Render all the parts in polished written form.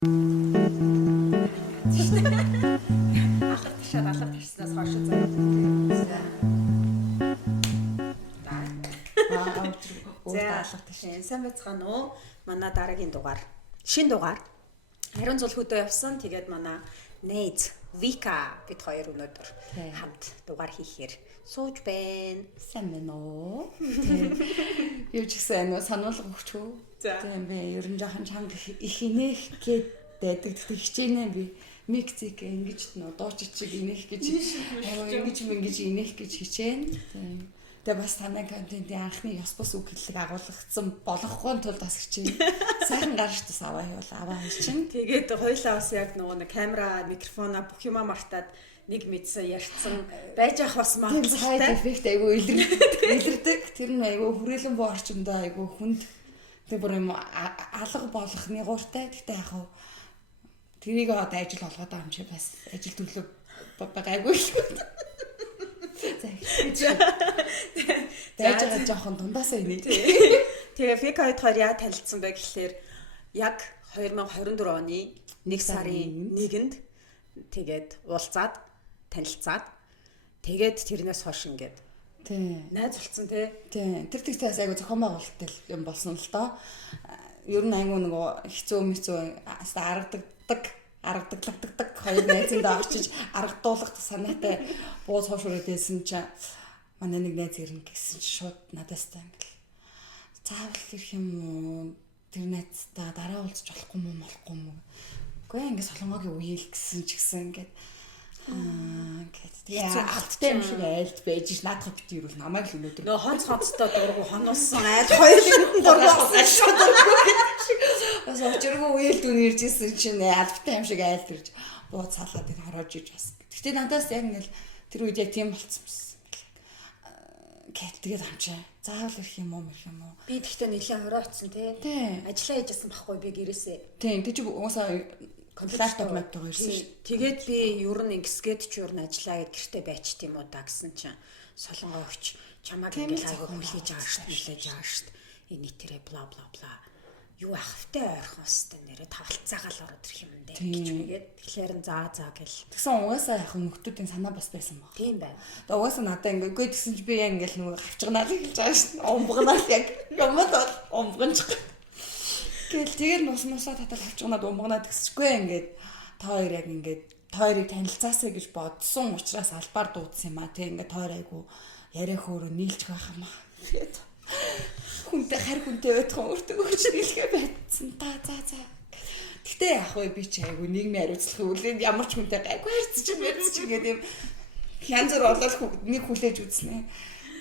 Алга ташаад алга ташснаас хойш заяа. За алга ташаа. Сайн байцгаана уу? Манай дараагийн дугаар. Шинэ дугаар. Харин зөвлөхөдөө явсан. Тэгээд манай Нейз, Вика бид хоёр өнөөдөр хамт дугаар хийхээр сууж байна. Сайн байна уу? Юу ч гэсэн сануулга өгч үү? Тийм би ер нь жоохон чамд их инех гэдэг хичээнэ би микцик ингэж дуучид чиг инех гэж ингэж инех гэж хичээн. Тийм. Тэгээ бас танай контентын анхны ёс бус үг хэллэг агуулгацсан болохгүй тулд бас хичээн. Сайхан гарч тас аваа явуул аваа хийчин. Тэгээд хоёлаа бас яг нөгөө камера, микрофона бүх юма мартаад нэг мэдсэн ярьцсан байж ах бас магадaltaй эффект айгүй илэрдэг. Тэр нь айгүй хүрээлэн боо орчиндөө айгүй хүнд тэг бүр юм алга болох нэгууртай. Гэтэ яг хав тэрийг одоо ажил болгоод байгаа юм чи бас ажил төлөв байгаагүй шүү. Тэгэж байгаа жоохон дундаасаа инеэ. Тэгээ Вика хоёр яа танилцсан бэ гэхлээр яг 2024 оны 1 сарын 1-нд тэгээд уулзаад танилцаад тэгээд тэрнээс хойш ингээд найз болцсон тий. Тэр тэгтээс айгу зохион байгуулалттай юм болсон л доо. Ер нь айгу нөгөө хэцүү аргадагдаг хоёр найзандаа очиж аргадуулах санаатай бууз хоошроод байсан чинь манай нэг найз ирнэ гэсэн чинь шууд надаас та ингээл заавал ирэх юм уу тэр найзтай дараа уулзч болохгүй юм үгүй ингээд солонгогийн үеэл гэсэн ч гэсэн ингээд алфтай юм шиг айлт байж ш наадах бит юу намайг л өнөөдөр нөө хонцтой дургу хонолсон айл хоёулын дургуусаа бас очиргүй үеэлд үн ирж исэн чинь алфтай юм шиг айлт ирж бууц салаад ир хороож иж бас. Гэхдээ надаас яг ингээл тэр үед яг тийм болцсон байсан. Гэт тэгээд хамчаа заавал ирэх юм уу би тэгтээ нэлээд хорооцсон тий ажиллаа хийжсэн байхгүй би гэрээсээ тийм тэг чи уусаа лаптоп мэддэг ирсэн шүү. Тэгээд би ер нь ингэсгээд ч ер нь ажиллаа гэд гэртээ байчт юм уу да гэсэн чинь солонгоо өгч чамаг ингээл айгу хүлээж байгаа штт энэ нэтэрэ бла бла бла юу ахвтай ойрхон өстэй нэрэ тавалцаагаал ороод ирэх юм дэ гэж үгээд тэгэхээр заа гэл тэгсэн угаасаа яг нөхдүүдийн санаа бас байсан баг. Тийм байна. Тэгээ угаасаа надаа ингээгүй тэгсэн чи би яг ингээл нөгөө хавчгнаа л хэлж байгаа штт. Умбагнаа яг юмд бол умбагнч. Гэл тэгээд нусмасаа татал хавчгнаад умбагнаад гэсчгүй ингээд та хоёр яг ингээд та хоёрыг танилцаасаа гэж бодсон учраас албаар дуудсан юм а тий ингээд та хоёр айгу яриа хөөрөө нийлж байх юм а. Хүнтэй өтгөн өртөг өгч нийлгээ байцсан та за. Гэтэ яг хөө би чи айгу нийгмийн хариуцлага үлээд ямар ч хүнтэй гайгүй харьцаж ингээд юм янз бүр болол нэг хүлээж үзнэ.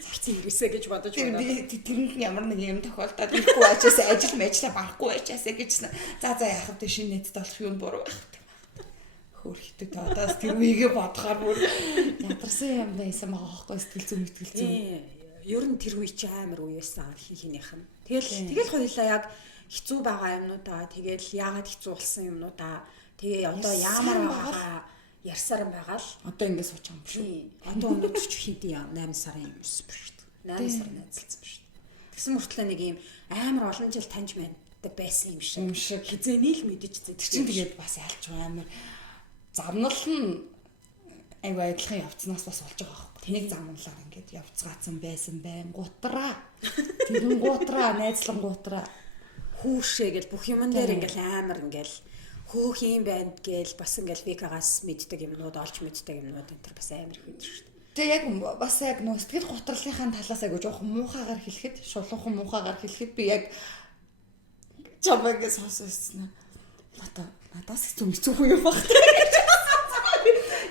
Зарцын хэрэгсэ гэж бодож байна. Тэрэнд нь ямар нэг юм тохиолдоод ирэхгүй ачаас ажил мэжлээ барахгүй ачаасаа гэжсэн. За яах вэ шинэ нэтэд болох юм буруу байх вэ? Хөөрхөд та одоос тэр үегээ бодохоор бүр ядарсан юм байсан байгаа байхгүй сэтгэл зүйн. Ер нь тэр үе чи амар үе байсан хийхийнх нь. Тэгэл хоёлаа яг хэцүү байгаа юмнуудаа тэгэл яагаад хэцүү болсон юмнуудаа тэгээ одоо яамар байгаа ярьсаар байгаа л одоо ингэ сууч юм шүү. Одоо өнөөдөр ч хийдийн 8 сарын юм шүү дээ. 8 сарын найзалцсан шүү дээ. Тэгсэн мөртлөө нэг юм амар олон жил таньж мэддэг байсан юм шиг. Хизээний л мэдэж зэ. Тэр чинь тэгээд бас ялч амар замнал нь айгу адилхан явцнаас бас болж байгаа байхгүй. Тэнийг замналаар ингээд явцгаацсан байсан байн гутраа. Тэрэн гутраа найзлангуутраа хүүшээ гэл бүх юмн дээр ингээл амар ингээл хөөх юм байна гээл бас ингээл Викагаас мэддэг юмнууд олж мэддэг юмнууд энэ төр бас амар их өдр шүү дээ. Тэгээ яг бас яг нөө сэтгэл готролынхаа талаас айгу жоохон муухагаар хэлэхэд шулуухан муухагаар хэлэхэд би яг чамаагаас сонссон. Надаас хэцүү хүн юм баг.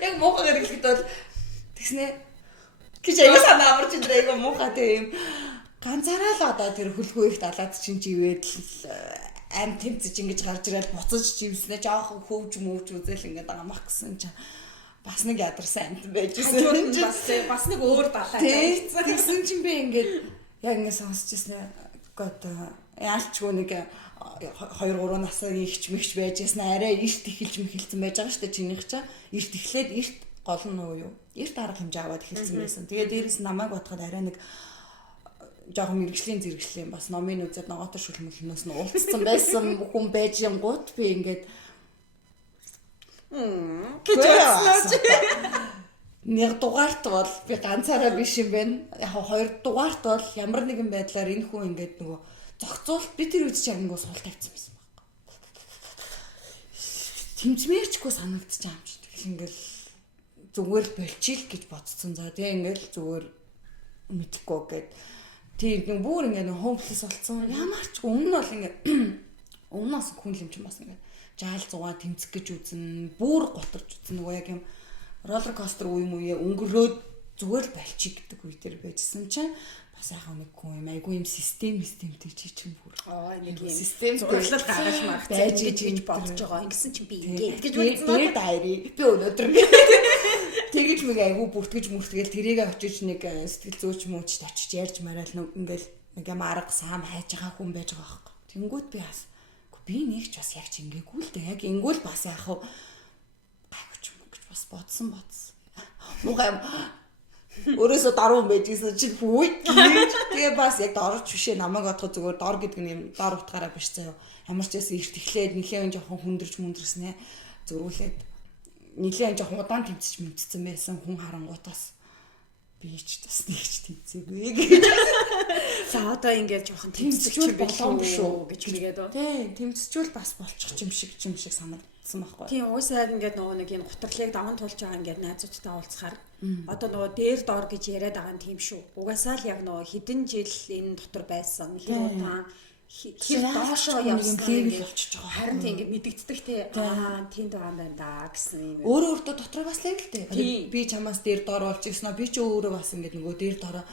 Яг муухагаар хэлэхэд бол тэгснэ гэж аяа санаа амарч энэ айгу муухай тийм ганцаараа л одоо тэр хөлгүй их далаад чинь живээд ам тэмцэж ингэж гарч ирэл буцаж живснэ жоохон хөвж үзэл ингээд амах гэсэн чинь бас нэг ядарсан амт байж байсан. Бас нэг өөр далаа гэсэн. Тэгсэн чинь би ингээд яг ингээд сонсч ирсэн одоо яалчгүй нэг 2-3 насны ихч мэгч байж ясна арай эрт эхэлж мэхэлсэн байж байгаа шүү дээ чинийх чаа. Эрт эхлээд эрт гол нь юу? Эрт арга хэмжээ аваад эхэлсэн байсан. Тэгээд дээрээс намайг бодоход арай нэг жоохон мэрэгжлийн зэрэгжлийн бас номын үзээд ногоотор шүлмөлнөөс нь уулзсан байсан хүн байж гингууд би ингээд гэж бодсон. Нэг дугаарт бол би ганцаараа биш юм байна. Яг хоёр дугаарт бол ямар нэгэн байдлаар энэ хүн ингээд нөгөө зохицуулт би тэр үед ч яг нөгөө суул тавьсан байсан баг. Тэмцмээрчгүй санагдчих юм чи. Тэгэл ингээл зүгээр л болчихил гэж бодсон. За тэгээ ингээл зүгээр мэдхгүй гээд тийм нэг бүр ингээд хоомлес болсон. Ямар ч өмнө нь бол ингээд өмнөөс хүн лимч бас ингээд жаал зугаа тэмцэх гэж үзэн, бүр готарч үзэн нөгөө яг юм роллер костер үе мууе өнгөрөөд зүгээр л болчих гэдэг үе дээр байжсэн чинь бас яхаа нэг хүн юм айгүй юм системтэй чи бүр нэг юм систем зураглал гаргаж маргаж ингэж бодож байгаа. Ингэсэн чи би ингэж үзсэн. Тэгээд дайри би өнөөдөр тэгэж мэг айгүй бүртгэж мөртгээл тэрийг очиж нэг сэтгэл зүйч мууч очиж ярьж мараал ингээл нэг юм арга саам хайж байгаа хүн байж байгаа байхгүй. Тэнгүүд би бас би нэг ч бас яг ч ингээггүй л дээ. Яг ингэвэл бас яхав гайвч юм гэж бас бодсон. Муухай өөрөөсөө даруун байжсэн чи хүй. Тэгээ бас яг дорч бишээ намайг одох зүгээр дор гэдэг нь юм дор утгаараа биш заяа. Ямар ч яс эрт эхлээд нэлээд жоохон хүндэрч мүндэрснэ зөрүүлээд нэлээд жоохон удаан тэмцсэн байсан хүн харангуутаас би ч бас нэг ч тэмцээгүй гэж. За одоо ингээд жоохон тэмцчихвэл болов шүү гэж мэгээд ба. Тийм, тэмцчүүл бас болчих юм шиг санагдсан байхгүй. Тийм, уусаа ингээд нөгөө нэг энэ гутрлыг даван тулж байгаа ингээд найзуудтай уулзахаар одоо нөгөө дээр доор гэж яриад байгаа нь тийм шүү. Угаасаа л яг нөгөө хэдэн жил энэ дотор байсан хэр удаан хэр доошоо явсан левел болчихж байгаа. Харин тийм ингээд мэдэгддэг те. Тэнд байгаа юм байна да гэсэн юм. Өөрөө дотроо бас левелтэй. Би чамаас дээр доор болж ирсэн аа. Би ч өөрөө бас ингээд нөгөө дээр доороо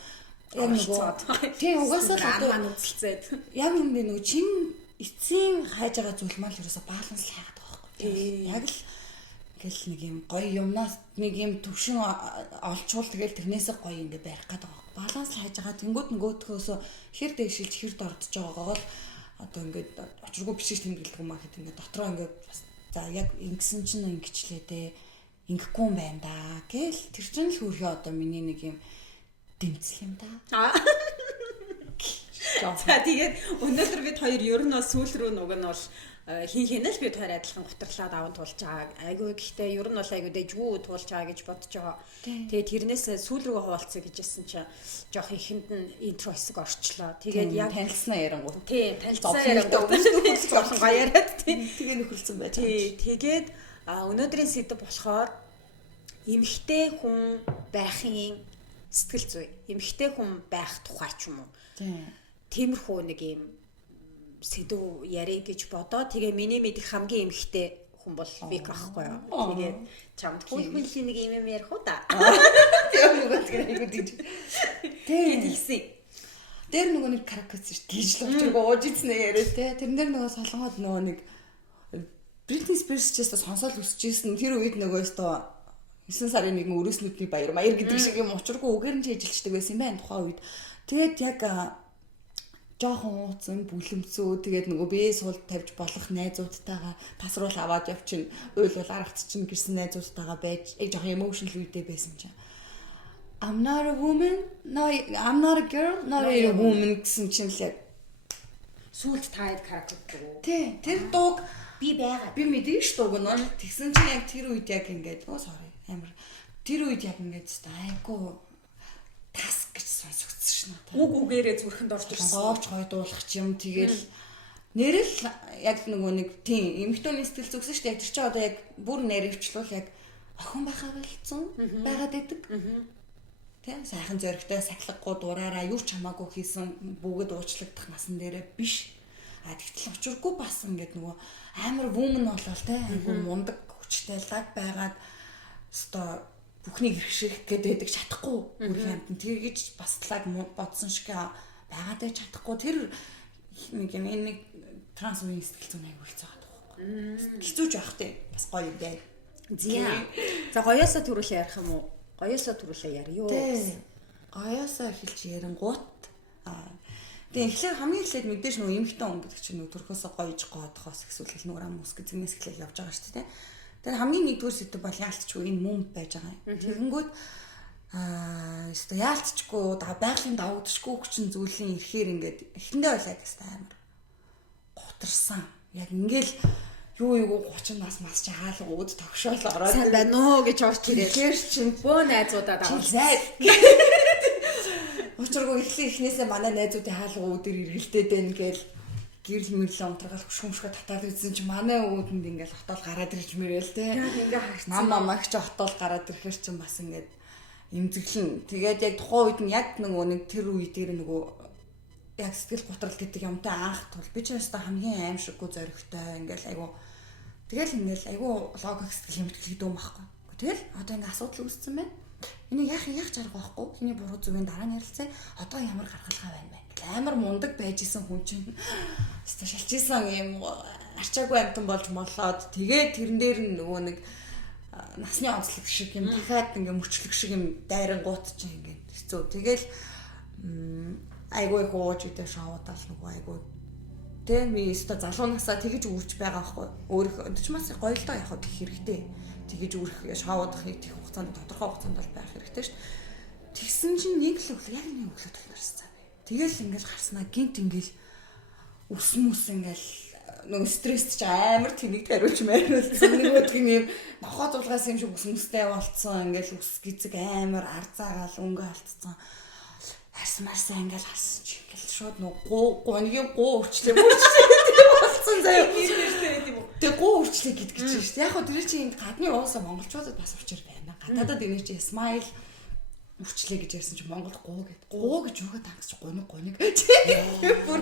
яг нөгөө тийм угаасаа л одоо үзэлцээд яг юм нөгөө чин эцсийн хайж байгаа зүйл мал ерөөсө баланс хайгаад байгаа байхгүй. Яг л ингээл нэг юм гоё юмнаас нэг юм төвшин олчвол тэгэл тэрнээсээ гоё ингээ барих гэдэг байгаа. Баланс хайж байгаа тэнгууд нөгөөдхөөсөө хэр дэшилж хэр дордож байгаагаа л одоо ингээд очиргүй бичиж тэмдэглэдэг юм аа гэхэд ингээ дотроо ингээ бас за яг ингэсэн чинь ингэчлээ дээ. Ингэхгүй юм байна да гэл тэр чинь л хөрхөө одоо миний нэг юм дэмцэл юм да. За тэгээд өнөөдөр бид хоёр ер нь бол сүүл рүү нөгөө нь бол хинхэнэл бид хоёр адилхан гутарлаад аван тулж байгаа. Айгүй гэхдээ ер нь бол айгүй дэжгүй тулж байгаа гэж бодож байгаа. Тэгээд тэрнээс сүүл рүү хуваалцъя гэжсэн чинь жоох ихэнд нь интро хэсэг орчлоо. Тэгээд яг танилцсанаа ярангуут. Тийм, танилцсанаа ярангуут жоохон гоё яриад тийм. Тэгээ нөхөрлсөн байж байгаа. Тийм, тэгээд өнөөдрийн сэдэв болохоор эмэгтэй хүн байхын сэтгэл зүй. Эмэгтэй хүн байх тухай ч юм уу. Тиймэрхүү нэг юм сэдв яриа гэж бодоо. Тэгээ миний мэдих хамгийн эмэгтэй хүн бол Вик ахгүй юу. Тэгээд чамд хүлхүүлийн нэг юм ярих уу да. Тийм үгүй тэгээд тийм. Тэгээд ихсэн. Тэр нөгөө нэг карактерс шүү. Гижл очрог ууж ицнэ яриа те. Тэрэн дээр нөгөө солонгод нөгөө нэг Britney Spears ч гэсэн сонсоол үсчихсэн. Тэр үед нөгөө өстөө 9 сарын 1 өрөөснүүдний баяр гэдэг шиг юм учиргүй үгээр нь ажиллаждаг байсан юм байна тухайн үед. Тэгээд яг жоохон ууцсан бүлэмцүү тэгээд нөгөө бие суул тавьж болох найзуудтайгаа тасруул аваад явчихна. Уйл бол аргац чинь гэрсэн найзуудтайгаа байж жоохон emotional үедээ байсан чинь. I'm not a woman. No, I'm not a girl. Not a woman гэсэн чинь л яг сүулт таад каракter дүү. Тий, тэр дууг би байгаа. Би мэдэн ш дууг нь тэгсэн чинь яг тэр үед яг ингээд sorry амар тэр үед яг ингээд айгу тас гэж сонсогдсон шнэ. Үг үгээрээ зүрхэнд орж ирсэн. Гоовч гой дуулах юм тэгэл нэрэл яг нөгөө нэг тийм эмхтөний сэтгэл зүгсэн шүү дээ. Тэр чинь одоо яг бүр нэрвчлүүл яг охин байхаа болцсон байгаад байдаг. Тийм сайхан зөрөгтэй сахилгагүй дураараа юу ч хамаагүй хийсэн бүгд уучлагдах насан дээрээ биш. Тэгтэл учиргүй бас ингээд нөгөө амар вумен болол те айгу мундаг хүчтэй лаг байгаад өстой бүхнийг ирхших гэдэг чадахгүй үр хамт тэгэж бас лаг бодсон шиг байгаад байж чадахгүй тэр нэг юм нэг транс үеийн сэтгэл зүйн айгу хэцүү байгаа байхгүй. Хэцүүж байх те бас гоё юм байна. Зя. За гоёосоо төрүүлээ ярих юм уу? Гоёосоо төрүүлээ яриё. Гоёосоо эхэлж ярингуут тэгээ эхлээд хамгийн эхлээд мэдээж нөгөө эмхтэн он гэдэг чинь нөгөө төрхөөсөө гоёж гоодохоос эсвэл нөгөө ам ус гэзгнээс эхлээд явж байгаа шүү дээ. Тэгэхээр хамгийн нэгдүгээр сэдв бол яалтчгүй энэ мөн байж байгаа юм. Тэгэнгүүт өстой яалтчгүй байгалийн давагдчихгүй хүчин зүйлийн ирэхээр ингээд эхэндээ бол яг өстой амар гутарсан. Яг ингээл юу 30 нас мас ч хаалгууд тогшоол ороод сайн байна уу гэж орч ирээ. Тэгэхээр чинь бөө найзуудаа чи даваа. зай. Учиргүй эхнээсээ манай найзуудын хаалгууд дээр эргэлдээд байна гээл гэрэл мэрлээ унтрагаал хөшгөмшгө татаад үзсэн чи манай өөдөнд ингээл хотол гараад ирж мөрөөл те. Яг ингээ харцсан. Мамагч хотол гараад ирэхэр чинь бас ингээд эмзэглэн. Тэгээд яг тухайн үед нь яг нэг тэр үе дээр нөгөө яг сэтгэл готрол гэдэг юмтай анх тул би ч ястаа хамгийн аимшиггүй зоригтой ингээл айгу тэгэл ингээл айгу логик сэтгэл хэмтгэл гэдэг юм байхгүй. Тэгэл одоо ингээ асуудал үүссэн байна. Энийг яах чарга байхгүй. Хиний буруу зүгийн дараа нь ярилцээ. Одоо ямар гаргалгаа байна бэ? Амар мундаг байж исэн хүн чинь өстө шалчижсан юм арчаагүй амтан болж молоод тэгээд тэрэн дээр нөгөө нэг насны онцлог шиг юм дахиад ингээ мөчлөг шиг юм дайрангуут чинь ингээ хэцүү. Тэгэл айгүй их ууж идэ шоудаал нөгөө айгүй тэ ми өстө залуунасаа тэгэж үрж байгаа байхгүй. Өөрөө ч маш гоё л доо явах гэх хэрэгтэй. Тэгэж үрэх шоудах их хугацаанд тодорхой хугацаанд бол байх хэрэгтэй шүү дээ. Тэгсэн чинь нэг л өглөө яг нэг өглөө толнорсон. Тэгэл ингээл харснаа гинт ингээл ус ингээл нөгөө стресс ч амар тэнэг тариулж мээрүүлсэн. Нөгөөдг нь юм нохоо зулгаас юм шиг ус болцсон. Ингээл ус гизэг амар арзаагаал өнгө алдсан. Харсмаарсаа ингээл харсан чи ингээл шууд нөгөө гооныгийн гоо өрчлөө болсон заяа. Тэгээ гоо өрчлөө гэдэг чинь шүү дээ. Яг хөө тэр чинь гадны уусаа монголчуудад бас учир байна. Гадаадад энэ чинь смайл үрчлээ гэж ярьсан чи Монгол гоо гэд. Гоо гэж юугаа тангасч гоног. Бүр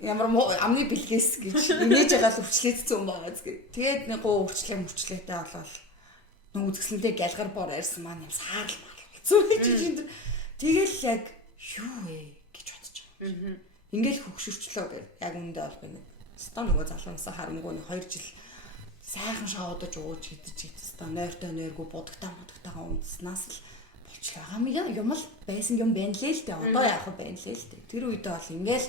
ямар амны бэлгээс гэж инээж байгаа л үрчлээдсэн юм байгаа зү. Тэгээд нэг гоо үрчлээтэй болол нөө үзэсгэлэнтэй галгар бор ярьсан маань юм саарл маа. Зүг чинь тэгэл яг юу вэ гэж бодож байгаа. Ингээл хөгшөрчлөө гэх яг үндэ болох юм. Стон нөгөө залуунасаа харамгүй 2 жил сайхан шоудаж ууж идэж стон нойртой нойргүй будагтаа унтснаас л болж байгаа юм л байсан юм байна лээ л дээ. Одоо яах вэ байна лээ л дээ. Тэр үедээ бол ингээл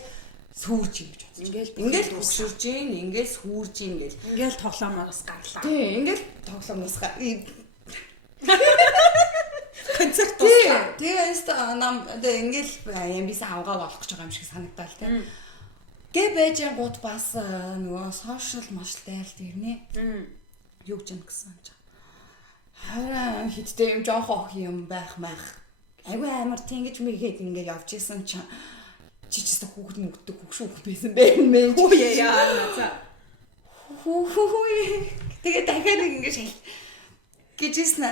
сүрж юм гэж бодож. Ингээл хөгшөрж ийн, ингээл сүрж ийн гэл. Ингээл тоглоомоос гарлаа. Тий, ингээл тоглоомоос концерт туслаа. Тэгээс нам ингээл юм бис авгаа болох гэж байгаа юм шиг санагдал тий. Гэ байж гут бас нөгөө сошиал машлтай л тэрнээ. Юу гэж юм гэсэн ч. Хараа хиттэй юм жоох ох юм байх. Айгүй амар тэнгэж мэгээд ингээд явж исэн чинь чичтэй хүүхэд мөгдөг хөгшүүх байсан байх. Хүүе яа нацаа. Тэгээ дахиад ингээд шал гэжсэн.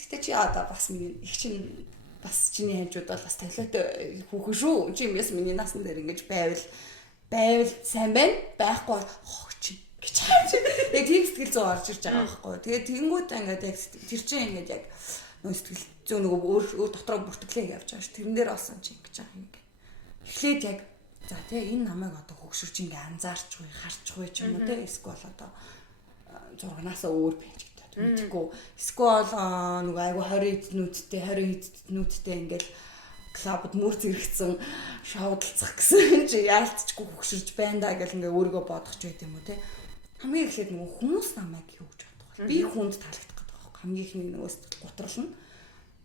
Гэтэ чи одоо бас миний их чинь бас чиний хажууд бол бас талиатай хүүхэн шүү. Чи юмээс миний насан дээр ингэж байвал сайн байна. Байхгүй хогч гэж. Яг тийм сэтгэл зүй орж ирж байгаа байхгүй. Тэгээ тэнгууд ингээд яг тэр чинь ингээд яг нөө сэтгэл зүй нөгөө өөр дотроо бүртгэлээ явж байгаа ш. Тэрэн дээр олсон чи ингэж байгаа юм. Эхлээд яг за тий энэ намайг одоо хөгшөрч ингээ анзаарчгүй харчгүй ч юм уу тий эсвэл одоо зурганаасаа өөр байж гэдэг мэдхгүй эсвэл нөгөө айгу 20 эднүүдтэй ингээл клубд мөр зэрэгцэн шоудлцах гэсэн чи яалтчгүй хөгшөрж байна да гэл ингээ өөрийгөө бодох ч байт юм уу тий хамгийн эхлээд нөгөө хүмүүс намайг юу гэж бодох вэ би хүнд таалагдах гэдэг байхгүй хамгийн ихний нөгөө сэтгэл готрол нь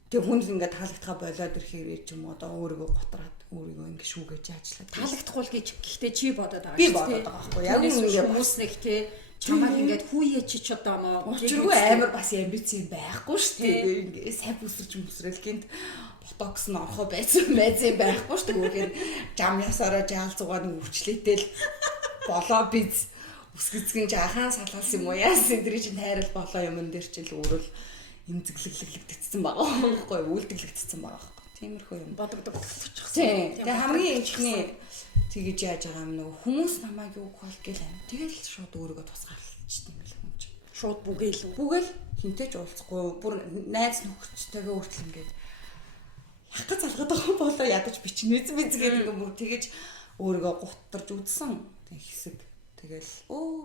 тэг хүнд ингээ таалагдхаа болоод ирэхээр ч юм уу одоо өөрийгөө готраад өөрийгөө ингээ шүүгэж ажиллаад таалагдахгүй л гэж гэхдээ чи бодоод байгаа би бодоод байгаа байхгүй яг ингээ хүмүүс нэг тий чамайг ингээд хүүе чи ч одоо маа учиргүй амар бас амбиц юм байхгүй шүү дээ ингээ сайн бүсэрч гинт ботокс нь орхоо байсан байхгүй шүү дээ жам ясараа жаал зугаар нь үрчлээтэл болоо биз үсгэцгэн жаахан салгалсан юм уу яасан тэр чинь тайрал болоо юмн дээр ч л өөрөө л имзэглэглэгдсэн байгаа байхгүй үлдэглэгдсэн байгаа байхгүй тиймэрхүү юм бодогддог. Тэгээ хамгийн ихний тэгэж яаж байгаа юм нөө хүмүүс намайг юу гол гэл юм. Тэгэл шууд өөрийгөө тусгаарлалчдаг юм л юм чи. Шууд бүгээл хинтэй ч уулзахгүй бүр найз нөхөдтэйгээ хүртэл ингээд яг залгаад байгаа болоо ядаж бичнэз гэдэг ингээд бүр тэгэж өөрийгөө гутарж үзсэн. Тэг хэсэг тэгэл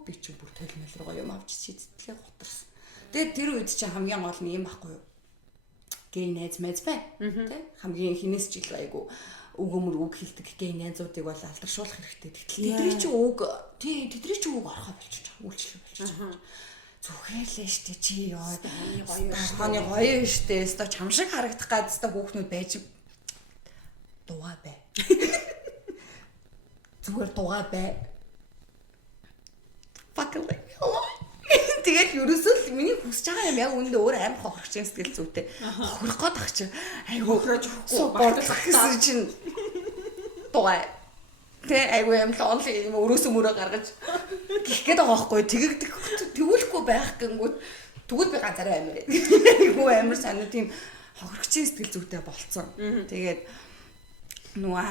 би чи бүр толмол руу юм авч шийдтгээ гутарсан. Тэгээд тэр үед чи хамгийн гол нь юм байхгүй юу? Гей найз мэз бай. Тэ? Хамгийн хинээс ч ил айгу өгөөмөр үг хэлдэг гей найзуудыг бол алдаршуулах хэрэгтэй. Тэдний чи үг орхоо болчих жоо. Үйлчлэл болчих жоо. Зүхээр л штэ чи ёо. Ханы гоё штэ. Өстой чам шиг харагдах гад өстой хүүхнүүд байж дугаа бай. Зүгээр дугаа бай. Fuck Тэгээд ерөөсөө л миний хүсэж байгаа юм яг үүндээ өөр амар хохирч сэтгэл зүйтэй. Хохирох гээд ах чи. Айгу бодлох гэсэн чинь дугай. Тэ айгу юм л онл юм өрөөсөө мөрөө гаргаж гих гээд байгаа байхгүй. Тэгүүлэхгүй байх гингүүд тэгвэл би ганцаараа амар. Айгу амар санаа тийм хохирогчийн сэтгэл зүйтэй болцсон. Тэгээд нөгөө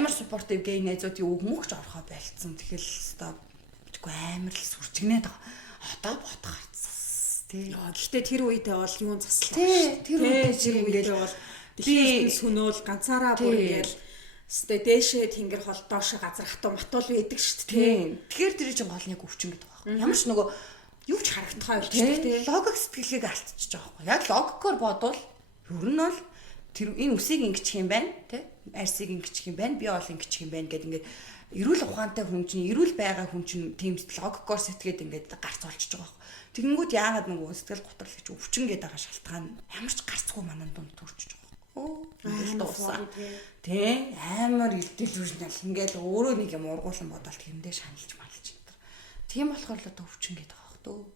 амар supportive гей найзууд юу хүмүүхч орохоо байлцсан. Тэгэл өстой битгүй амар л сүрчгнээд байгаа. Одоо бодох харцсан тий. Гэхдээ тэр үедээ бол юун заслаа. Тий, тэр үедээ бол би сүнөөл ганцаараа бүр ингээл өстой дээшээ тэнгэр хол доошоо газар хатуу матуул байдаг шүү дээ тий. Тэгэхээр тэр чинь гол нэг өвчин гэдэг байгаа. Ямар ч нөгөө юу ч харагдахаа болчихдог тий. Логик сэтгэлийг алдчихж байгаа байхгүй. Яг логикоор бодвол ер нь бол тэр энэ үсийг ингэчих юм байна тий. Арсыг ингэчих юм байна. Би бол ингэчих юм байна гэдэг ингээд эрүүл ухаантай хүн чинь эрүүл байгаа хүн чинь тийм логикоор сэтгээд ингээд гарц олчихж байгаа байхгүй. Тэгэнгүүт яагаад нөгөө сэтгэл готрол гэж өвчин гэдэг байгаа шалтгаан ямар ч гарцгүй манан дунд төрчихж байгаа. Ингээд дуусаа. Тэ амар илдэлвэрнэл ингээд өөрөө нэг юм ургуулсан бодолт хэрэндээ шаналж малж энэ. Тийм болохоор л одоо өвчин гэдэг байгаа хөөх.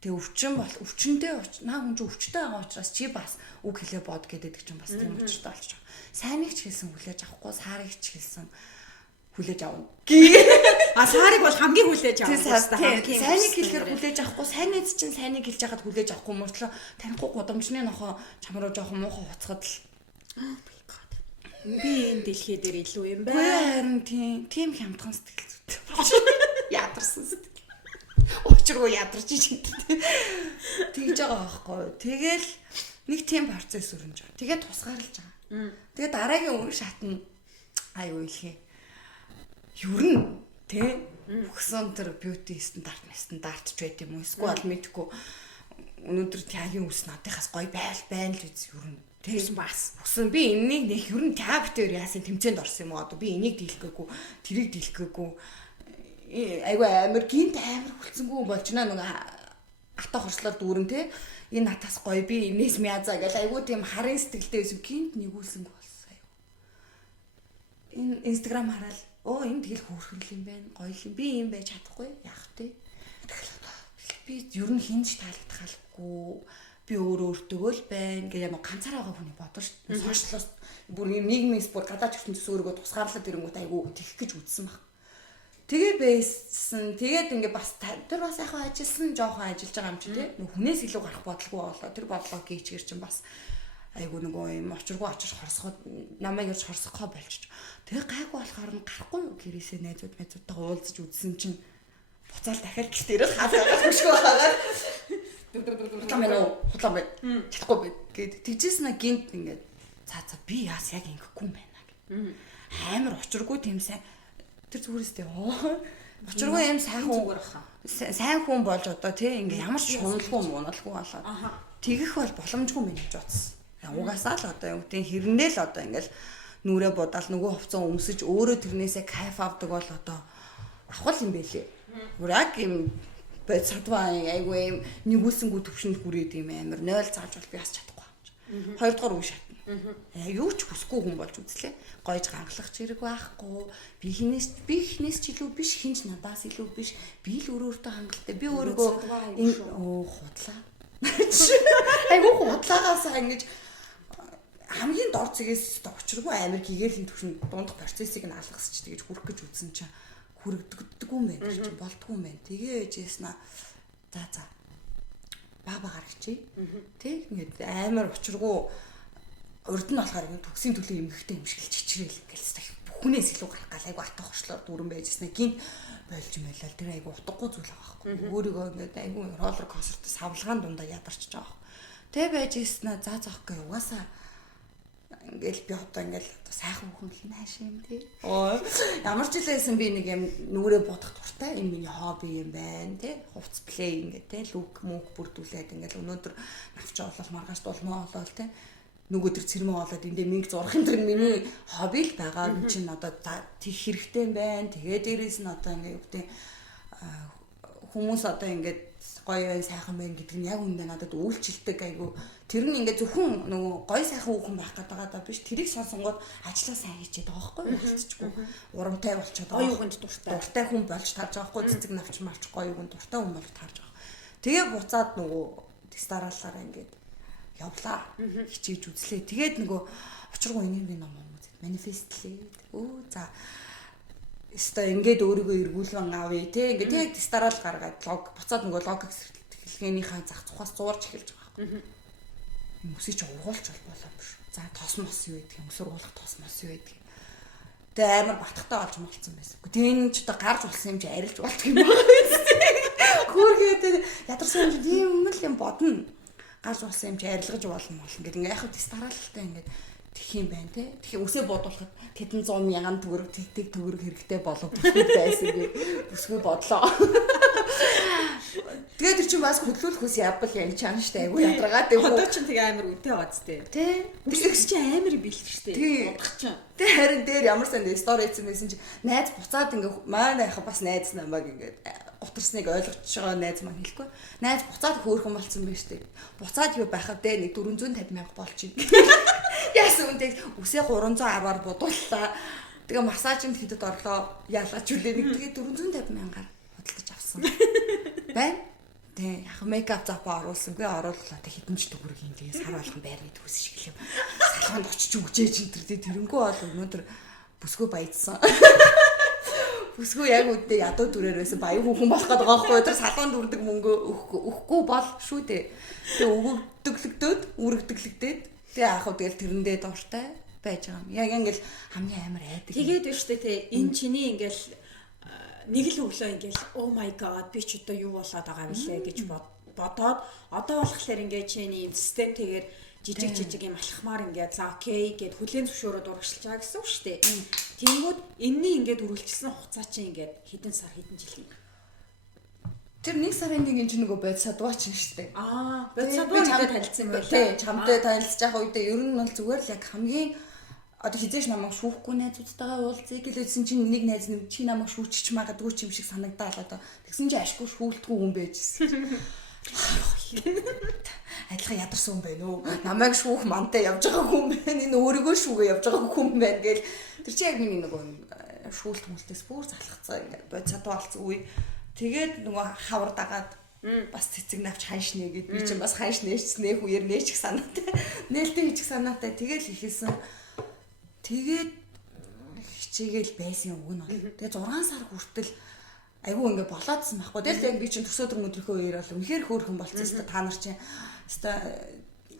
Тэгээ өвчин бол өвчнөдөө наа хүн чинь өвчтэй байгаа учраас чи бас үг хэлээ бод гэдэг чинь бас тийм учиртай болчих. Сайныг ч хэлсэн хүлээж авахгүй, саарыг ч хэлсэн хүлээж авна. Саарыг бол хамгийн хүлээж авах хэрэгтэй. Сайныг хэлэхээр хүлээж авахгүй, сайныг чинь сайныг хэлж яхад хүлээж авахгүй мөртлөө танихгүй гудамжны нохоо чамруу жоохон муухай уцхад л би энэ дэлхий дээр илүү юм байна. Харин тийм хямдхан сэтгэл зүйтэй. Ядарсан сэтгэл. Учиргүй ядарч ичтэй. Тэгж байгаа байхгүй. Тэгэл нэг тийм процесс өрнөж байгаа. Тэгээд тусгаарлаж байгаа. Тэгээд дараагийн үе шатна аюу илхий. Ер нь тэ бүхсэн тэр бьюти стандартч байт юм уу? Эсвэл мэдгүй өнөөдөр тягийн үс надынхаас гоё байна л үз ер нь. Тэгсэн бас. Бүсэн би энэнийг нэг ер нь тяптээр яасан тэмцээнд орсон юм уу? Би энийг дийлэхгүй, тэрийг дийлэхгүй. Айгу амар гинт амар хүлцэнгүү болж байна нөгөө ата хорслоор дүүрэн те энэ натаас гоё би энэс мязаа гэл айгу тийм харын сэтгэлтэй байсан гинт нэгүүлсэнгүй болсон аюу. Энэ инстаграм хараад энэ тэгэл хөөрхөн юм байна гоё юм би юм байж чадахгүй яах вэ? Би ер нь хинж таалагдхалгүй би өөртөө л байна гэж яг ганцаараа байгаа хүний бодож сошиалоос бүр нийгмээс бүр гадаад ертөнцөөс өөрийгөө тусгаарлаад ирэнгүүт айгу тэгэх гэж үзсэн баг. Тэгээ байсан. Тэгээд ингээ бас тэр бас яхаа ажилласан жоохон ажиллаж байгаа юм чи тий. Хүнээс илүү гарах бодлого болоо. Тэр бодлого гीчгэр чинь бас айгу нөгөө юм очиргүй очиж хорсоход намайг ирж хорсохоо болчих. Тэгээ гайгүй болохоор нь гарахгүй гэрээсээ найзуудтайгаа уулзаж үзсэн чинь буцаал дахиад гэрт ирээд хаалгаа хөшгөө хагаад хутлаа байна. Чадахгүй байд гэд тэгжсэн гинт ингээд цаа би яас яг ингэхгүй юм байна гэх. Амар очиргүй тийм сайн тэр зүгээрстэй очиргүй юм сайн хүн болж одоо тий ингээ ямар ч шуналгүй муналгүй болоод тэгэх бол боломжгүй мэн гэж бодсон. Угаасаа л одоо юм тийм хэрнээ л одоо ингээл нүрээ будаал нөгөө хувцас өмсөж өөрөө тэрнээсээ кайф авдаг бол одоо авах юм байлээ. Яг юм бод садваа айгүй юм нэгүүлсэнгүү төвшөнд хүрээд юм амар 0 зааж бол би бас чадахгүй юм. Хоёрдугаар үе шатна. Юу ч хүсгүй хүн болж үзлээ. Гойж гангалах зэрэг байхгүй. Би хинээс ч илүү биш, хинч надаас илүү биш. Би л өөрөөсөө хангалттай. Би өөрийгөө худлаа. Айгуу худлаагаас ингэж хамгийн дор зэгээс очиргүй амар гэгэрлийн төвшин дундах процессыг нь алгасч тэгэж хүрэх гэж үзсэн чинь хүрэгддэггүй юм байна гэж болдгоо юм байна. Тэгээ ээжээснаа за баба гаргачих. Тэг ингээд амар очиргүй урд нь болохоор ингээд төгсийн төлөө эмгэгтэй юмшгэлж чичрээл ингээл бүхнээс илүү гарах гал айгу атах хошлоор дүүрэн байжснаа гинт болж мэлэл тэр айгу утгагүй зүйл байгаа байхгүй. Өөрийгөө ингээд айгу роллер костер савлгаан дундаа ядарч байгаа. Тэг байжснаа заахгүй угаасаа ингээл би одоо ингээл сайхан бүхэн хин хаашаа юм тий. Ямар ч хэлээсэн би нэг юм нүрээ бодох дуртай энэ миний хобби юм байна тий. Хувц плей ингээд тий лүк мөнх бүрдүүлээд ингээл өнөөдөр навчаа болол маргааш дулмаа болол тий. Нөгөө төр цэрмээ болоод эндээ минг зурх энэ төр миний хобби л байгаа юм чинь одоо тийх хэрэгтэй юм байна. Тэгээ дээрээс нь одоо ингээ юу гэдэг хүмүүс одоо ингээд гоё сайхан байна гэдэг нь яг үндэ надад үйлчлдэг айгу тэр нь ингээд зөвхөн нөгөө гоё сайхан хүүхэн байх гэдэг байгаа биш тэрийг сонсонгод ажиллаа сайн хийчихэд байгаа байхгүй болчихгүй урамтай болчиход гоё юунд дуртай хүн болж тарж байгаа байхгүй цэцэг навч малч гоё юунд дуртай хүн болж тарж байгаа. Тэгээ буцаад нөгөө тестаралаараа ингээд явлаа. Хичээж үзлээ. Тэгээд нөгөө учиргүй энергийн ном үзээд манифестлээ. Өө за өстой ингээд өөрийгөө эргүүлвэн авъя те. Ингээд тэгээд тестарал гаргаад лог буцаад нөгөө логик хэлхээнийхээ зах тухаас зуурж эхэлж байгаа байхгүй. Мөсөж ургуулч болоо юм шүү. За тос мос юу гэдэг юм, сургуулах тос мос юу гэдэг. Тэгээ амар батхтай болж молцсон байсан. Тэгээ энэ ч одоо гарч болсон юм чи арилж болчих юм байна. Хүүргээд ядарсан юм чи тийм л юм бодно. Гарч болсон юм чи арилгаж болно гэдэг. Ингээ яг хөт стараалтай ингээ тэх юм байна те. Тэгэхээр үсээ бодуулахад тэдэн 100 мянган төгрөг тэтг төгрөг хэрэгтэй болов байсан гэж бүсгүй бодлоо. Тэгээд тэр чинь бас хөдлүүлэх ус ябал юм чам штэ айгу ядаргаад тийм одоо ч тэгээ амар үнэтэй бац тээ. Тэ. Үсэгч чи амар бэлт штэ. Бодох чинь. Тэ харин дээр ямар сан стори хийсэн байсан чи найз буцаад ингээ манай яхаа бас найз намайг ингээ гутарсныг ойлгож байгаа найз маань хэлэхгүй. Найз буцаад хөөрхөн болцсон байж штэ. Буцаад юу байхад дээ нэг 450 мянга болчих. Яасан үнтэй үсээ 310-аар бодууллаа. Тэгээ массажинд хэдэд орлоо. Ялгаж үлээ нэг тэгээ 450 мянгаар бодлож авсан. Бай. Тэг яг мейкап запаа оруулсангүй орууллаа. Тэг хэдэн ч төгрөг юм. Тэгээ сар болгон байрны төсөж шиг юм. Салгаанд очиж өгчээж энэ тэрнгүү бол өнөөдөр бүсгүй баяжсан. Бүсгүй яг үдээ ядуу дүрээр байсан баян хүүхэн болох гэдэг байгаа байхгүй. Тэр салгаанд үрдэг мөнгө өгөхгүй бол шүү дээ. Тэг өгөгдөглөгдөөд үрэгдэглэгдээд тэг яах вэ тэгэл тэрэндээ дуртай байж байгаа юм. Яг ингээл хамгийн амар айдаг. Тэгээд биш үү те энэ чиний ингээл нэг л өглөө ингээл oh my god би ч одоо юу болоод байгаа вүлээ гэж бодоод одоо болохоор ингээд чиний юм системтэйгээр жижиг юм алхмаар ингээд за окей гэд хүлээн зөвшөөрөд урагшилж байгаа гэсэн үг шүү дээ. Тэнгүүд энэний ингээд үргэлжилсэн хугацаа чинь ингээд хэдэн сар хэдэн жил юм. Тэр нэг сарын нэг энэ нөгөө бод садваа чинь шүү дээ. Бод садваа чамд танилцсан байлаа. Тий, чамтай танилцж байгаа үедээ ер нь бол зүгээр л яг хамгийн одоо хизээш намайг шүүхгүй найзуудтайгаа уулзъя гэлээдсэн чинь нэг найз нь чи намайг шүүчих магадгүй ч юм шиг санагдаа л одоо тэгсэн чинь ашгүй шүүлтгүй хүн байжсэн. Адилхан ядарсан хүн байна уу? Намайг шүүх мантай явж байгаа хүн байна. Энэ өөрийгөө шүүгээ явж байгаа хүн байна гэл тэр чи яг миний нөгөө шүүлт хүнлтээс бүр залхацсан ингээд бод садваа болсон үе. Тэгээд нөгөө хавар дагаад бас цэцэг навч ханшнэ гэд би чинь бас ханш нээчснээ хүээр нээчих санаатай. Нээлттэй хийчих санаатай тэгэл хийхэлсэн. Тэгээд хичээгээл байсан үг нь бол. Тэгээд 6 сар хүртэл айгүй ингээ болоодсан байхгүй. Тэгэл яг би чинь төсөөдөр өдрийнхөө үеэр бол үнэхээр хөөрхөн болцсон өстой та нар чинь өстой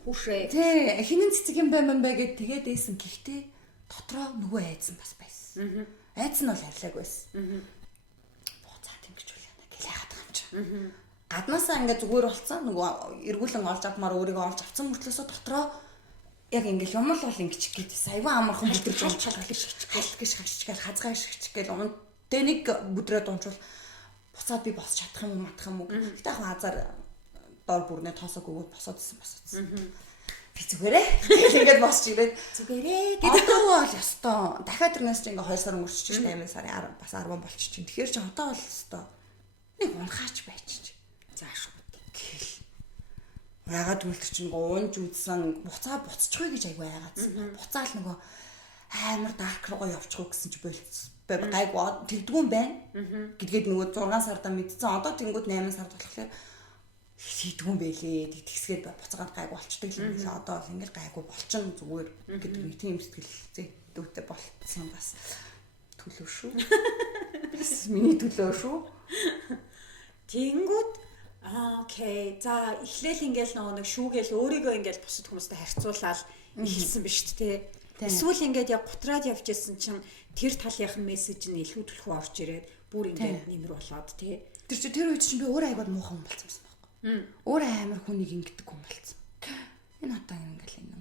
хүшээ. Тий, хинэн цэцэг юм байман бай гэд тэгээд дээсэн. Гэхдээ дотроо нөгөө айдсан бас байсан. Айдсан нь бол арилааг байсан. Буцаа тэнгэж үлээ гэл яагаад юм чи. Гаднаасаа ингээ зүгээр болцсон. Нөгөө эргүүлэн олж авмаар өөрийгөө олж авсан мөртлөөсөө дотроо яг ингээл юм л бол ингэчих гэдээс айгүй амархан бүдэрж халж хазгаа шигчих гэл унд тэ нэг бүдрээд унчвал буцаад би босч чадах юм уу матах юм уу гэхдээ яг хазаар дор бүрнээ тоосоо өгөөд босоодсэн. Би зүгээрээ ингээд босч ирээд зүгээрээ одоо бол ёстой дахиад тэрнээс чи ингээ 2 сар өнгөрчих чинь 8 сарын бас 10 болчих чинь тэгэхээр чи одоо бол ёстой нэг унхаач байчих. Заашгүй гэл ягаад үлдэр чинь уунж үзсэн буцаа буцчихгүй гэж айгүй айгаадсан. Буцаал нөгөө амар дарк руугаа явчихгүй гэсэн чи болцсон. Гайгүй тэгдгүүн байна. Гэдгээд нөгөө 6 сарда мэдсэн. Одоо тэнгууд 8 сард болохоор хийдгүүн байлээ. Тэгсгээд буцаагаад гайгүй болчдөг юм лээ. Одоо бол ингээд гайгүй болчин зүгээр гэдэг нэг тийм сэтгэлзээ дүүтэй болцсон бас төлөө шүү. Бас миний төлөө шүү. Тэнгүүд окей. За эхлээл ингээл нэг шүүгээл өөрийгөө ингээл бусад хүмүүстэй харьцуулаад эхэлсэн биз дээ. Эсвэл ингээд яг гутраад явж ирсэн чинь тэр талынх нь мессеж нь илүү төлхөө орж ирээд бүр ингээд нэмэр болоод тий. Тэр чи тэр үед чинь би өөр айгаад муухан болсон байсан байхгүй. Өөр амар хүнийг ингэдэг хүн болсон. Энэ одоо ингээл энэ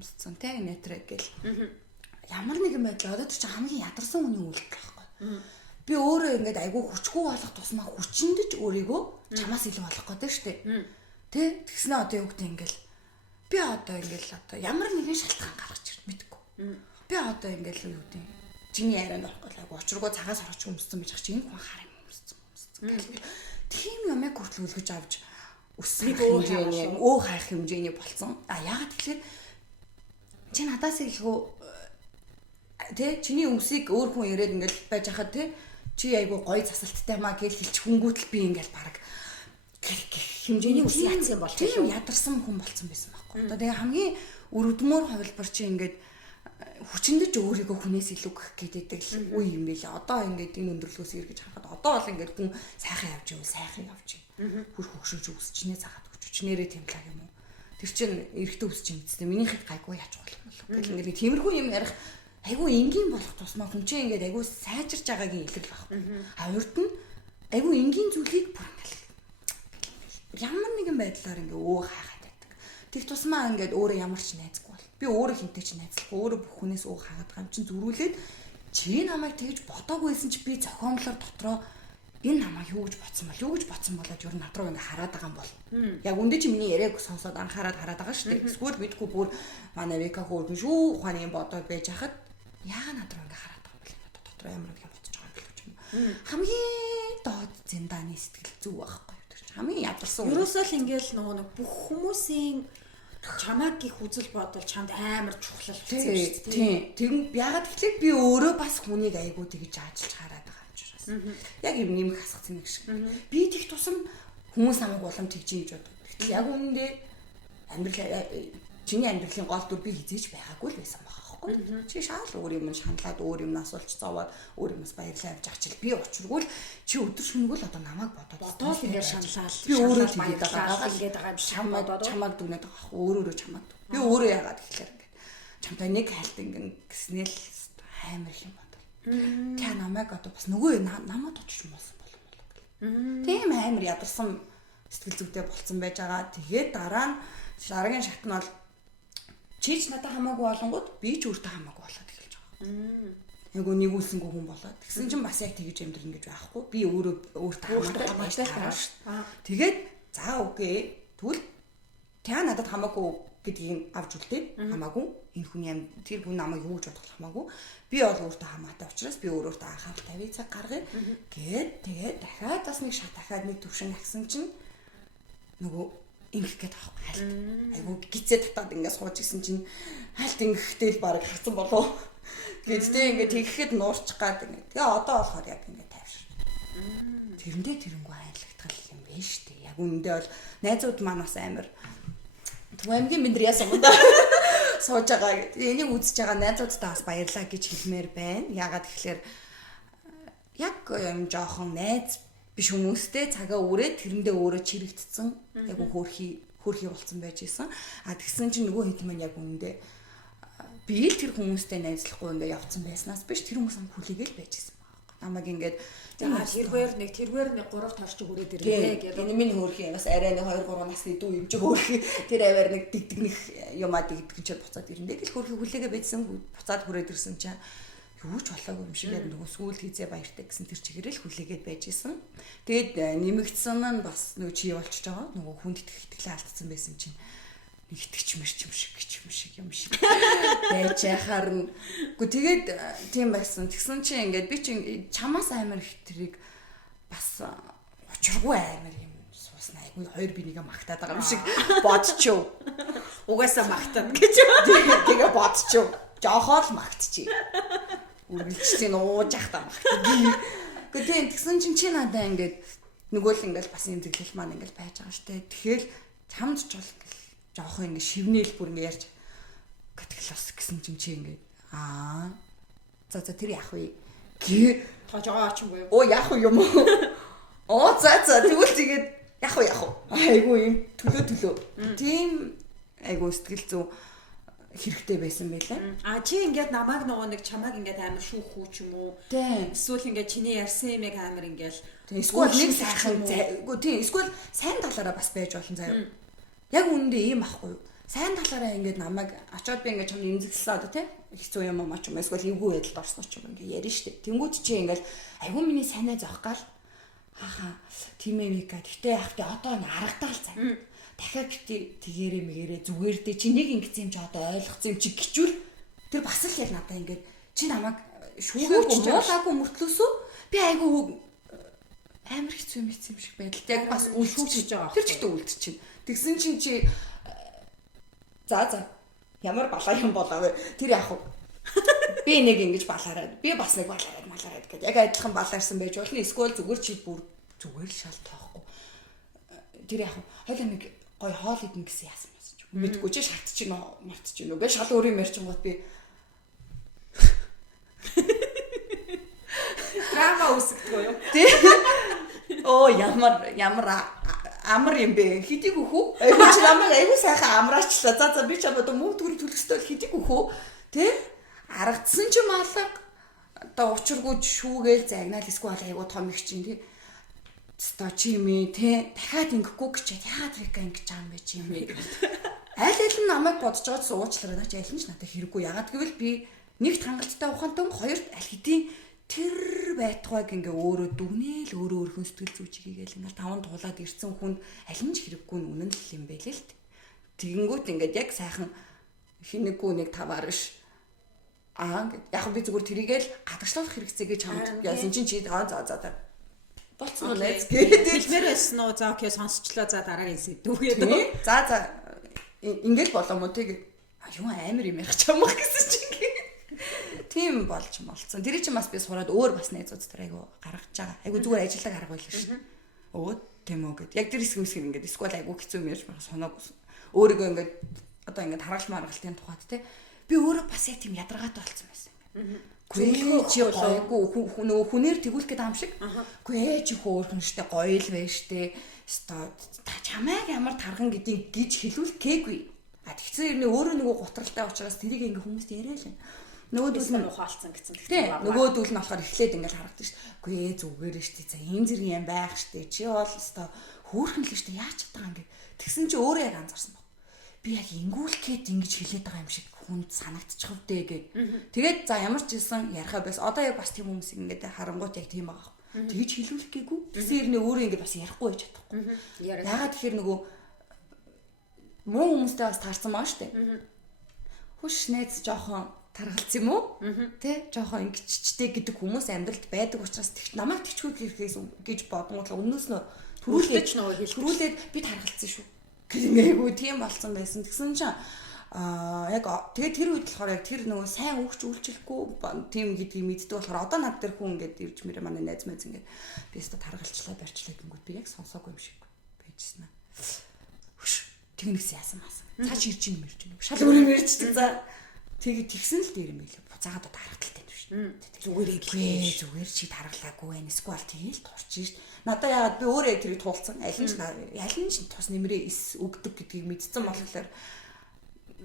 өмсцэн тий нэтрэг гэл. Ямар нэгэн байдлаар одоо чи хамгийн ядарсан хүний үйлдэл байхгүй. Би өөрөө ингээд айгүй хүчгүй болох тусмаа хүчиндэж өөрийгөө чамаас илүү болох гэдэг шүү дээ. Тэ? Тэгснэ одоо юу гэдэг ингээл би одоо ингээл одоо ямар нэгэн шалтгаан гаргаж ирд мэдгүй. Би одоо ингээл юу гэдэг чиний ярианд байхгүй айгүй очрогоо цагаас орчих өмссөн байж чи энэ хүн хар юм өмссөн. Тийм юм яг хүртэл үлгэж авч өссөн хэмжээний хайх хэмжээний болцсон. Яагаад тэгэхээр чи надаас илүү тэ чиний өмсийг өөр хүн ирээд ингээл байж хахад тэ чи айгу гоё засалттай маа гэж хэлчих хүнгүүтэл би ингээл баг гэх хэмжээний ус яатсан болох тийм ядарсан хүн болсон байсан байхгүй. Одоо тэгээ хамгийн өрөвдмөр хувилбар чи ингээд хүчнэж өөрийгөө хүнээс илүү гэх гэдэг л үе юм байлаа. Одоо ингээд энэ өндөрлгөөс эргэж харахад одоо бол ингээд хүн сайхан явж ивэл сайхан явж ийн. Хүр хөгшөж үсчнээ цагаад хүчнээрээ тэмлэг юм уу. Тэр чинь эрэхтээ үсч юм гэжтэй. Минийхэд гайгүй яач болох юм бол. Гэл ингээд тиймэрхүү юм ярих айгүй энгийн болох тусмаа хүн чинь ингээд айгүй сайжирч байгаагийн илэрл байхгүй. А урд нь айгүй энгийн зүйлийг бүр ингээд ямар нэгэн байдлаар ингээ хайгаад байдаг. Тэр тусмаа ингээд өөрөө ямар ч найзгүй бол. Би өөрөө хинтэй ч найзлахгүй, өөрөө бүх хүнээс хаагаад байгаа юм чинь зөрүүлээд чи намайг тэгж бодоагүйсэн чи би зохиомлоор дотроо энэ намайг юу гэж бодсон болоод ер нь над руу ингээ хараад байгаа юм бол. Яг үндэ чи миний яриаг сонсоод анхаарад хараад байгаа шүү дээ. Эсвэл бидгүй бүр манай Вика хөөргөн шүү ухааны бодоод байж хахад яагаад над руу ингээ хараад байгаа юм бэ? Дотроо ямар нэг юм бодож байгаа юм болов юм. Хамгийн доод зэндааны сэтгэл зүй байхгүй. Хамгийн ядарсан. Ерөөсөө л ингээл нөгөө нэг бүх хүмүүсийн чамайг гих үзэл бодол чамд амар чухал болсон шүү дээ. Тийм. Тэгэн ягаад гэвэл би өөрөө бас хүнийг айгуу тэгж ажиллаж хараад байгаа юм чираас. Яг юм нэмэх хасгацсан нэг шиг. Би тех тусам хүмүүс намайг улам тэгж юм гэж боддог. Яг үнэндээ чиний амьдралын гол дүр би хизээж байгаагүй л байсан байна. Чи шаал өөр юм шаналаад өөр юм асуулж зовоод өөр юмс баярлаа авч ачил би учиргүй чи өдөр шөнөгөл одоо намайг бодоод ингээд шаналал би өөрөө тэгээд байгаа ингээд байгаа юм чамаг дүгнээд байгаа өөрөө чамаг би өөрөө яагаад гэхлээр ингээд чамтай нэг хайлт ингээд гиснэл амар юм бодол та намайг одоо бас нөгөө намайг точиж муусан болов уу тийм амар ядарсан сэтгэл зүйтэй болцсон байж байгаа тэгээд дараагийн шат нь бол чийч надад хамаагүй болонгууд би ч өөртөө хамаагүй болоод эхэлж байгаа. Яг нэгүүлсэнгүй хүн болоод. Тэгсэн чинь бас яг тэгэж амьдрын гэж байхгүй. Би өөртөө хамаатай байгаа шүү. Тэгээд за окей. Тэгвэл та надад хамаагүй гэдгийг авч үлдээ. Хамаагүй. Энэ хүний тэр хүн намайг юу гэж бодох хамаагүй. Би бол өөртөө хамаатай учраас би өөртөө анхаарал тавья цаг гаргая. Тэгээд дахиад бас нэг шат дахиад нэг төвшин агсан чинь нөгөө ингэх гээд авах хальт. Айгу гизээ татаад ингээд сууж исэн чинь хальт ингэхтэй л баг хацсан болов. Гэхдээ ингээд тэгэхэд нуурчих гад ингээд. Тэгээ одоо болохоор яг ингээд тайвшир. Тэрэндээ тэрнгүү айлгтгал юм байна штэ. Яг үүндээ бол найзууд маань бас амар Түмэмгийн бид нар яасан юм да. Сууж байгаа гэдэг. Энийг үзэж байгаа найзуудтай бас баярлаа гэж хэлмээр байна. Яагаад тэгэхээр яг юм жоохон найз биш хүмүүстэй цагаа өрөөд тэрэндээ өөрөө чирэгдсэн айгу хөөрхий болсон байж исэн. А тэгсэн чинь нөгөө хэд маань яг үүндээ би л тэр хүмүүстэй найзлахгүй ингээ явцсан байснаас биш тэр хүмүүс хүлээгээл байж исэн байгаа. Намайг ингээд тэрвэр нэг 3 торч хүрээд ирлээ гэдэг. Энэ миний хөөрхий бас арай нэг 2 3 насны дүү юм чи хөөрхий тэр аваар нэг дэгдэгнэх юмаа дэгдгэн чад буцаад ирэндээ л хөөрхий хүлээгээ байжсан буцаад хүрээд ирсэн чинь юу ч болоогүй юм шиг яг нөгөө сүүл хийзээ баяртай гэсэн тэр чигээрэл хүлээгээд байж исэн. Тэгээд нэмэгдсэн нь бас нөгөө чи болчихж байгаа. Нөгөө хүнд итгэлээ алдсан байсан чинь нэг итгэж мэрч юм шиг байж яхаар. Гэхдээ тэгээд тийм байсан. Тэгсэн чинь ингээд би чи чамаас амар их тэрийг бас учиргүй амар юм суусна. Айгүй хоёр бинийгээ магтаад байгаа юм шиг бодчихв. Угаасаа магтана гэж. Тэгээ бодчихв. Жохоор л магтчих. Үргэлжлэн ууж ахтаа магтдаг. Гэхдээ тэгсэн чинь чи надаа ингээд нөгөө л ингээд бас юм зэглэл маань ингээд байж байгаа штэ. Тэгэхээр чамд ч бол жоохон ингээд шивнээл бүр ингээд ярьж катглас гэсэн чинь чи ингээд за тэр яах вэ? Тоож байгаа ч юм уу? Оо яах вэ юм уу? Оо за тэгвэл тэгээд яах вэ? Айгу юм төлөө. Тийм айгу сэтгэл зүй хэрэгтэй байсан байлаа. Чи ингээд намайг нөгөө нэг чамайг ингээд амар шүүх хүү ч юм уу? Эсвэл ингээд чиний ярьсан юм яг амар ингээд эсвэл нэг сайхан үгүй тийм эсвэл сайн талаараа бас байж болно заяа. Яг үүндээ ийм ахгүй юу? Сайн талаараа ингээд намайг очоод би ингээд чамд имзэглсэн одоо тийм хэцүү юм аа ч юм эсвэл эвгүй байдалд орсон ч юм ингээд ярина штэ. Тэнгүүт чи ингээд айгүй миний сайнаа зовх гал тийм ээ Вика. Гэтэ яг тэ одоо н аргадаал цаа. Дахиад тэгээрээ мэгээрээ зүгээр дээ чи нэг ингэсэн юм чи одоо ойлгоцсон юм чи гिचүүл тэр бас л яг надаа ингээд чи намайг шүүгөөч болоогүй мөртлөөсөө би айгүй амар хэцүү юм шиг байдалтай яг бас үлшүүж байгаа. Тэр ч ихтэй үлдчихэв. Тэгсэн чинь чи за ямар балаа юм болоо вэ? Тэр яах вэ? Би нэг ингэж балаараад би бас нэг балаараад гэдэг. Яг адилхан балаарсан байж болно. Эсвэл зүгээр чи бүр зүгээр шал тоохгүй. тэр яг хойлоо нэг гоё хоол идэх гэсэн яасан байсан ч мэдгүй чи шатч гин мартч гин үгүй шал өөр юм ярьчихгоот би драма үсгдэггүй юу? Оо ямар амар юм бэ? Хидийг өөхөө? Айгуу чи намайг айгуу сайхан амраачлаа. За би чамд мөнгө төгрөг төлөхстой хидийг өөхөө? Тэ? Аргадсан ч малга одоо учиргүй шүүгээл загнаал эсвэл айгуу том их чинь тий. Ста чи юм тий. Дахиад ингэхгүй гэж яагаад вика ингэж байгаа юм бэ чи юм бэ? Аль нь намайг бодож байгаа ч уучлаарай наач аль нь ч надад хэрэггүй. Ягаад гэвэл би нэгт хангалттай ухаантай хоёрт аль хэдийн тэр байтугайг ингээ өөрөө дүгнээл өөрөө өөрхөн сэтгэл зүйч хийгээл ингээл таван туулаад ирсэн хүнд аль нь ч хэрэггүй үнэн л юм байл л тэгэнгүүт ингээд яг сайхан хинэггүй нэг таваар биш ингээд яг би зүгээр тэрийгээл гадагшлуулах хэрэгцээ гэж хамт яасан чинь чи за болцсон уу найз хэлмээр байсан уу за окей сонсчлоо за дараагийн сэдвүүгээд за ингээл болоо мó тэг юу амар юм ярих ч юм уу гэсэн чинь тийм болж молцсон. Тэр чинь бас би сураад өөр бас найзуудтай айгу гаргаж байгаа. Айгу зүгээр ажиллаг арга байлаа шүү. Өө тийм үү гэд. Яг тэр хэсэг ингээд эсвэл айгу хэцүү юм ярьж байгаа соноог өөрийгөө ингээд одоо ингээд харгалж маргалтын тухайд те. Би өөрөө бас яг тийм ядаргаатай болсон байсан. Гүй чи гойгүй нөгөө хүнээр тэгүүлэх гэдэг юм шиг. Гүй чи хөөрхөн штэ гоё л байж штэ. Та чамайг ямар тархан гэдгийг гэж хэлүүлэх гээгүй. А тэгсэн юм өөрөө нөгөө гутралтай учраас тэрийг ингээд хүмүүст яриа л. Нөгөөдөл нь ухаалцсан гэсэн. Нөгөөдөл нь болохоор эхлээд ингээл харагдаж шүү. Үгүй ээ зүгээр шүү. За энэ зэрэг юм байх шүү. Чи бол өстой хөөрхөн л шүү. Яаж чаддаг юм бэ? Тэгсэн чи өөрөө яг анзаарсан баг. Би яг ингүүлэхэд ингэж хэлээд байгаа юм шиг хүнд санагдчих вдэ гэд. Тэгээд за ямар ч хэлсэн ярихаа бас одоо яг бас тийм хүмүүс ингээд харангуут яг тийм байгаа. Тэгэж хэлүүлэх гээгүй. Тэгсэн хэрнээ өөрөө ингээд бас ярихгүй байж чадахгүй. Ягаад тэгэхээр нөгөө муу хүмүүстэй бас таарсан маа шүү. Хүш найз жоохон таргалц юм уу? Тэ жоохон ингэччтэй гэдэг хүмүүс амьдралд байдаг учраас тэгч намайг тэгчгүй гэж бодгонготлоо өмнөөс нь төрүүлээд би таргалцсан шүү. Гэмээгүй тийм болсон байсан. Тэгсэн чинь яг тэгээд тэр үед болохоор яг тэр нөгөө сайн өгч үйлчлэхгүй тийм гэдгийг мэддэг болохоор одоо над дээр хүн ингээд ирж мэрэ манай найз мэз ингээд би өстө таргалчлаа барьчлаа гэнгүүт би яг сонсоогүй юм шиг байжсэн. Хүш тэгнэс яасан маасан. Цааш ирж юм ирж юм. Шал өөр юм иржтэй за. Тэгээд тэгсэн л дээр юм билээ. Буцаагаад одоо харагдaltaй биш. Зүгээрээ зүгээр чи таргалаагүй байх. Эсвэл тэгээл турч шít. Надаа яагаад би өөрөө тэрийг туулсан. Аль нь ч тус нэмрээ эс өгдөг гэдгийг мэдсэн болохоор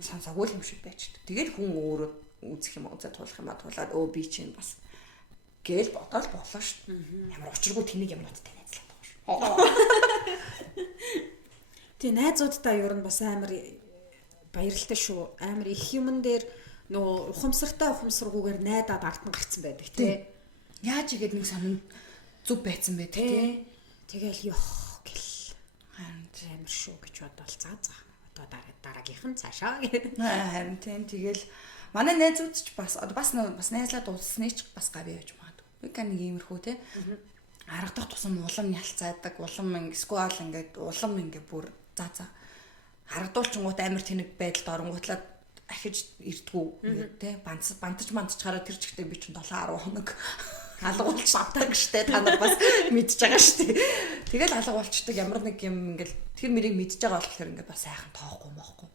сонсоогүй юм шиг байчихдээ. Тэгээд хүн өөрөө үзэх юм уу за туулах юм а туулаад өө би чинь бас гээл бодоод болоо шít. Ямар учиргүй тэнийг юмнуудтай найзлаад байгаа шүү. Тэ найзуудтай юу н бас амар баярлалтай шүү. Амар их юмн дээр нөө ухамсаргүйгээр найдаад артан гарцсан байдаг тий. Яаж игээд нэг сонин зүг байцсан бэ тий. Тэгэл ёх гэл амар шүү гэж бодвол за одоо дараагийнх нь цаашаа гэх. Харин тэгэл манай найзууд ч бас найзлаад ууссны ч бас гавь явж магадгүй. Би гань нэг иймэрхүү тий. Аргадах тусам улам ялцаадаг, улам эсвэл ингээд улам ингээд бүр за харагдуулчингууд амар тэнэг байдалд оронгуутлаад ахиж ирдгүү ингээд тий бантажгараа тэр чигтээ би чинь 7-10 хоног алгуулж авдаг штэ та нар бас мэдж байгаа штэ. Тэгэл алгуулчдаг ямар нэг юм ингээд тэр мэрийг мэдж байгаа болохоор ингээд бас сайхан тоохгүй моохгүй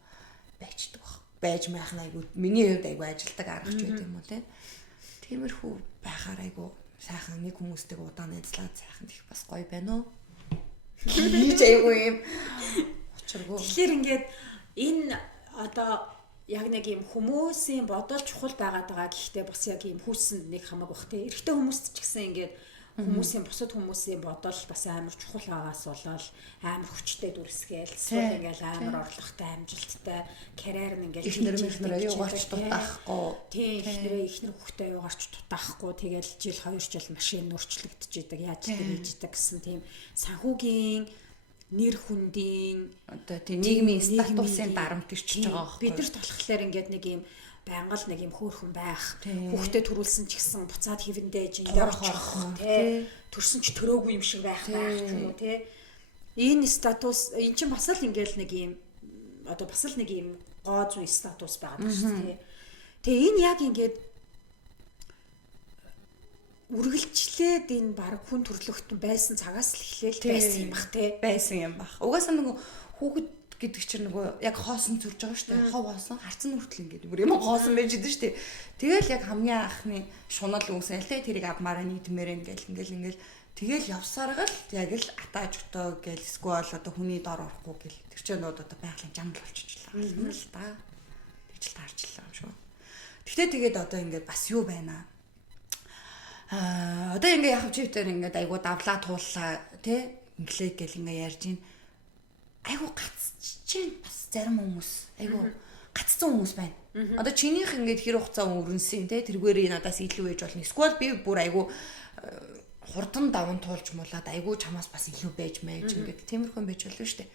байждаг баг. Байж майхан айгуу миний хувьд айгуу ажилдаг аргач байт юм уу тий. Тиймэрхүү байхаар айгуу сайхан нэг хүмүүстэйг удаан найзлаад сайхан их бас гоё байна уу. Хийж айгуу юм. Учиргүй. Тэгэхээр ингээд энэ одоо яг нэг юм хүмүүсийн бодол чухал байгаад байгаа гэхдээ бас яг юм хүүсэнд нэг хамаагүй бах те. Эрэгтэй хүмүүст ч гэсэн ингээд бусад хүмүүсийн бодол бас амар чухал байгаас болоод амар хүчтэй дүрсгээл эсвэл ингээд амар орлоготой амжилттай карьер нь ингээд ихнэр юугаарч тутаахгүй. Тийм ихнэр хүүхдээ юугаарч тутаахгүй тэгэл жил 2 жил машин нөрчлөгдөж идэг яаж хийж идэг гэсэн тийм санхүүгийн нэр хүндийн одоо тийм нийгмийн статусын дарамт ирчихэж байгаа байхгүй. Бид нарт болохоор ингээд нэг юм байнгал нэг юм хөөрхөн байх. Хүүхдээ төрүүлсэн ч гэсэн буцаад хивэндэж ингээд очих тий. Төрсөн ч төрөөгүй юм шиг байх ч юм уу тий. Энэ статус эн чинь бас л ингээд нэг юм одоо бас л нэг юм гоо зүйн статус байгаа шүү дээ тий. Тэгээ энэ яг ингээд үргэлжлээд энэ баг хүн төрлөختөн байсан цагаас л эхлээл байсан юм бах те. Байсан юм бах. Угаасаа нөгөө хүүхэд гэдэг чинь нөгөө яг хоосон зүрж байгаа шүү дээ. Хов хоосон, харцсан хүртэл ингээд бүр юм хоосон байж идэв шүү дээ. Тэгэл яг хамгийн анхны шунал үгсэн л те тэрийг авмаараа нийтмээр ингээл тэгэл явсаргал яг л атааж өтөө гэл сквал одоо хүний дор орохгүй гэл тэр чинь одоо байгалийн жамл болчихлоо юм л да. Тэгж л таарчлаа юм шүү. Гэхдээ тэгээд одоо ингээд бас юу байна одоо ингээд яг чивтер ингээд айгу давлаа тууллаа тий инглээ гэл ингээд ярьж ийн айгу гацж чинь бас зарим хүмүүс айгу гацсан хүмүүс байна. Одоо чинийх ингээд хэр хугацаа өнгөрөнсөн тий тэргээр надаас илүү ээж болно. Эсвэл би бүр айгу хурдан даван туулж муулаад айгүй чамаас бас илүү байж мэж ингээд тиймэрхүү байж болно шүү дээ.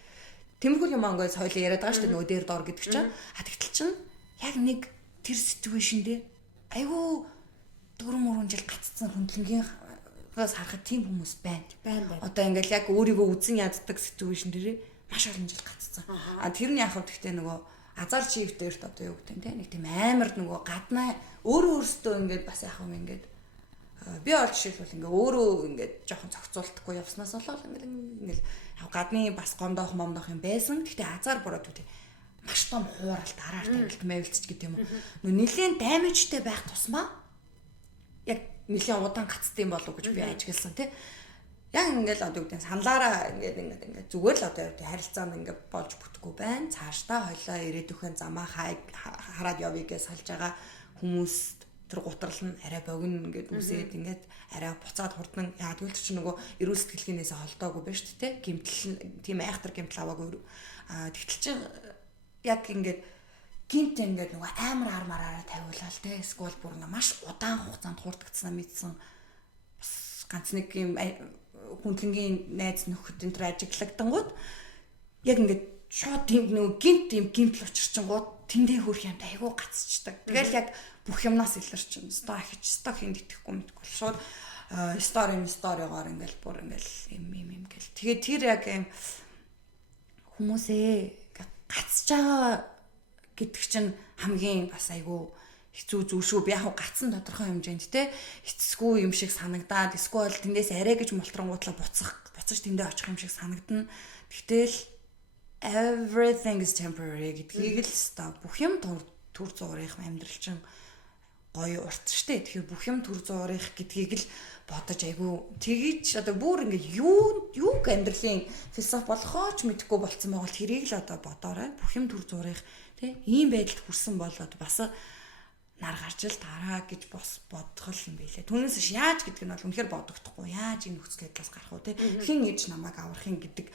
Тиймэрхүү юм ангой соёлоо яриад байгаа шүү дээ нөгөө дээр дор гэдэг чинь. Тэгтэл чинь яг нэг тэр ситүэйшн дээр айгүй 4 жил гаццсан хөндлөнгийнхээс харахад тийм хүмүүс байна. Одоо ингээд яг өөрийгөө үзэн яддаг ситүэйшн дээр маш олон жил гаццсан. Тэр нь яг гэхдээ нөгөө азар чивдэрт одоо юу гэдэг те нэг тийм амар нөгөө гаднаа өөрөөсөө ингээд бас яг юм ингээд би олж шилбэл ингээ өөрөө ингээ жоохон цогцолтгүй явснаас болоод ингээ яг гадны бас гомдоох момдоох юм байсан. Гэхдээ азар бороод үгүй маш том хууралт араар тамилт мэвэлцч гэдэг юм уу. Нилээн даймажтай байх тусмаа яг нилээн удаан гацдсан болов гэж би ажигласан тий. Яг ингээл одоо үгдэн саналаараа ингээд зүгээр л одоо харилцаанд ингээд болж бүтэхгүй байна. Цаашдаа хойлоо ирээдүйн замаа хараад явъя гэж салж байгаа хүмүүс тэр гутрал нь арай богино ингээд үсээд ингээд арай буцаад хурдан яадгүй л чи нөгөө эрүүл сэтгэлгээнээс холдоогүй байна шүү дээ гэмтэл тийм айхтар гэмтэл аваагүй тэгтэл чи яг ингээд гинт ингээд нөгөө амар армаараа тавиулаа л те эсвэл бүр ингээд маш удаан хугацаанд хурдгдснаа мэдсэн бас ганц нэг юм хүндлэнгийн найз нөхөд энэ төр ажиглагдангууд яг ингээд шууд тийм нөгөө гинт учирчингууд тэндээ хөрх юм айгуу гацчдаг. Тэгэл яг бүх юмнаас илэрчин. Сток хийнд итгэхгүй мэдгүй. Шууд сторигоор ингээл бүр ингээл юм гэл. Тэгээд тэр яг юм хүмүүсээ гацж байгаа гэдэг чинь хамгийн бас айгуу хэцүү зүйл шүү. Би яг гацсан тодорхой хэмжээнд те эцэсгүй юм шиг санагдаад эсвэл тэндээс арай гэж мултрангуудлаа буцаж тэндээ очих юм шиг санагдана. Гэтэл everything is temporary гэдгийг л ста бүх юм төр зуурынх амьдрал чинь гоё урт штэ. Тэгэхээр бүх юм төр зуурынх гэдгийг л бодож айгүй тгийж одоо бүр ингээ юу амьдралын философи болохооч мэдэхгүй болцсон байгаа бол тэрийг л одоо бодоорой. Бүх юм төр зуурынх тий ийм байдалд хүрсэн болоод бас нар гарч л тараа гэж бос бодгол юм байлээ. Түүнээс яаж гэдэг нь бол үнэхээр бодогдохгүй. Яаж энэ нөхцөл байдлаас гарах вэ? Хин ээж намайг аврахын гэдэг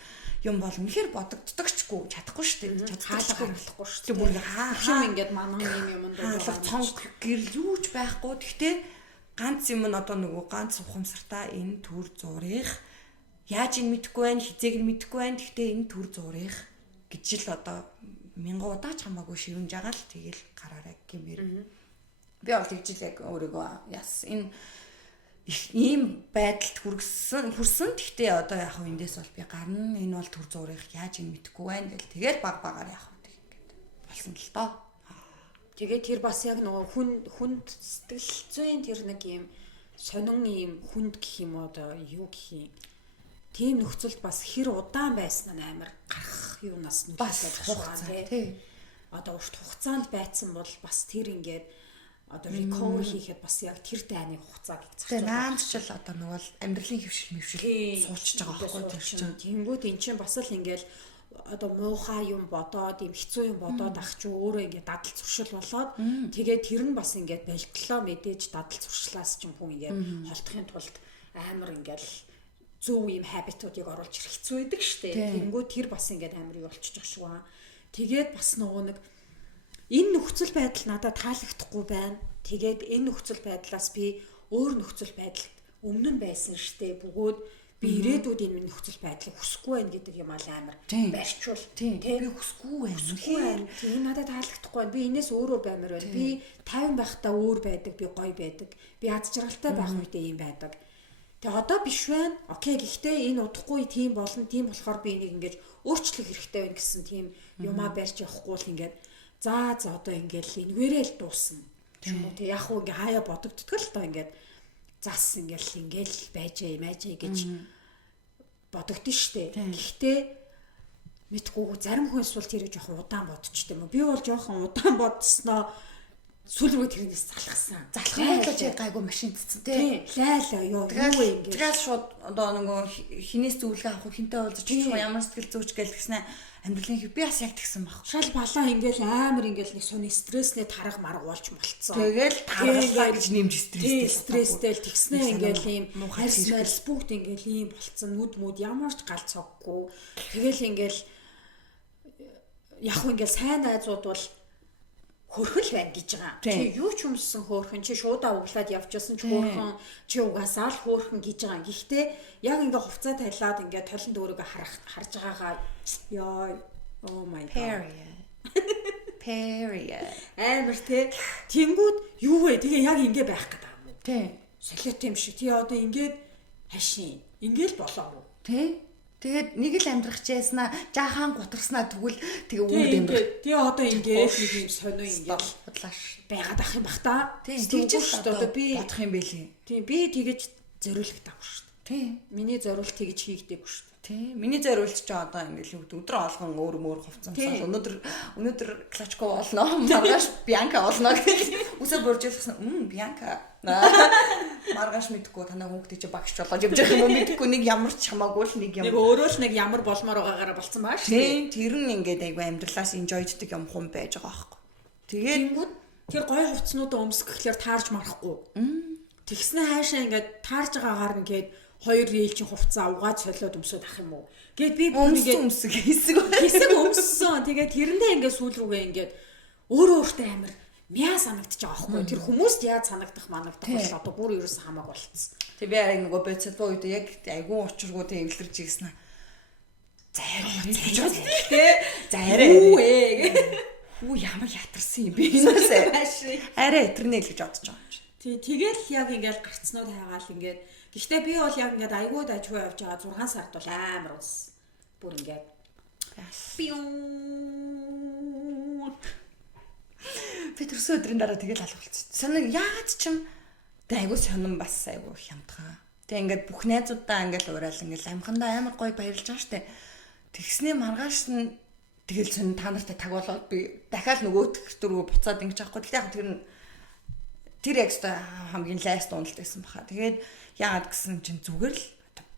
юм бол үнэхээр бодогддогчгүй чадахгүй шүү дээ. Хаалгахгүй шүү дээ. Бүр юм ингээд манан юм хаалга цонг гэрэл юуч байхгүй. Гэхдээ ганц юм нь одоо нөгөө ганц ухамсартаа энэ төр зурих яаж ин мэдэхгүй байх, хизээг нь мэдэхгүй байх. Гэхдээ энэ төр зурих гэж л одоо мянган удаа ч хамаагүй шивнж байгаа л тэгэл гараарай гэмээр. Би бол тэгж л яг өөрийгөө яс энэ ийм байдалд хүрсэн. Гэхдээ одоо яг хөө эндээс бол би гарна. Энэ бол төр зурих яаж юм мэдэхгүй байна гэл. Тэгэл багаар яг хөө ингээд болсон л доо. Тэгээд тэр бас яг нөгөө хүнд сэтгэл зүйн тэр нэг юм сонин юм хүнд гэх юм одоо юу гэх юм. Тийм нөхцөлд бас хэр удаан байсан нь амар гарах юунаас нөлөөлж байгаа тий. Одоо урт хугацаанд байцсан бол бас тэр ингээд одоо recovery хийхэд бас яг тэр дайны хугацааг зарцуулж байгаа. Наамч л одоо нөгөө амьдралын хөвшил суучж байгаа байхгүй тэр чинь. Тэнгүүд эн чинь бас л ингээл одоо муухай юм бодоод юм хэцүү юм бодоод ах чи өөрөө ингээд дадал зуршил болоод тэгээд тэр нь бас ингээд болтлоо мэдээж дадал зуршлаас ч юм хүн ингээд холдохын тулд амар ингээл зөв юм хабитуудыг оруулж ирэх хэцүү байдаг штэ. Тэнгүүд тэр бас ингээд амар юу болчих жоох шүү. Тэгээд бас нөгөө нэг энэ нөхцөл байдал надад таалагдахгүй байна. Тэгээд энэ нөхцөл байдлаас би өөр нөхцөл байдалд өмнө нь байсан штэ. Бөгөөд би ирээдүйд энэ нөхцөл байдлыг хүсэхгүй байх гэдэг юм аа амар барьчвал би хүсэхгүй байна. Тийм надад таалагдахгүй байна. Би энэс өөрөөр баймаар байна. Би 50 байхдаа өөр байдаг, би гоё байдаг. Би аз жаргалтай байх үедээ ийм байдаг. Тэгээ одоо биш байна. Окей, гэхдээ энэ удахгүй тийм болно. Тийм болохоор би энийг ингэж өөрчлөх хэрэгтэй байна гэсэн тийм юмаа барьж явахгүй л ингээд за одоо ингээд энэгээрээ л дуусна. Тийм үү. Тэг яг уу ингээ хаяа бодогдтгол л доо ингээд зас ингээл байжээ гэж бодогдсон штэ. Гэхдээ мэдгүй зарим хүн эсвэл тэрийг жоохон удаан бодчихтой юм. Би бол жоохон удаан бодсноо сүүл рүү тэрнээс залхсан. Залхах болж гайгүй машин цэцэн тий. Лайлаа юу вэ ингээд. Тэгэл шууд одоо нөгөө хинээс зөвлөгөө авах хинтээ уулзаж ямар сэтгэл зүйч гээл гэснэ амьдралын би бас яг тэгсэн баг. Шал балаа ингээл амар ингээл нэг сони стресснээ тарах марга болж болцсон. Тэгэл таргалаа гэж нэмж стресстэй л тэгснэ ингээл ийм харьс бүгд ингээл ийм болцсон нүд ямар ч гал цоггүй. Тэгэл ингээл яг ингээл сайн найзууд бол хөрхөл байна гэж байгаа. Чи юу ч юмсан хөөрхөн чи шуудаа углаад явчихсан ч хөөрхөн чи угаасаа л хөөрхөн гэж байгаа. Гэхдээ яг ингээ хувцас талаад ингээ толон дөөрөөгөө харж байгаагаа ёо oh my god. Period. Амар те. Тэнгүүд юу вэ? Тэгээ яг ингээ байх гэдэг юм уу? Тий. Солиот юм шиг. Тий одоо ингээд хашийн. Ингээл болоо. Тий. Тэгээд нэг л амьдрах чийснаа жаахан гутарснаа тэгвэл тэгээ үрд амьдрах. Тэгээ одоо ингээд нэг юм сонио ингээд бодлааш байгаад ах юм бах та. Тэгж л одоо би бодох юм бэлээ. Тийм би тэгэж зориулагдав шүү дээ. Тийм. Миний зориулт тэгэж хийгдээгүй шүү дээ. Тийм. Миний зориулт ч одоо ингээд өдөр олгон өөр хувцас. Өнөөдөр клачко олно. Маргааш Бянка олно гэж үсээ борж ялсан. Бянка. Маргааш мэдгүй танаа хүүхдээ чи багш болгож явж байгаа юм уу мэдгүй нэг ямар ч хамаагүй л нэг юм. Нэг өөрөө л нэг ямар болмоор байгаагаараа болцсон баа шүү. Тийм. Тэр нь ингээд айгүй амьдралаас enjoyддаг юм хум байж байгаа байхгүй. Тэгээд тэр гоё хувцснуудаа өмсгөхлөөр таарж марахгүй. Тэгснэ хаашаа ингээд таарж байгаагаар ингээд 2 ээлжийн хувцас угаад солиод өмсөд ах юм уу. Гэт би ингээд хэсэг өмссөн. Тэгээд тэрэндээ ингээд сүүл рүүгээ ингээд өөртөө амар мяа санагдчих байгаа байхгүй. Тэр хүмүүст яаж санагдах бол одоо бүр ерөөс хамаагүй болцсон. Тэг би яг нөгөө бэцэдбо үед яг айгүй учиргуу тэг эвлэрж ийсэн. Зарай. Хүү ямар ятарсан юм бэ энэсээ. Арай итернэ л гэж бодож байгаа юм чи. Тэгэл яг ингээд гарцнууд хайгаал ингээд. Гэхдээ би бол яг ингээд айгүй дажгүй явж байгаа 6 сард бол амар ус. Бүр ингээд би тэр өдрийн дараа тэгэл алгуулчихсан. Сонир яаж ч юм айгүй сонирн бас айгүй хямдхан. Тэг ингээд бүх найзуудаа ингээд ураал ингээд амхандаа амар гоё баярлж байгаа штэ. Тэгснээ маргааш нь тэгэл сонир та нартай таг болоод би дахиад нөгөөдх дөрөв буцаад ингэж авахгүй. Тэгтээ яг тэр яг хамгийн лайст уналт байсан баха. Тэгээд яагаад гэсэн чинь зүгээр л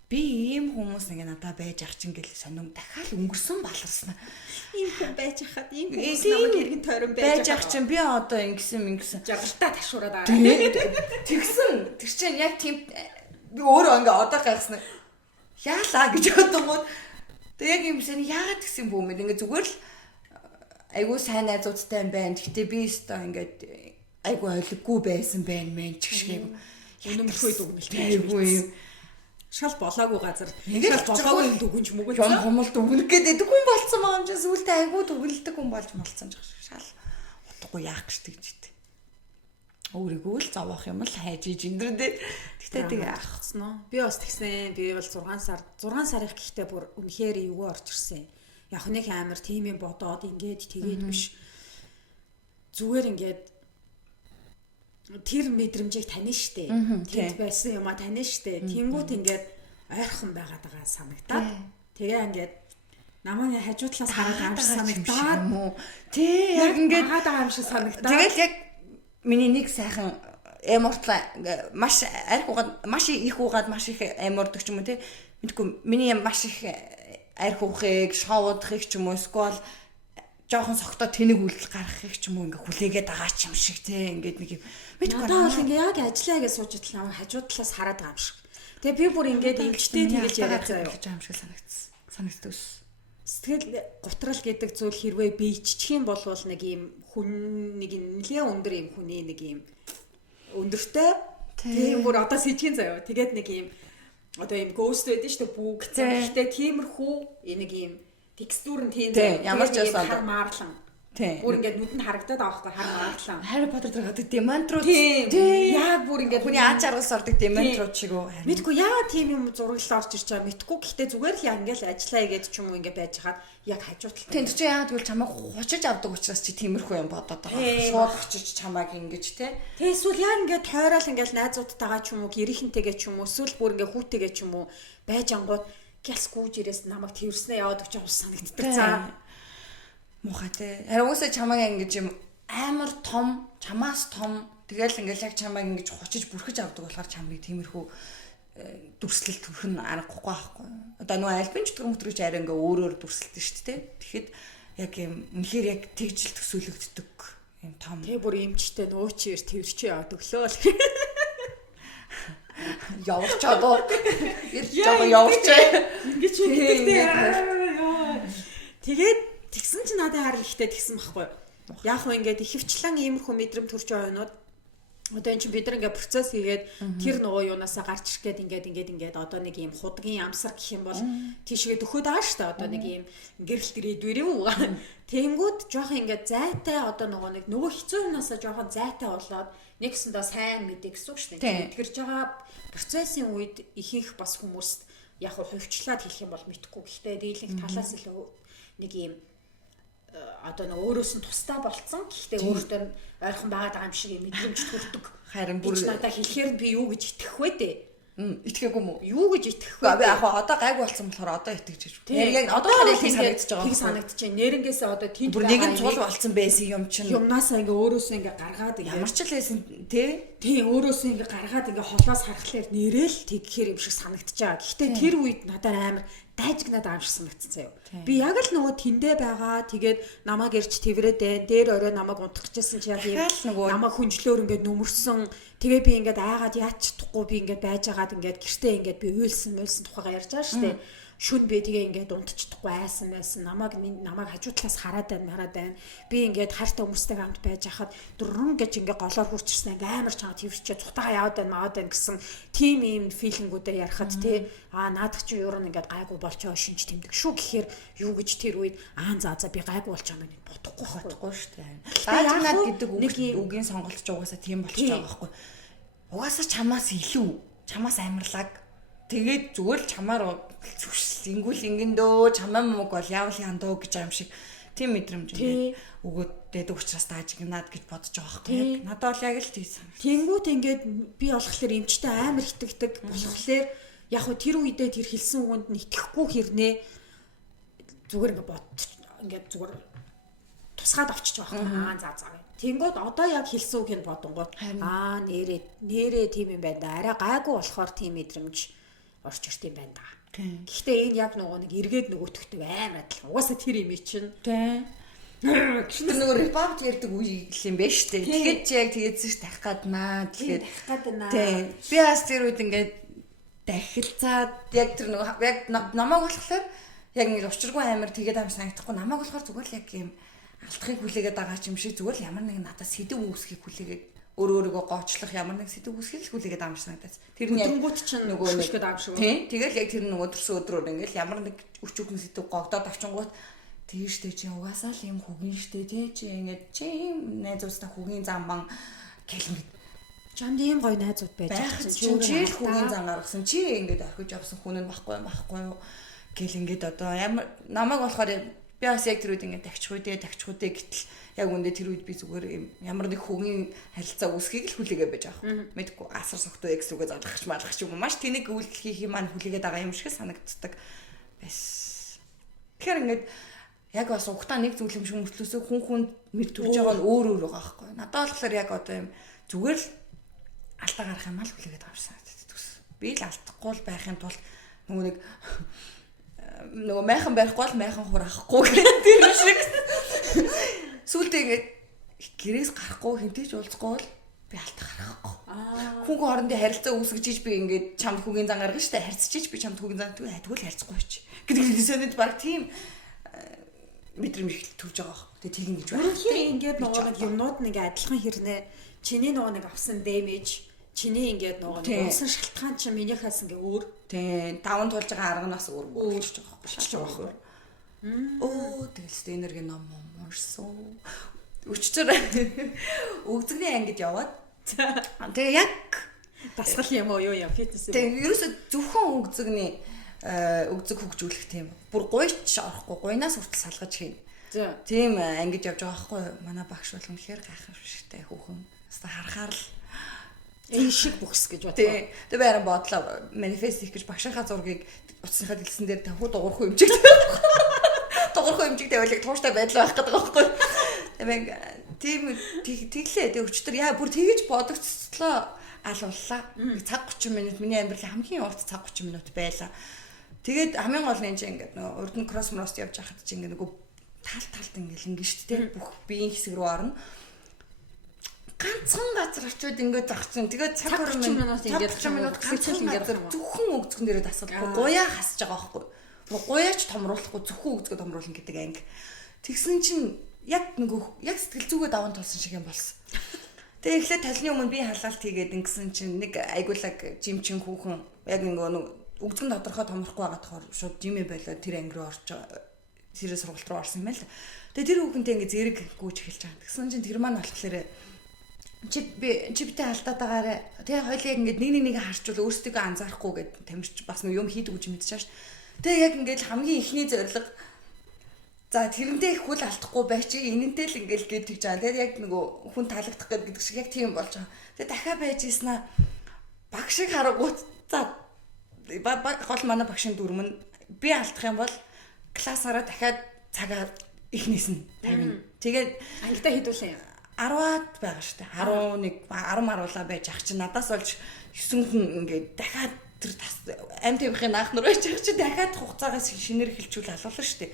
би ийм хүмүүс ингээ надад байж ах чинь гэл сонирм дахиад өнгөрсөн баларснаа. Ийм хүн байж хахад ийм хүмүүс намайг хэрхэн тойрон байж ах чинь би одоо ингэсэн жаргалтаа ташуураад аа. Тэгсэн тэр чинь яг тийм би өөрөө ингээ одоо гайхсан. Яалаа гэж бодонгууд тэг яг юмсэн яагаад гэсэн бүү мэд ингээ зүгээр л айгуу сайн найзуудтай юм байна. Гэтэ би өстой ингээд айгуу ойлгохгүй байсан байна мэн ч гэх юм. Өнөмөрхөө дүгнэлт айгуу шал болоогүй газар шал болоогүй юм дүгнж мөгөөч юм хомол дүгнэх гэдэг хүн болцсон байгаа юм чи сүултээ айгуу дүгнэлдэг хүн болж малцсан ч шал утгагүй яах гэж тэгж идэг. Өөрийгөө л зовоох юм л хайж иж эндрэдээ. Тэгтээ тэгээ ахсан уу? Би бас тэгсэн. Би бол 6 сарын гэхдээ бүр үнэхээр эвгүй орж ирсэн. Яг нэг амар тийм юм бодоод ингээд тэгээд биш. Зүгээр ингээд тэр мэдрэмжийг таних штэ. Тэд байсан юм а таних штэ. Тэнгүүт ингээд ойрхон байгаад байгаа санагдаад. Тэгээ ингээд намайг хажуудлаас хараад амжсан санагдаад. Тий яг ингээд хаад байгаа юм шиг санагдаад. Тэгэл яг миний нэг сайхан эмортла маш арх угаад маш их угаад маш их эмордог ч юм уу тий. Мэдгүй миний маш их арх уухыг шоудахыг ч юм уу эсвэл жоохон согтоо тэнэг үйлдэл гаргахыг ч юм уу ингээ хүлээгээд байгаа ч юм шиг тий ингээд нэг юм мэдгүй надад бол ингээ яг ажиллаа гэж сууж идлээ хажууд талаас хараад байгаа юм шиг. Тэгээ би бүр ингээд эмчтэй тэгэж яриад заяа гэж юм шиг санагддаг ус. Сэтгэл гутрал гэдэг зүйл хэрвээ биечих юм бол нэг юм хүн нэг нэлээ өндөр юм хүний нэг юм өндөртэй тийм бүр одоо сэжгийн заяа. Тэгээд нэг юм одоо юм ghost байдаг шүү дээ бүгд. Гэхдээ тиймэрхүү нэг юм текстур нь тийм ямар ч байсан хармаарлан Бүр ингээд нүдэнд харагдаад байгаа байхгүй хар магадлаа. Harry Potter дээр гадаг Dementor Яг бүр ингээд хүний ач аргаас ордог Dementor шиг үү. Мэдгүй яагаад тийм юм зураглал орж ирж байгаа мэдгүй. Гэхдээ зүгээр л яг ингээд ажиллаа игээд ч юм уу ингээд байж хаад яг хажуутлаа. Тийм чи яагаад гэвэл чамайг хучиж авдаг учраас чи тиймэрхүү юм бодоод байгаа. Шууд очиж чамайг ингэж те. Тэг эсвэл яг ингээд тойрол ингээд найзуудтайгаа ч юм уу гэрийнхэнтэйгээ ч юм уу эсвэл бүр ингээд хүүтэйгээ ч юм уу байж ангууд гялс гүүж ирээс намайг тэрснээ яваад өгч авах санагддаг цаа. Мухаа те. Харин уусаа чамайг ингэж юм амар том, чамаас том тэгэл ингээл яг чамайг ингэж хучиж бүрхэж авдаг болохоор чамрыг тиймэрхүү дүрслэл төрх нь аргагүй байхгүй. Одоо нөгөө альбин чөтгөр мөтрөж арай ингээ өөрөөр дүрслэлтэй шүү дээ. Тэгэхэд яг юм үнэхээр яг тэгжил төсөөлөгддөг юм том. Тэг бүр эмчтэй нөөчээр тэрчээ яваад өглөө л. Яварчаад уу. Ирж байгаа яварчаа. Ингэж хэлдэг. Тэгээд тэгсэн чи надад харин ихтэй тэгсэн байхгүй. Яг хөө ингээд ихэвчлэн иймэрхүү мэдрэмт төрж байгаа юмнууд одоо энэ чи бид нар ингээд процесс хийгээд тэр нөгөө юунаасаа гарч ирэх гээд ингээд одоо нэг ийм худгийн амсар гэх юм бол тийшгээ дөхөөд байгаа шүү дээ. Одоо нэг ийм гэрэлт ирээдвэр юм уу. Тэнгүүд жоохон ингээд зайтай одоо нөгөө хэцүү юмнасаа жоохон зайтай болоод нэгсэндээ сайн мэдээ гэсэн үг шүү дээ. Тэгэрж байгаа процессын үед ихэнх бас хүмүүст яг хувьчлаад хэлэх юм бол мэдхгүй. Гэхдээ дийлэнх талаас илүү нэг ийм одоо нэг өөрөөс нь тустай болцсон. Гэхдээ өөртөө ойрхон байгаад байгаа юм шиг мэдрэмж төрдөг. Харин бүр надад хэлэхээр би юу гэж итгэх вэ дээ? Итгэхгүй юм уу? Юу гэж итгэх вэ? Би яг одоо гайг болсон болохоор одоо итгэж байна. Яг одоо хараад тийм санагдаж байгаа. Тийм санагдаж байна. Нэрнгээсээ одоо тийм бүр нэгэн цул болсон байсан юм чинь. Юмнасаа ингээ өөрөөсөө ингээ гаргаад ингээ ямар ч л байсан тий. Тийм өөрөөсөө ингээ гаргаад ингээ холоос харахлаар нэрэл тэгхээр юм шиг санагдаж байгаа. Гэхдээ тэр үед надад амар дайжгнаад байгаа юм шиг санагдсан заяа. Би яг л нөгөө тэндээ байгаа. Тэгээд намайг ирж тэврээд байна. Дээр орой намайг унтчихсан чи яг юм намайг хүнжлөөр ингээд нөмөрсөн. Тэгээ би ингээд айгаад яач чадахгүй би ингээд байж агаад ингээд гэртээ ингээд би уйлсан тухайгаа ярьж байгаа шүү дээ. Шүн би тэгээ ингээд унтчихдаггүй айсан намайг хажуутлаас хараад байна. Би ингээд хайртай хүмүүстэй хамт байж хахад дурн гэж ингээд голоор хурчирсан амар чанга твэрчээ цухтагаа яваад байна гэсэн тим ийм филингүүдээр ярихад тий наадах чи юу нэг ингээд гайгүй болчоо шинж тэмдэг шүү гэхээр юу гэж тэр үед за би гайгүй болчоо юм бодохгүй шүү дээ. Даажнаад гэдэг үгийн сонголт ч угаасаа тийм болчих байгаа байхгүй. Угаасаа чамаас илүү чамаас амарлаг тэгээд зүгээр л чамаар ингүүл ингэндөө чамаа мөг бол яавал яндөө гэж юм шиг тийм мэдрэмж өгөөд дэдэг учраас даажгнаад гэж бодож байгаа байхгүй. Надад бол яг л тийм санагд. Тэнгүүт ингээд би болохоор эмчтэй амар итгэдэг болохоор яг хөө тэр үедээ тэр хэлсэн үгэнд нь итгэхгүй хэрнээ зүгээр ингээд зүгээр тусгаад авчиж байгаа юм. За. Тэнгүүд одоо яг хэлсэн үгийг бодонгууд нэрээ тийм юм байна. Арай гайгүй болохоор тийм мэдрэмж орч ирт юм байна да. Гэхдээ энэ яг нэг эргээд нөгөөтөхтэй амар адилхан. Угаасаа тэр юм чинь. Тэр нөгөө репорт ярьдаг үе юм байна шүү дээ. Тэгээд чи яг тэгээдсэн ш тахих гаднаа. Тэгээд би бас тэр үед ингээд дахилцаад яг тэр нөгөө яг намайг болохоор яг ингэ учиргүй амар тэгээд амар санагдахгүй. Намайг болохоор зүгээр л яг юм алдахыг хүлээгээд байгаа юм шиг зүгээр л ямар нэг надад сэдв үүсгэх хүлээгээд өөрөөгөө гоочлох ямар нэг сэдв үүсгэх хүлээгээд байгаа юм шиг санагдаж. Тэр нь яг нөгөө нэг байгаа юм шиг. Тийм. Тэгэл яг тэр нөгөө төрсөн өдрөөр ингээл ямар нэг өчүүхэн сэдв гогдоод авчингууд тийштэй чи угаасаа л юм хүгэн штэ тий чи ингээд чи найзуудтай хүгийн замбан гэлэн чамд ийм гоё найзууд байж байгаа чи хүгийн зан гаргасан чи ингээд орхиж авсан хүн нь байхгүй юу гэл ингээд одоо ямар намайг болохоор би бас яг тэр үед ингээд тавьчих үү гэтэл яг үндэ тэр үед би зүгээр ямар нэг хүүгийн харилцаа үүсхийг л хүлээгээ байж байгаа юм. Мэдгүй асар согтуу экс үгээ залгахч малгахч юм маш тэнэг үйлдэл хийх юм маань хүлээгээд байгаа юм шиг санагддаг байс. Тэгэхээр ингээд яг бас угтаа нэг зүйл юм шиг мөртлөөсөө хүн мэд төрж байгаа нь өөр байгаа байхгүй. Надад болохоор яг одоо юм зүгээр л алдаа гарах юм аа л хүлээгээд байгаа юм санагддаг. Би л алдахгүй л байхын тулд нөгөө майхан барихгүй л майхан хураахгүй гэдэг тийм шиг. Сүүлдээ ингээд гэрээс гарахгүй хинтэж уулзахгүй бол би алдаа гарахгүй. Хүн хоорондын харилцаа үүсгэж би ингээд чамд хүүгийн зан гаргана штэ харьцчих би чамд хүүгийн зан тэгвэл харьцахгүй ч гэдэг хэлсэнэд баг тийм мэдрэмж их төрж байгаа баг. Тэгээ тэгин гэж байна. Тэгэхээр ингээд нөгөө нэг юмнууд нэг адилхан хэрнээ чиний нөгөө нэг авсан дэмэж чиний ингээд нөгөө нэг унсан шалтгаан чинь минийхээс ингээ өөр. Тийм даван тулж байгаа арга нас өөр болчихж байгаа байхгүй. Оо тэгэлс энерги ном уншсан. Өчтөр өгзөгний ангид яваад тэгээ яг дасгал юм уу юу яа фитнес юм. Тэгээ ерөөсө зөвхөн өгзөг хөгжүүлэх тийм. Бүр гуйч орохгүй гуйнаас хүртэл салгаж хийн. Тийм ангид явж байгаа байхгүй юу? Манай багш бол үнэхээр гайхамшигтай хүүхэн. Хаста харахаар л энэ шиг бүхс гэж бодлоо. Тэгээ би харин бодлоо манифест хийх гэж багшийнхаа зургийг утасныхаа дэлсэн дээр тавхуу дуурах хэмжиг. Дуурах хэмжиг тавиалыг тууштай байдал байх гэдэг байхгүй юу? Тийм тэглээ. Тэгээ өчтөр яа бүр тэгэж бодогцлоо алууллаа. Цаг 30 минут миний амьдралын хамгийн урт цаг 30 минут байлаа. Тэгээд хамгийн гол нь чинь ингээд нөгөө урд нь кросс мрост явж байхад чинь ингээд нөгөө талт ингээд шүү дээ. Бүх биеийн хэсэг рүү орно. Ганцхан газар очиод ингээд зогцсон. Тэгээд цаг 30 минут ингээд ганцхан ингээд зөвхөн өгзгөн дээрээ дасгалгүй гуяа хасж байгаа байхгүй. Гуяач томруулахгүй зөвхөн өгзгөө томруулна гэдэг анги. Тэгсэн чинь яг сэтгэл зүгээ даван тулсан шиг юм болсон. Тэгээ эхлээд талны өмнө би халаалт хийгээд ингэсэн чинь нэг айгуулаг жимчин хүүхэн яг нөгөө өгзгөн тодорхой томрохгүй байгаа тохоор шууд жимээ болоод тэр анги руу орж тэр сургалт руу орсон юм байна л. Тэгээ тэр хүүхэнтэй ингэ зэрэг гүйж эхэлж байгаа. Тэгсэн чинь тэр маань болохоор чиптэй алдаад байгаарэ. Тэгээ хоёлыг ингэ нэг харчвал өөрсдөө анзаарахгүй гэд тамирч бас юм хийдэг гэж мэдчихэж шээ. Тэгээ яг ингэ хамгийн ихний зорилго за тэрнтэй их хүл алдахгүй байчи энэнтэй л ингээл гээд тэгж байгаа. Тэгээд яг нөгөө хүн таалагдах гэдэг шиг яг тийм болж байгаа. Тэгээд дахиад байж ийснэ багшиг харангуут за гол манай багшийн дүрм нь би алдах юм бол классаараа дахиад цагаа ихнээс нь тавина. Тэгээд ангидаа хідүүлээ. 10-аад байгаа шүү дээ. 11 10 маруулаа байж ах чи надаас олж 9 хүн ингээд дахиад тэр амт юмхын наах нар байж ах чи дахиад хугацаагаас шинээр хэлжүүл алуулна шүү дээ.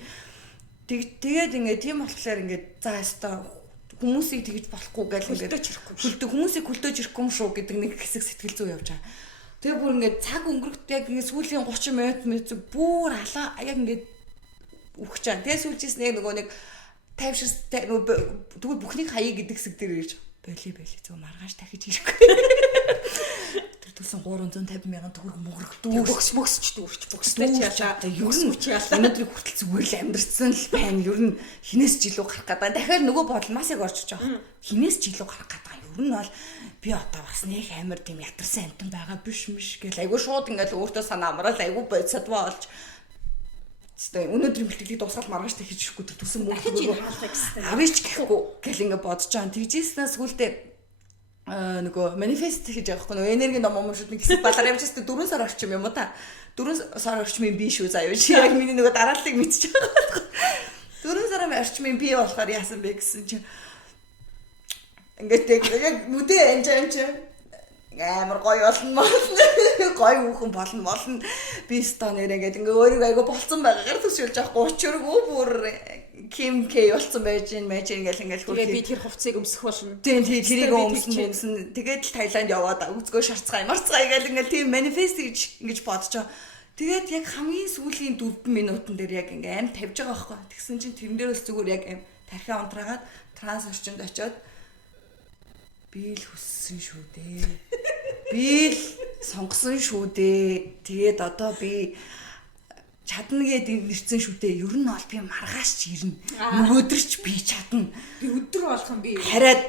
Тэгээд ингээд тийм болохоор ингээд за яста хүмүүсийг тэгж болохгүй гэл ингээд хүмүүсийг хөлдөөж ирэхгүй юм шүү гэдэг нэг хэсэг сэтгэл зүй явж байгаа. Тэгээ бүр ингээд цаг өнгөрөхт яг ингээд сүүлийн 30 минут бүр алаа яг ингээд үхэж байгаа. Тэгээ сүүлжээс нөгөө нэг тайвширстай нөгөө тэгвэл бүхнийг хаяа гэдэг хэсэг дээр ирж боли зөв маргааш дахиж ирэхгүй. Төсөн 350 мянган төгрөг мөнгөрдөө бөксч бөкстэй чаашаа ер нь өнөөдрийг хүртэл зүгээр л амьдэрсэн л байна. Ер нь хинээс жилүү гарах гэдэг. Дахиад нөгөө бодлмасыг орчиж байгаа. Хинээс жилүү гарах гэдэг. Ер нь бол би одоо бас нэг амар тийм ядарсан амтан байгаа биш гэл айгу шууд ингээл өөртөө санаа амраал айгу бодсадваа олж өнөөдрийн бэлтгэлийг дуусгаад маргааш дахиж ирэхгүй төсөн мөнгө авъяач гэхгүй гэл ингээ бодож байгаа. Тэгжээснээс сүулдэ нөгөө манифест хийж байгаа хгүй нөгөө энерги ном шууд нэг хэсэг балаар явж байгаа 4 сар орчим юм уу та 4 сар орчмын би шүү заяа чи яг миний нөгөө дарааллыг мэдчихэж байгаа. 4 сарын орчмын би болохоор яасан бэ гэсэн чинь ингээд яг нүдээ анжаамч амар гоё болно гоё хүүхэн болно би ста нэрээ гэдэг ингээ өөрийгөө айгу болцсон байгаагаар төсөөлж байгаа 30 өргөө бүр Kim K болсон байж ингээл тэгээ би тэр хувцсыг өмсөх болно. Тийм тэрийг өмсөн. Тэгээд л Таиланд яваад үзгөө шарцгаа гэл ингээл тийм манифест гэж бодож байгаа. Тэгээд яг хамгийн сүүлийн 4 минутын дээр яг ингээ аим тавьж байгаа байхгүй. Тэгсэн чинь тэрэн дээр бас зүгээр яг аим тархиа унтраагаад транс орчинд очиод би л хүссэн шүү дээ. Би л сонгосон шүү дээ. Тэгээд одоо би чадна гэдэг нэрсэн шүү дээ. Ер нь бол би маргааш ч ирнэ. Нөгөөдөр ч би чадна. Би өдөр болгон би хараад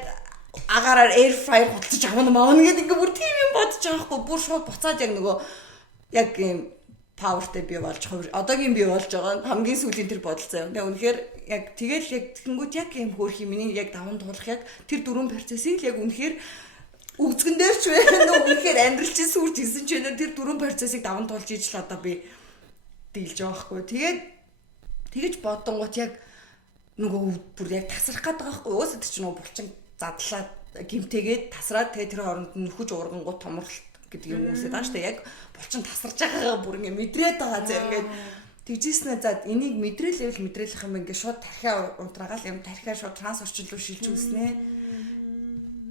агаараар air fryer худалдаж авах юм аа гэдэг ингээ бүр тийм юм бодож байгаа хгүй. Бүр шууд буцаад яг нөгөө яг юм powerтэй би болж одоогийн би болж байгаа хамгийн сүүлийн тэр бодол заяа. Тэгээ үнэхээр яг тэгэл яг тэгэнгүүт яг юм хөөх юм миний яг даван туулах яг тэр 4 процессыг яг үнэхээр өгзгөн дээр ч байна. Үнэхээр амьдрал чинь сүрж исэн ч байна. Тэр 4 процессыг даван туулж ижил одоо би дийлж байгаа хгүй. Тэгээд тэгэж бодонгууд яг нөгөө бүр яг тасрах гээд байгаа хгүй. Өөсөд ч нөгөө булчин задлаад гимтэйгээд тасраад тэгээ тэр хооронд нөхөж уургангууд томролт гэдэг юм үсэд байгаа шүү дээ. Яг булчин тасарч байгаагаа бүр ингэ мэдрээд байгаа зэ ингээд тэгжсэн за энийг мэдрээлэх юм ингээд шууд тархиа унтраагаал юм тархиа шууд транс орчин руу шилж үүснэ.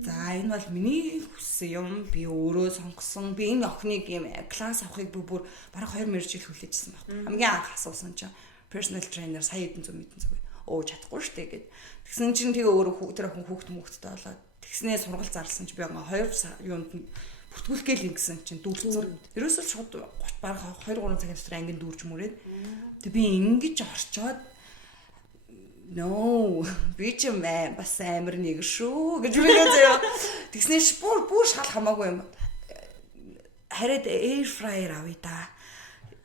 За энэ бол миний хүссэн юм. Би өөрөө сонгосон. Би энэ охиныг юм класс авахыг бүр бараг 2 жил хүлээжсэн байна. Хамгийн анх асуусан чинь personal trainer сая хэдэн зуун мэдэн цаг. Оо чадахгүй шүү дээ гэд. Тэгсэн чинь тэгээ өөрөө тэр охин хүүхдтэй болоод тэгснээ сургал зарласан чи би 2 юунд бүртгүүлэх гээл ингэсэн чинь дүүрсэн. Ерөөсөө шууд бараг 2-3 цагийн дотор ангин дүүрж мөрөөд. Тэг би ингэж орчоод No, би ч юм бас амар нэг шүү гэж хэлээ заяа. Тэгснээр бүр шал хамаагүй юм. Хараад air fryer авъя да.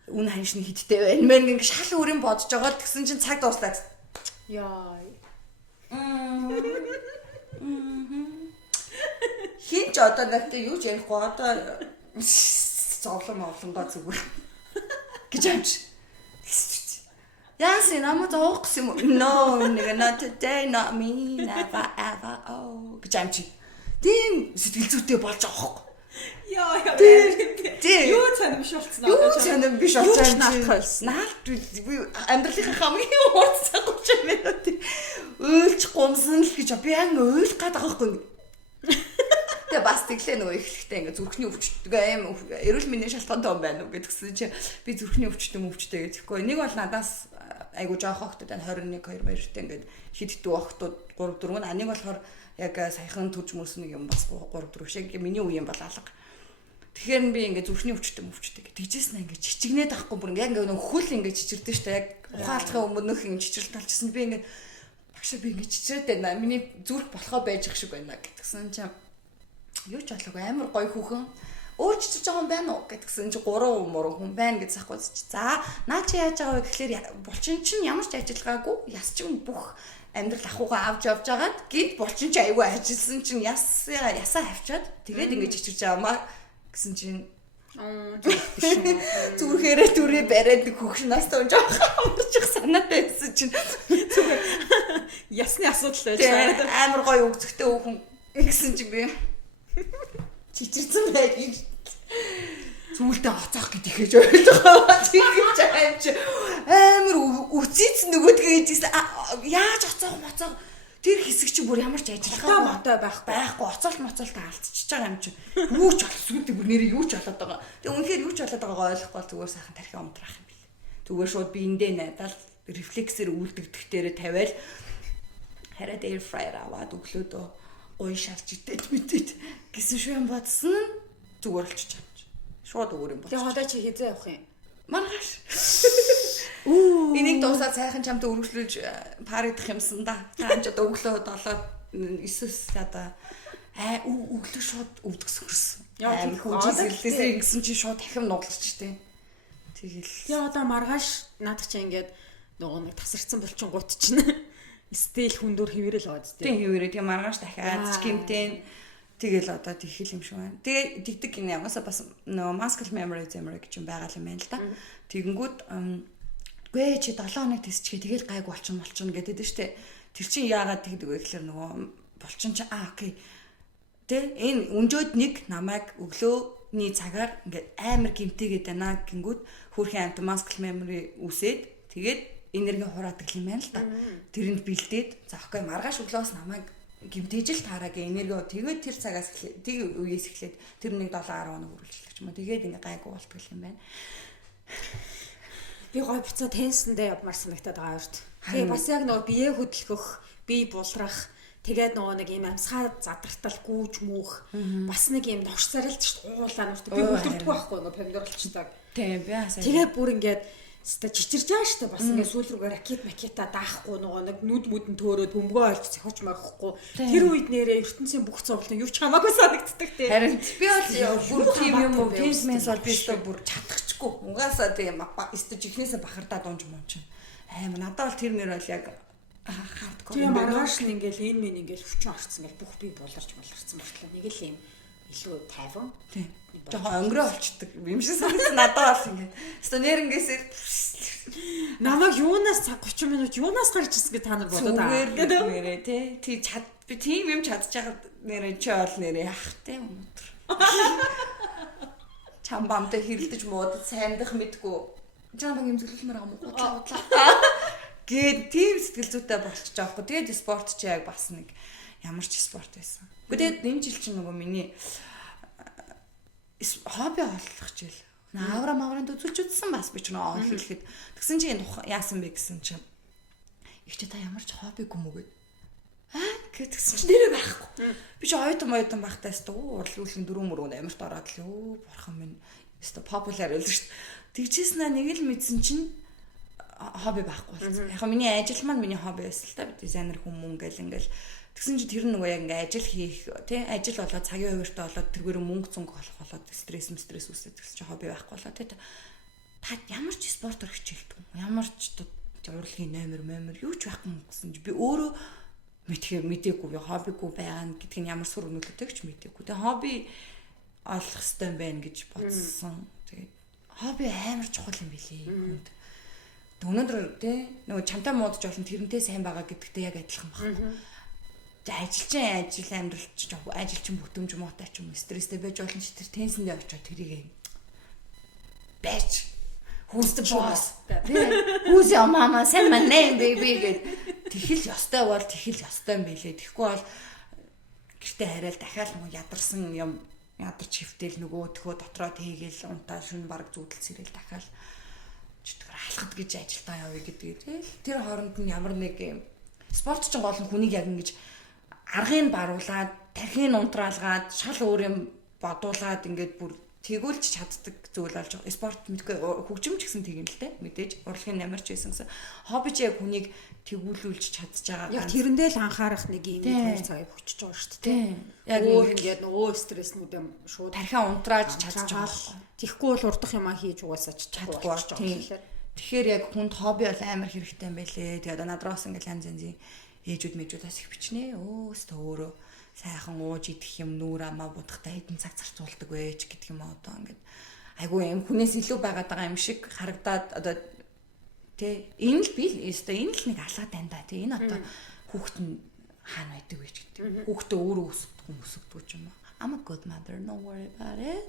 Үн ханшны хиттэй байна. Мэн ингэ шал өрийн бодож байгаа. Тэгсэн чинь цаг дуслаа. Яа. Хин ч одоо надад юу ч ярихгүй одоо зовлон овлонгоо зүгээр гэж амж. Яасын намайг зовох юм. No, not today, not me, never ever. Oh, гэж амж. Тийм сэтгэл зүйтэй болж байгаа хөөхгүй. Яа. Юу цанамшуулсан аа. Юу цанам биш болчихсон. Наалт амьдралын хамгийн хурц цаг 30 минут. Өөлч гомсон л гэж би яг өөл гад байгаа хөөхгүй. Тэгээ бас тэглээ нөгөө эхлэхдээ ингээ зүрхний өвчтөг аим эрүүл мэндийн шалтгаантай юм байна уу гэдгсэн чи би зүрхний өвчтөй гэхгүй нэг бол надаас айгу жоох хогтод 21 22-т ингээ хиддүү хогтод 3 4 нэг болохоор яг саяхан төрж мөрсөн нэг юм бас 3 4 шиг миний үеийн бол алга. Тэгэхээр би ингээ зүрхний өвчтөй гэх тэгжсэн ингээ чичигнээд авахгүй бүр ингээ нөгөө хөл ингээ чичирдэ штэ яг ухаалцахын өмнөх ингээ чичрэл талчсан би ингээ багшаа би ингээ чичрээд байна. Миний зүрх болохоо байж ах шиг байна гэдгсэн чи юу ч болоогүй амар гоё хүүхэн өөчж байгаа юм байна уу гэдгсэн чи 3 хүн байна гэж сахгүй чи за наа чи яаж байгаа вэ гэхлээр булчин чинь ямар ч ажиллагаагүй яс чин бүх амьдрал ахуйгаа авч явж байгаад гид булчин чи аягүй ажилласан чинь ясаа хавчаад тэгээд ингэж чичирж байгаамаа гэсэн чинь зүрхээрээ дүрээ бариад хөгш настаа жоох амарчих санаатай байсан чинь ясны асуудал байж амар гоё өгцөгтэй хүүхэн гэсэн чи би чичирсэн байг зүйлдээ оцоох гэдэг ихэж ойлгож байгаа. Тэгэж аимч амар үцээц нөгөөдгөө хийжсэн. Яаж оцоох моцоох тэр хэсэг чи бүр ямар ч ажиллагаа мотой байхгүй оцоолт моцоолтаа алдчихж байгаа юм чи. Юу ч болсгүй бүр нэр юу ч болоод байгаа. Тэг үнэхээр юу ч болоод байгааг ойлгохгүй зүгээр сайхан тархи унтраах юм бэл. Зүгээр шууд биендээ найдаад рефлексээр үйлдэгдэхтэрэ тавиал хараад air fryer аваад өглөөдөө гой шалж идэт мэдээд гэсэн шүү юм бодсон зүгээр болчих юм чи. Шууд өөр юм болчих. Тэгээ хоолой чи хизээ явах юм. Маргааш. Энийг дуусаад сайхан чамд өргөжлөж паридах юмсан да. Таан ч одоо өглөө 7-9 одоо өглөө шууд өвдгсөрсөн. Яа хүүжүүлсэн гэсэн чи шууд дахин нугларч тээ. Тэгэл. Яа одоо маргааш наадах чи ингээд нөгөө нэг тасарсан булчин гут чинь стил хүндүр хэвэрэл байгаа зү. Тийм хэвэрээ тийм маргааш дахиад скимтэн тэгэл одоо тийхэл юм шиг байна. Тэгээ дигдэг гинэ ямаасаа бас нөгөө muscle memory гэж юм байгаа юм байна л да. Тэгэнгүүт гээ чи 7 хоног тестчгээ тэгэл гайг болчихно гэдэг штэ. Тэр чинь яагаад тэгдэг вэ гэхээр нөгөө булчин чи окей. Тэ энэ өнжөөд нэг намайг өглөөний цагаар ингээд амар гимтэйгээд байна гингүүд хөрхийн амт muscle memory үсээд тэгээд энерги хураадаг юм байна л да. Тэрэнд бэлдээд за окей маргааш өглөөс намайг гимтэж л таараагийн энерги тэгээд тэр цагаас тэг үеэс эхлээд тэр нэг 7-10 хоног үргэлжлэх юм уу. Тэгээд ингээ гайгүй болтгол юм байна. Би гой буцаа тенсэндээ явмаар санагтаад байгаа юм. Тэгээ бас яг нөгөө бие хөдөлгөх, бие булрах, тэгээд нөгөө нэг юм амсгаа задартал гүүж мөх бас нэг юм новш царилт шүү дээ. Уулаа нүрт би хөдөлдөг байхгүй нөгөө помидорлчдаг. Тийм би асаа. Тэгээ бүр ингээд ста чичирж байгаа шүү дээ. Бас ингээд сүүл рүүгээ ракета даахгүй нөгөө нэг нүд мүдэн төөрөөд бөмбөгөө олж цохиж махахгүй. Тэр үед нэрээ ертөнцийн бүх цовлон юу ч хамаагүй санагддаг тийм. Харин би бол бүр тийм юм уу? Тенсмэнс бол би өстө бүр чадчихгүй. Угаасаа тийм өстө жихнээсээ бахардаад унж мууч. Амар надад бол тэр нэр бол яг хардкор. Тийм маргааш нь ингээд энэ минь ингээд хүчин орцсон ингээд бүх би буларч мууларцсан болтлоо. Нэг л юм илүү тайван. Тийм. Жохоо өнгөрөө олчдаг юм шиг санагдсан надад бол ингээд. Өстө нэрнгээсээ намайг юунаас цаг 30 минут юунаас гарч ирсэн гэж та нар бодоод байгаа. Гэдэг нэрээ тий чад би тийм юм чадчихад нэрээ чи ол нэрээ ах тий өнөдөр. Чамбамтай хэрэлдэж муудад сайндах мэдгүй. Чамбаг имзэглэлмээр байгаа мó худлаа. Гээд тийм сэтгэл зүйтэй болчих жоохгүй. Тэгээд спорт чи яг бас нэг ямар ч спорт байсан. Тэгээд энэ жил чинь нөгөө миний хобби олох жил. Аврам үзүүлж үзсэн бас би ч нөө хэлэхэд тэгсэн чи яасан бэ гэсэн чи ихтэй та ямар ч хоббиг юм уу гэд гэтгсэн чи нэрээ байхгүй би ч ойтон байхтайс дуу урлагийн 4 мөрөнд амирт ороод л ёо бурхан минь өстө популяр байлж шүү дээ тэгжсэн нэг л мэдсэн чинь хобби байхгүй болсон. Яг миний ажил маань миний хобби байсан л та дизайнер хүмүүн ингээл тэгсэн чинь тэр нөгөө яг ингээ ажил хийх тий ажил болоод цагийн хуваартай болоод тэргээр мөнгө зөнгө болох болоод стресс үүсээд гэсэн чинь хобби байхгүй болоо тий та ямар ч спортоор хичээлдэг юм ямар ч урлагийн номер юу ч байхгүй гэсэн чи би өөрөө мэдээгүй хоббигүй байгаа гэдгийг ямар сүр өнөөлөдөг ч мэдээгүй тий хобби олох хэрэгтэй байна гэж бодсон. Тэгээд хобби амар чухал юм билий хүнд. Өнөөдөр тий нөгөө чамтай муудаж олон тэрнтэй сайн байгаа гэдэгтэй яг адилхан байна. Ажил амралч бүтэмж муутай ч юм стресстэй байж олон ч тэр тенсэндээ очиод тэрийг бэч who's the boss who's your mama send my name baby гэд тэхэл ёстой бол тэхэл ёстой юм билээ. Тэгэхгүй бол гэртээ хараал дахиад нөгөө ядарсан юм ядарч хөвтөл нөгөө дотроо тэгээл унтаа шүн баг зүудэл сэрэл дахиад чөтгөр алхад гэж ажилдаа явъя гэдэг тийм тэр хооронд нь ямар нэг юм спорт ч гол нь хүнийг яг ингэж аргыг баруулаад тархийг унтраалгаад шал өөр юм бодуулаад ингээд бүр тэгүүлж чаддаг зүйл болж байгаа. Спорт мэдгүй хөгжимч гэсэн тийм л дээ мэдээж урлагийн намарч байсан гэсэн хобби ч яг хүнийг тэгүүлүүлж чадж байгаа. Яг тэрэндээ л анхаарах нэг юм хоёр цагийг хүчиж байгаа шүү дээ. Яг ингээд нөгөө стresснүүд юм шууд тархиа унтрааж чадж байгаа. Тэгэхгүй бол урдах юмаа хийж угаасаа чадахгүй болж байгаа. Тэгэхээр яг хүнд хобби бол амар хэрэгтэй юм байлээ. Тэгээд надраас ингээд янз янзын ээжүүд мэжүүдээс их бичнэ. Өөстөө өөрөө сайхан ууж идэх юм нүүр амаа будахтай хэдэн цаг зарцуулдаг байж гэдэг юм одоо ингээд айгүй юм хүнээс илүү байгаад байгаа юм шиг харагдаад одоо тэ энэ л би өстө энэ л нэг алгаа дандаа тэ энэ одоо хүүхэд нь хаана байдаг вэ гэдэг. Хүүхдээ өөрөө өсгдөг ч юм уу. I'm a good mother, no worry about it.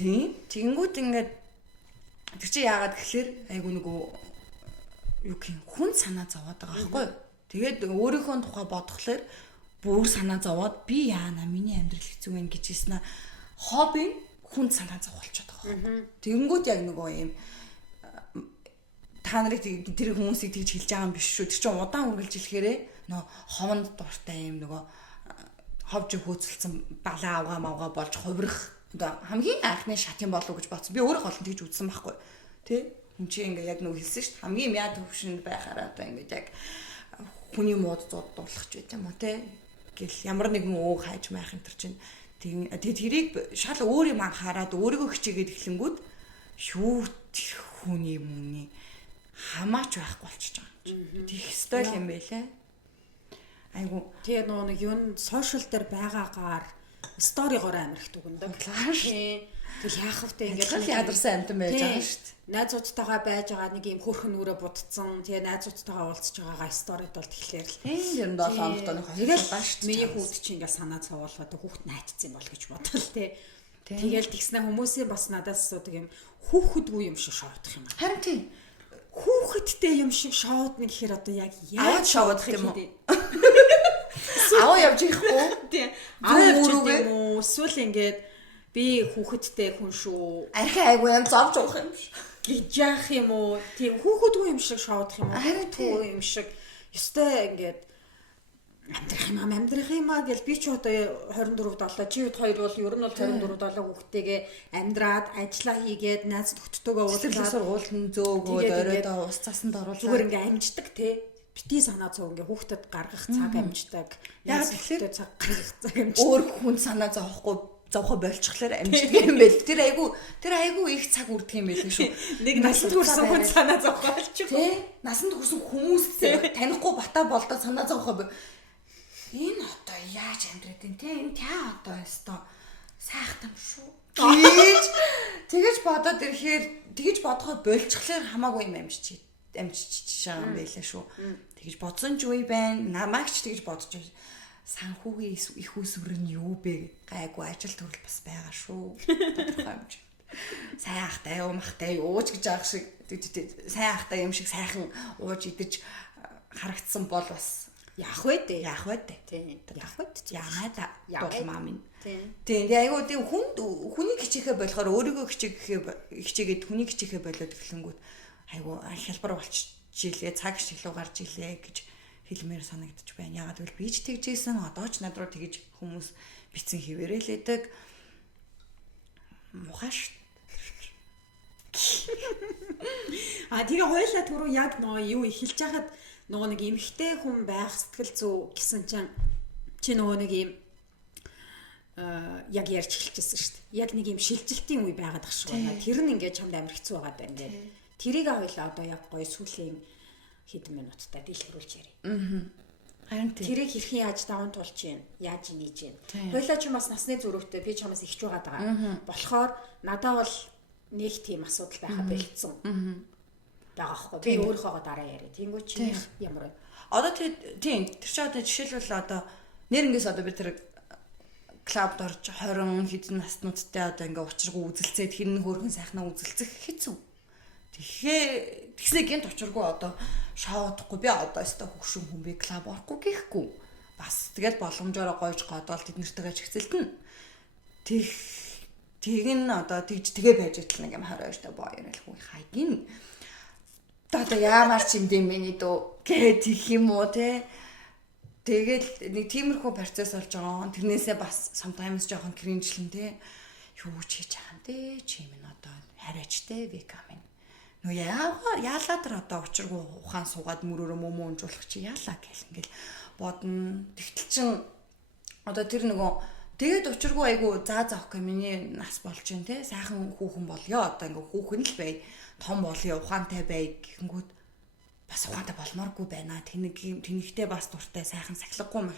Тэгэнгүүт ингээд тэр чи яагаад гэхэлэр айгүй нөгөө юу гэх юм хүн санаа зовоод байгаа байхгүй юу? Тэгээд өөрийнхөө тухай бодглохлоор бүр санаа зовоод би яана миний амьдрал хэцүү вэ гэж хэлснэ. Хобби хүн санаа зовуулчиход байгаа. Тэгэнгүүт яг нөгөө юм та нарыг тэр хүмүүсийг тэгж хэлж байгаа юм биш шүү. Тэр чинь удаан үргэлжлэхээрээ нөгөө ховонд дуртай юм нөгөө ховж хөөцөлсөн балаа авгаа мавгаа болж хувирах одоо хамгийн анхны шат юм болов уу гэж бодсон. Би өөрөө голон тэгж үзсэн байхгүй. Тэ? Хүн чинь ингээ яг нөгөө хэлсэн шүү дээ. Хамгийн яа төвшөнд байхаараа одоо ингээ яг хүний мууд дуудлах ч байт юм уу те гэл ямар нэгэн өө хайж майх энэ төр чинь тэгээд тэрийг шал өөр юм анхаарад өөрийгөө хичээгээд эхлэнгүүд шүү хүний мөний хамаач байхгүй болчихж байгаа юм. Тих стил юм байлаа. Айгу тэгээ нөгөө нэг юу н сошиал дээр байгаагаар сторигоор амирх дүгндэг. Тэг яах вэ ингээд ядарсан амтан байж байгаа шүү дээ. Найзуудтайгаа байж байгаа нэг юм хөрхөн нүрэ будцсан. Тэгээ найзуудтайгаа уулзж байгаагаа сторид бол тэгэхээр л ер нь 7 хоногт тэгэл баа шүү дээ. Миний хүүхд чинь ингээд санаа цовоолгоод хүүхд найцсан бол гэж бодвол тий. Тэгэл тэгснэ хүмүүсийн бас надаас асуудаг юм хүүхдгүй юм шиг шоодох юм. Харин тий. Хүүхэдтэй юм шиг шоодно гэхээр одоо яг яаж шоодох юм бэ? Аваа явж ихгүй. Тий. Аваа явж юм уу? Эсвэл ингээд би хүүхэдтэй хүн шүү. Архи айгүй юм зовж уух юм шиг. Гэж яах юм уу? Тийм хүүхэдгүй юм шиг шоодох юм уу? Харин юм шиг. Ёстой ингээд амьдрах юм аа гэл би ч одоо 24/7 чи 2 бол ер нь бол 24/7 хүүхдтэйгээ амьдраад ажиллаа хийгээд найз төгтдөгөө уулзаад сургуулийн зөөгөөд оройдоо ус цасанд оруулаад зүгээр ингээ амждаг те бити санаа зов ингээ хүүхдэд гаргах цаг амждаг яг тэгэхээр цаг гаргах цаг амждаг өөр хүн санаа зовхоо болчихлоор амждаг юм байл. Тэр айгүй их цаг үрдэг юм байлээ шүү. Нэг насанд хүрсэн хүн санаа зовхоо болчих. Тэ насанд хүрсэн хүмүүс танихгүй бата болдоо санаа зовхоо энэ одоо яаж амьдраад юм те энэ таа одоо өстой сайхтам шүү тэгэж бодоод ирэхээр тэгэж бодоход болчихлоор хамаагүй юм амжиж байгаа юм байлаа шүү. Тэгэж бодсон ч үе байна. Намайг ч тэгэж бодож байна. Санхүүгийн их усвэр нь юу бэ? Гайгүй ажил төрөл бас байгаа шүү. Тодорхой юм чи. Сайн ахтай юу махтай ууж гэж аах шиг сайн ахтай юм шиг сайхан ууж идэж харагдсан бол бас яах вэ дээ? Тийм. Яах вэ? Яамаа да. Дулмаа минь. Тийм. Айгуу тийм хүнийг хичээхэ болохоор өөрийгөө хичээгээд хүнийг хичээхэ болоод эхлэнгүүт айгуу хялбар болчихжээ. Цаг шилүү гарч илээ гэж хэлмээр санагдчих байна. Ягаад гэвэл би ч тэгжсэн одоо ч над руу тэгж хүмүүс бицэн хിവэрэлээдэг. Мухаш. Тэгээ хоёлаа түрүү яг нөгөө юу эхэлж хахад нөгөө нэг эмхтэй хүн байх сэтгэл зүй гэсэн чинь чи нөгөө нэг юм яг ярьж эхэлчихсэн шүү дээ. Яг нэг юм шилжилтийн үе байгаад ах шиг байна. Тэр нь ингээд чамд амар хэцүү байгаад байна ингээд. Тэрийг хоёлаа одоо яг гоё сүүлийн хэдэн минуттай дэлгэрүүлж ярив. Харин тэрийг хэрхэн яаж даван туулж чинь яаж нээж чинь. Хоёлаа ч бас насны зүрхтэй би чамаас ихч байгаад байгаа. Болохоор надад бол нэг тийм асуудал байха бэлдсэн. байгаа хгүй. Би өөрийнхөө дараа яриа. Тэнгүү чи ямар вэ? Одоо тийм тэр чи одоо жишээлбэл одоо нэрнгээс одоо би тэр клубд орж 20 хэдэн наснуудтай одоо ингээ учиргүй үзэлцээд хин хөөрхөн сайхнаа үзэлцэх хэцүү. Тэгснэ гинт учиргүй одоо шоудахгүй би одоо өстө хөгшин хүн би клуб орохгүй гэхгүй. Бас тэгэл боломжоор гойж годоол тэд нэртэйгээ чигцэлтэн. Тэгин одоо тэгж тэгээ байж итэл нэг юм 22 та боо ярилгүй хайгин. Одоо яамаар ч юм дэмэний дөө гэх юм уу те. Тэгэл нэг тиймэрхүү процесс болж байгаа. Тэрнээсээ бас sometimes жоохон кринжлэн те. Юу ч хийж байгаа юм те. Чи минь одоо хараач те we coming. Нөө яалаа тэр одоо учиргүй ухаан суугаад мөрөөрөө мөмөө унжуулах чи яалаа гэл ингээл бодно. Тэгтэл чин одоо тэр нөгөө тэгээд учиргүй айгу заахгүй миний нас болж байна те. Сайхан хүүхэн болёо. Одоо ингээ хүүхэн л бай. Том болёо, ухаантай бай гэнгүүт бас ухаантай болмооргүй байна. Тэнэгтэй бас дуртай, сайхан сахилахгүй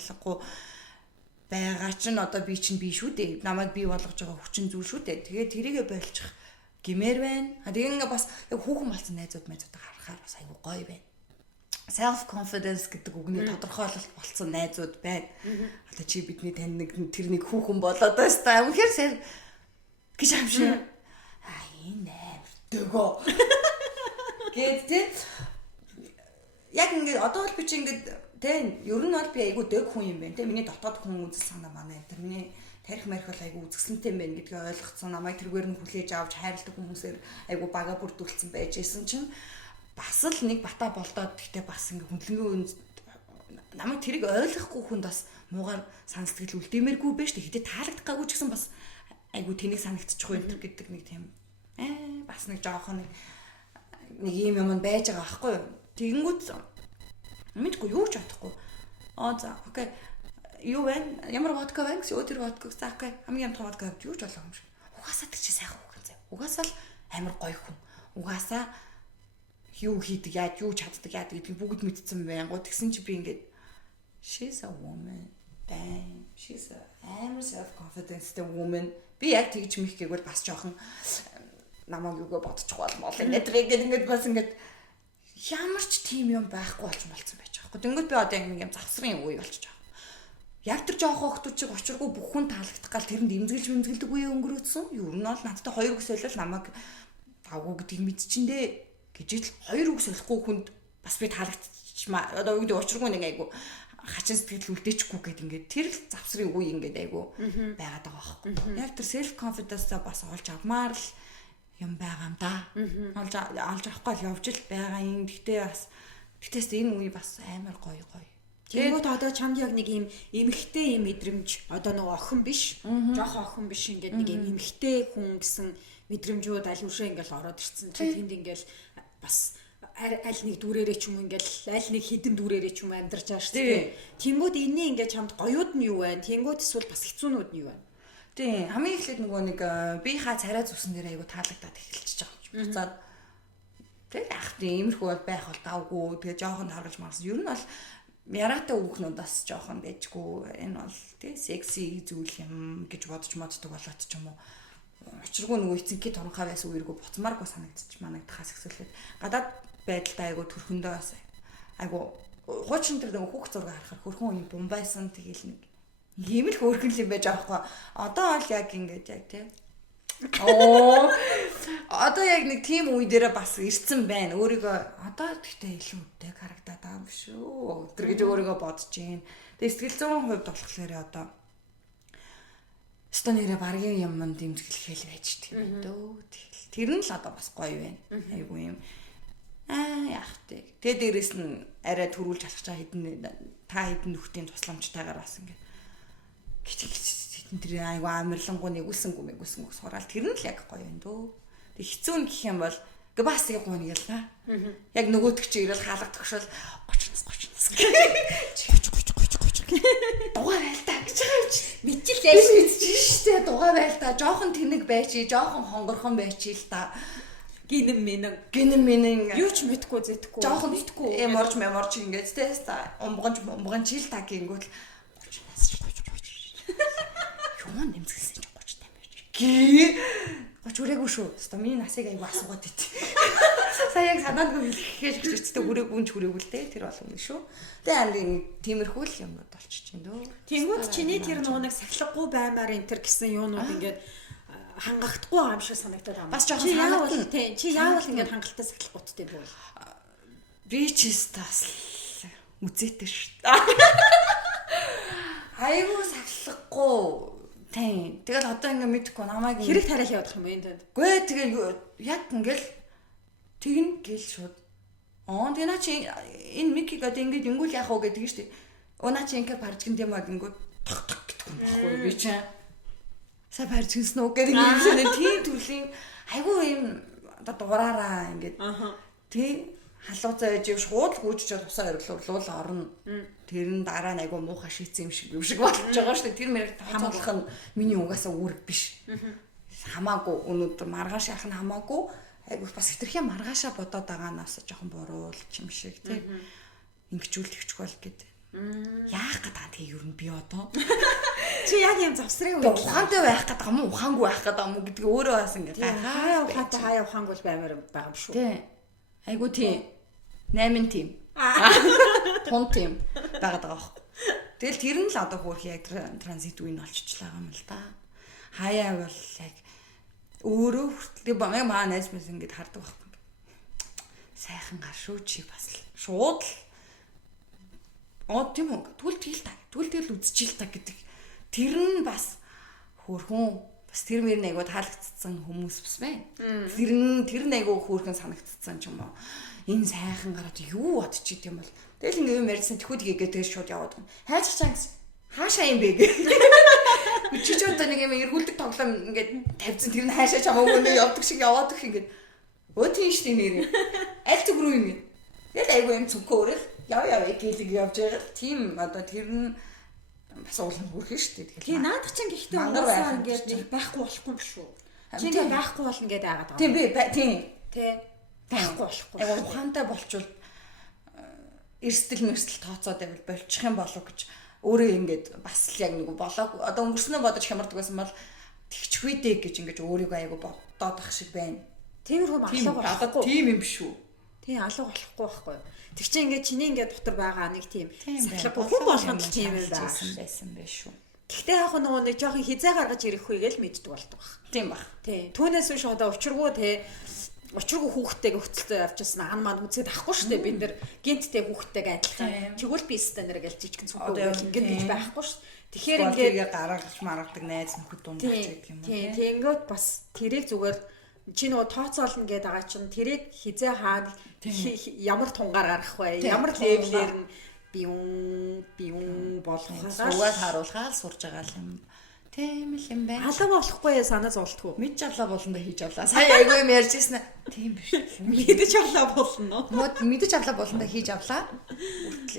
байгаа чинь одоо би чинь бий шүү дээ. Намайг бий болгож байгаа хүчин зүйл шүү дээ. Тэгээд тэрийгэ болчих гимээр байна. Тэгээ ингээ бас яг хүүхэн болсон найзууд харахаар бас айгу гоё байна. Self confidence гэдэг үгний тодорхойлолт болсон найзууд байна. Одоо чи бидний тань нэг тэр нэг хүүхэн болоод байна ста. Үнэхээр гэж амшиг. Энэ дөгөө. Гэт яг ингээд одоо бол би чи ингээд тэ ер нь бол би айгу дөг хүн юм байна тэ миний дотоод хүн үзэл санаа манай энэ миний тарих марих бол айгу үзэсгэлэнтэй юм байна гэдгийг ойлгоцсон намайг тэргээр нь хүлээж авч хайрладаг хүмүүсээр айгу бага бүрдүүлсэн байж исэн чинь бас л нэг бата болдоод гэхдээ бас ингээд хүндлэнгийн намайг тэрийг ойлгохгүй хүнд бас муугаар санстгэл үлдээмээргүй байж тэ хэдий таалагдахгүйч гэсэн бас айгу тэнийг санагдчих юм гэдэг нэг тийм бас нэг жоохон нэг юм байж байгаа байхгүй юу. Тэгэнгүүт мэдгүй юу ч бодохгүй. За окей. Юу вэ? Ямар водка вэ? Өдөр водка. За окей. Хамгийн том водка юу ч болоо юм шиг. Угаасаа тэр чи сайхан хүүхэн зэ. Угаасаа л амар гоё хүн. Угаасаа юу хийдэг, яаж юу чаддаг гэдгийг бүгд мэдсэн байнгу. Тэгсэн чи би ингээд she's a woman. Damn. She's a self-confident woman. Би яг тэгж мих гэвэл бас жоохон намайг юугаа бодчих болмол ингээд бас ингээд ямар ч тийм юм байхгүй болж болцсон байж байгаа. Тэгэнгүүт би одоо нэг юм завсрын үе болчих жоо. Яг тэр жоохон хөлтүүд чиг очиргүй бүх хүн таалагдах гал тэрэнд имзгэлдэг үе өнгөрөөдсөн. Ер нь бол надтай хоёр үг солиол намайг давгүй гэдгийг мэдчихэндээ гэж л хоёр үг солихгүй хүнд бас би таалагдчихмаа. Одоо үгдээ очиргүй нэг айгу хачин сэтгэл үлдээчихгүй гэд ингээд тэр л завсрын үе ингээд айгу байгаад байгаа байхгүй. Яг тэр self confidence-а бас олж авмаар л юм байгаа юм да. Олж авахгүй л явж л байгаа юм. Гэтээс энэ үе бас амар гоё. Тэгэнгүүт одоо чамд яг нэг юм эмхтэй юм мэдрэмж одоо нэг охин биш, жоохон охин биш ингээд нэг юм эмхтэй хүн гэсэн мэдрэмжүүд аль ингээл ороод ирсэн. Тэнд ингээл бас аль нэг дүрээрээ ч юм ингээл аль нэг хідэн дүрээрээ ч юм амьдарч байгаа шүү дээ. Тэнгүүд энэний ингээд чамд гоёуд нь юу вэ? Тэнгүүд эсвэл бас хэцүүнүүд нь юу вэ? Тийм хамгийн эхлээд нөгөө нэг би хаа царай зүсэн дээр айгу таалагдаад эхэлчихэж байгаа юм. Буцаад тэг ах тийм иймэрхүү бол байх бол давгүй. Тэгээ жоохон харгалж марсан. Ер нь бол яраатай хүүхнүүд бас жоохон байжгүй. Энэ бол тэг секси зүйл юм гэж бодож моддог болоод ч юм уу. Учиргүй нөгөө эцэнхий торонхаа байсан үергүй буцмааргүй санагдчих манайдахаас ихсүүлээд гадаад байдалтай айгу төрхөндөө бас айгу хуучин тэр нөгөө хүүхд зураг харахаар хөрхөн үе бумбайсан тэгэл нэг ийм л хөөрхөн юм байж байгаа хгүй. Одоо бол яг ингэж яг тийм. Одоо яг нэг тийм үе дээр бас ирсэн байна. Өөрийгөө одоо гэхдээ илүү үдтэй харагдаад байгаа юм шүү. Тэр гэж өөрийгөө бодож гин. Тэгээ сэтгэл зүйн хувьд болохоор одоо стонэрэ баргийн юмд дэмжгэлхэл байж тийм дөө. Тэр нь л одоо бас гоё байна. Айгу юм. Яах вэ? Тэгээ дээрэс нь арай төрүүлж алхаж байгаа хэдэн нөхдийн тусламжтайгаар бас ингэ тэр айгу амарлангуу нэгүүлсэнгүү сураал тэр нь л яг гоё юм дөө. Тэг хэцүү нь гэх юм бол гэ бас яг гоо нэг л та. Яг нөгөөтг чи ирэл хаалга төгшөөл 30-нас. Дугаа байл та гэж байгаа юм чи. Мэдчихэл яаж мэдчихэж штэ дугаа байл та. Жохон тэнэг байчи, жохон хонгорхон байчи л та. гинэн минэн юу ч мэдгүй зэтгэхгүй. Жохон мэдхгүй. Морж ингээд тест умбган чил та гингүүл 30-нас. Юу нэмсгэлсэн 30 тань байж. Гээ 30 хүрээгүй шүү. Хэвээ миний насыг айгу асуугаад байт. Сая яг санаандгүй хэлэхээс гэж өчтдөө хүрээгүй л дээ. Тэр бол үнэ шүү. Тэгээ ангийн тиймэрхүү л юмнууд болчих чинь дөө. Тэнгүүд чиний тэр нэг сахилгагүй баймаар энэ төр гэсэн юунууд ингээд хангахдахгүй юм шиг санагдаад байна. Бас жоохон санагдсан. Тийм. Чи яавал ингээд хангалттай сахилгахгүйтэй бол. Би ч тас үзээтэй шүү. Айгу сахилгахгүй. Тийм. Тэгэл одоо ингээд мэдхгүй намайг хэрэг тариал явуулах юм энэ тэнд. Гүй тэгээ яг ингээл тэгнэ гэл шууд. Тэгээ наа чи энэ микиг одоо ингээд ингүүл яах вэ гэдэг нь шүү дээ. Наа чи ингээд парж гин юм аа гингүүд гэдэг юм баггүй би чи. Сая парж гинсэн үү гэдэг юм шиг тийм төрлийн айгу юм одоо дуураараа ингээд. Тийм халууцаа ээж шууд гүйж чад усаа орлуулал орно. Тэр нь дараа нь айгу муухай шийцсэн юм шиг болж байгаа шүү дээ. Тэр мэрэг хамгаалах нь миний угаасаа үүрэг биш. Хамаагүй өнөөдөр маргааш яах нь хамаагүй. Айгу бас хитрхийн маргаашаа бодоод байгаанаас жоохон буруулч юм шиг тийм. Ингэжүүлчихгүй бол гэдэг. Яах гэдэг тэгээ ер нь би одоо чи яг юм завсрын үед ухаантай байх гэдэг юм уу ухаангүй байх гэдэг юм уу гэдэг өөрөө бас ингэ хаяа ухаантай хаяа ухаангүй баймаар байгаа юм шүү. Тийм. Айгу тийм 8 тим. Тун тим байгаад байгаа байхгүй. Тэгэл тэр нь л одоо хөөх яг транзит үе нь олчихлаа юм л да. Хаяа бол яг өөрөө хүртэл бамаа маа найз мэс ингэж хардаг байхгүй. Сайхан гар шүү чи бас шууд тийм үү тэгвэл үзчихил та гэдэг. Тэр нь бас хөөрхөн бас тэр мөр нэг таалагдсан хүмүүс бас байна. Тэр нэг хөөрхөн санагдсан ч юм уу. Энэ сайхан гараад юу бодчих юм бол тэгэл ингэ юм ярьсан тэхүүд хийгээд тэгээ шууд яваад байна. Хайчих чангас хаашаа юм бэ гэ. Чи ч одоо нэг юм эргүүлдэг тоглоом ингээд тавьсан тэр нь хаашаа чамаагүй нэ явдаг шиг яваад их ингээд өө тийм штий нэр. Аль зүг рүү юм. Тэгэл айгүй юм цүнхөөрөл яв гэлэг явж байгаа. Тийм одоо тэр нь бас уулын хүрхэн штий. Тэгээ наадах чинь гэхдээ уусаа ингээд байхгүй болохгүй юм шүү. Чи ингээд байхгүй болно гэдэг яагаад байгаа. Тийм би тийм. Тэ байхгүй болохгүй. Айгу ухаантай болчвол эрсдэл мэрсдэл тооцоод байвал болчих юм болов гэж өөрөө ингээд бас л яг нэг болоог одоо өнгөрснөө бодож хямардаг байсан бол тэгчихвээ дээ гэж ингээд өөрийгөө айгу бодоод ах шиг байна. Тиймэрхүү алга болохгүй. Тийм юм биш үү? Тийм алга болохгүй байхгүй. Тэг чи ингээд чиний ингээд дотор байгаа нэг тийм сахилгагүй хүн болгонд тийм юм байсан байх шүү. Гэхдээ яг нэг жоохон хизээ гаргаж ирэх үегээл мэддэг болдог баг. Тийм баг. Тийм. Түүнээс биш одоо учиргүй учиргүй хүүхдтэйг хөцөлтөө явчихсан ан манд үзээд ахгүй шүү дээ. Бид нэр гинттэй хүүхдтэйг адилхан. Тэгвэл би стандартаар гэл жижигэн цүнхөө ингээд гэж байхгүй шүү. Тэгэхээр ингээд гаргаж маргадаг найз нөхөд дунд болчих юм уу. Тийм. Тэнгүүд бас тэрийг зүгээр чи нөгөө тооцоолно гэдэг байгаа чинь тэрийг хизээ хаад ямар тунгаар гарах вэ? Ямар левелээр нь биун болгохоос угаал харуулахаар сурж байгаа юм. Тийм л юм байна. Алга болохгүй санаа зовлтгүй. Мэдж авлаа болно да хийж авлаа. Сая айгүй юм ярьж ирсэн аа. Тийм биш. Мэдж авлаа болно. Мэдж авлаа болно да хийж авлаа.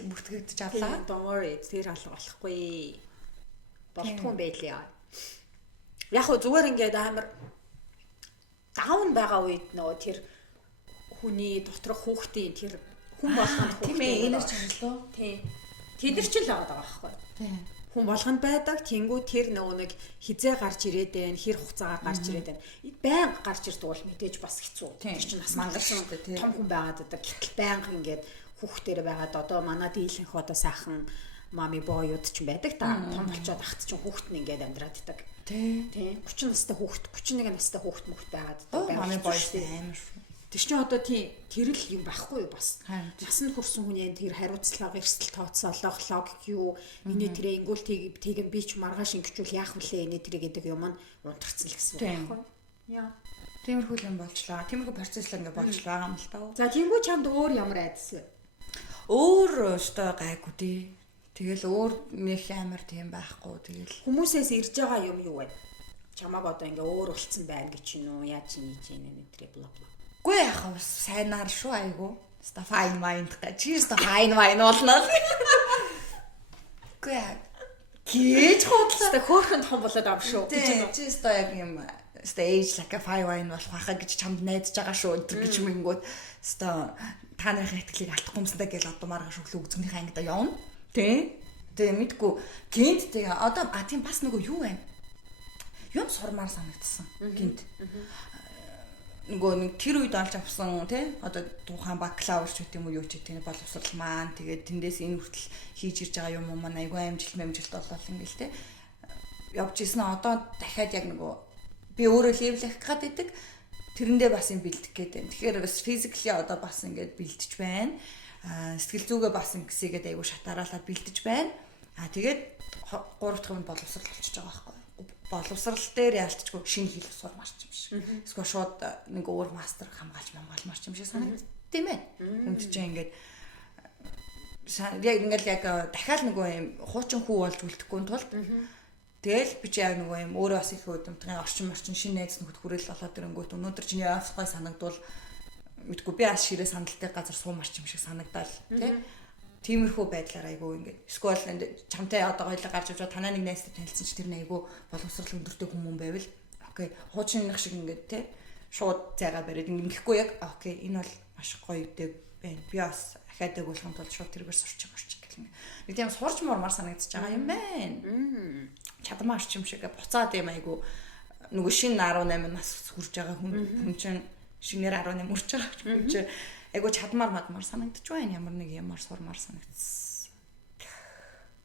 Бүртгэгдэж авлаа. Don't worry. Тэр алга болохгүй. Болтгүй юм байлээ. Яг хөө зүгээр ингээд амар даун байгаа үед нөгөө тэр хүний доторх хүүхдийн тэр хүн болгонд хүүхдийн энерги чангалуу. Тийм. Тэд нар ч л байгаа байхгүй. Тийм. Хүн болгонд байдаг. Тэнгүү тэр нөгөө нэг хизээ гарч ирээд байна, хэр хугацаагаар гарч ирээд байна. Байнга гарч ирдэг бол мэдээж бас хэцүү. Тэр чинь нас мангаш том хүн байгаад одоо гэтэл байнга ингээд хүүхдээр байгаад одоо манай дийлэнх одоо сайхан мами боёуд ч байдаг та. Том болчоод ахт чинь хүүхд нь ингээд амьдраад идэг. Тийм. 30 настай хүүхд, 31 настай хүүхд мөхт байгаад мами боёуд амар шүү. Тэр чинь одоо тийм тэр л юм байхгүй бас. Насанд хүрсэн хүний тэр хариуцлага, эрсдэл тооцоолох, логик юу, миний тэр ингүүл тийм би ч маргааш ингэчүүл яах вүлээ энэ тэр гэдэг юм нь унтарцсан л гэсэн үг байхгүй. Яа. Тиймэрхүү юм болчлаа. Тиймэрхүү процесс л ингэ болж байгаа юм л таа. За тиймгүй чамд өөр ямар айдас вэ? Өөр өстой гайгүй дээ. Тэгэл өөр нөх амар тийм байхгүй. Тэгэл хүмүүсээс ирж байгаа юм юу вэ? чамаг одоо ингээ өөр болцсон байна гэж юм уу? Яаж хийж ийн өдрий бла бла. Гүй яхаа сайнаар шүү айгу. Ста fine wine гэж. Чи ста fine wine болно. Гүй яа. Кэж хотлаа. Хөөхөнд том болоод ав шүү. Чи ста яг юм stage like a fine wine болох байхаа гэж чамд найдаж байгаа шүү өдр гэж мингүүд ста та нарын ихтгэлийг алдахгүй юмсандаа гэж одоо маргааш өглөө үзмнийхээ ангидаа явна. Тэгээ мэдгүй гинт тэгээ одоо тийм бас нөгөө юу вэ? Юм сурмаар санагдсан. Гинт. Нөгөө нэг тэр үед олж авсан тий одоо тухайн бакалавр ч гэдэг юм уу юу ч гэдэг нь боловсрал маань тэгээд тэндээс энэ хүртэл хийж ирж байгаа юм уу маань айгүй амжилт болол ингээл тий явж исэн одоо дахиад яг нөгөө би өөрөө левел авах гэдэг тэрэндээ бас юм бэлдэх гэдэг. Тэгэхээр бас физикли одоо бас ингээд бэлдэж байна. Сэтгэл зүгээ бас ингэсийгээд айгүй шатаараалаад бэлдэж байна. Тэгээд 3 дахь нь боловсрал болчихж байгаа байхгүй. Боловсрал дээр яалтчгүй шинэ хэл сурмаарч юм шиг. Эсвэл шууд нэг өөр мастер хамгаалмаарч юм шиг санагдав. Тийм ээ. Энд чинь ингээд яг ингээд яг дахиад нөгөө юм хуучин хүү болж үлдэхгүй тулд тэгэл би чи яг нөгөө юм өөрөө бас их өдөртгийн орчин шинэ найз нөхөд хүрэл болоод ирэнгүүт өнөөдөр чиний офсгой санагдвал мэдгүй би бас ширээ сандалтай газар суумарч юм шиг санагдал тий. Тиймэрхүү байдлаар айгу ингээд эсвэл чамтай одоо хоёлаа гарч ивж танаа нэг найзтай танилцсан ч тэр нэг айгу боловсрал өндөртэй хүмүүс байвал окей хуучинных шиг ингээд тий шууд зайгаа бариад ингэхгүй яг окей энэ бол маш гоё дэг байна. Би бас ахаадаг болгон тул шууд тэргээр сурч гэх юм. Нэг тийм сурч мормар санагдаж байгаа юм байна. Чадмаарч юм шиг буцаад юм айгу нөгөө шинэ 18 нас хүрж байгаа хүн чинь шинээр 18 хүрч байгаа хүн чинь айгу чадмаар мадмаар санагдаж байна. Ямар нэг юмар сурмаар санагдсан.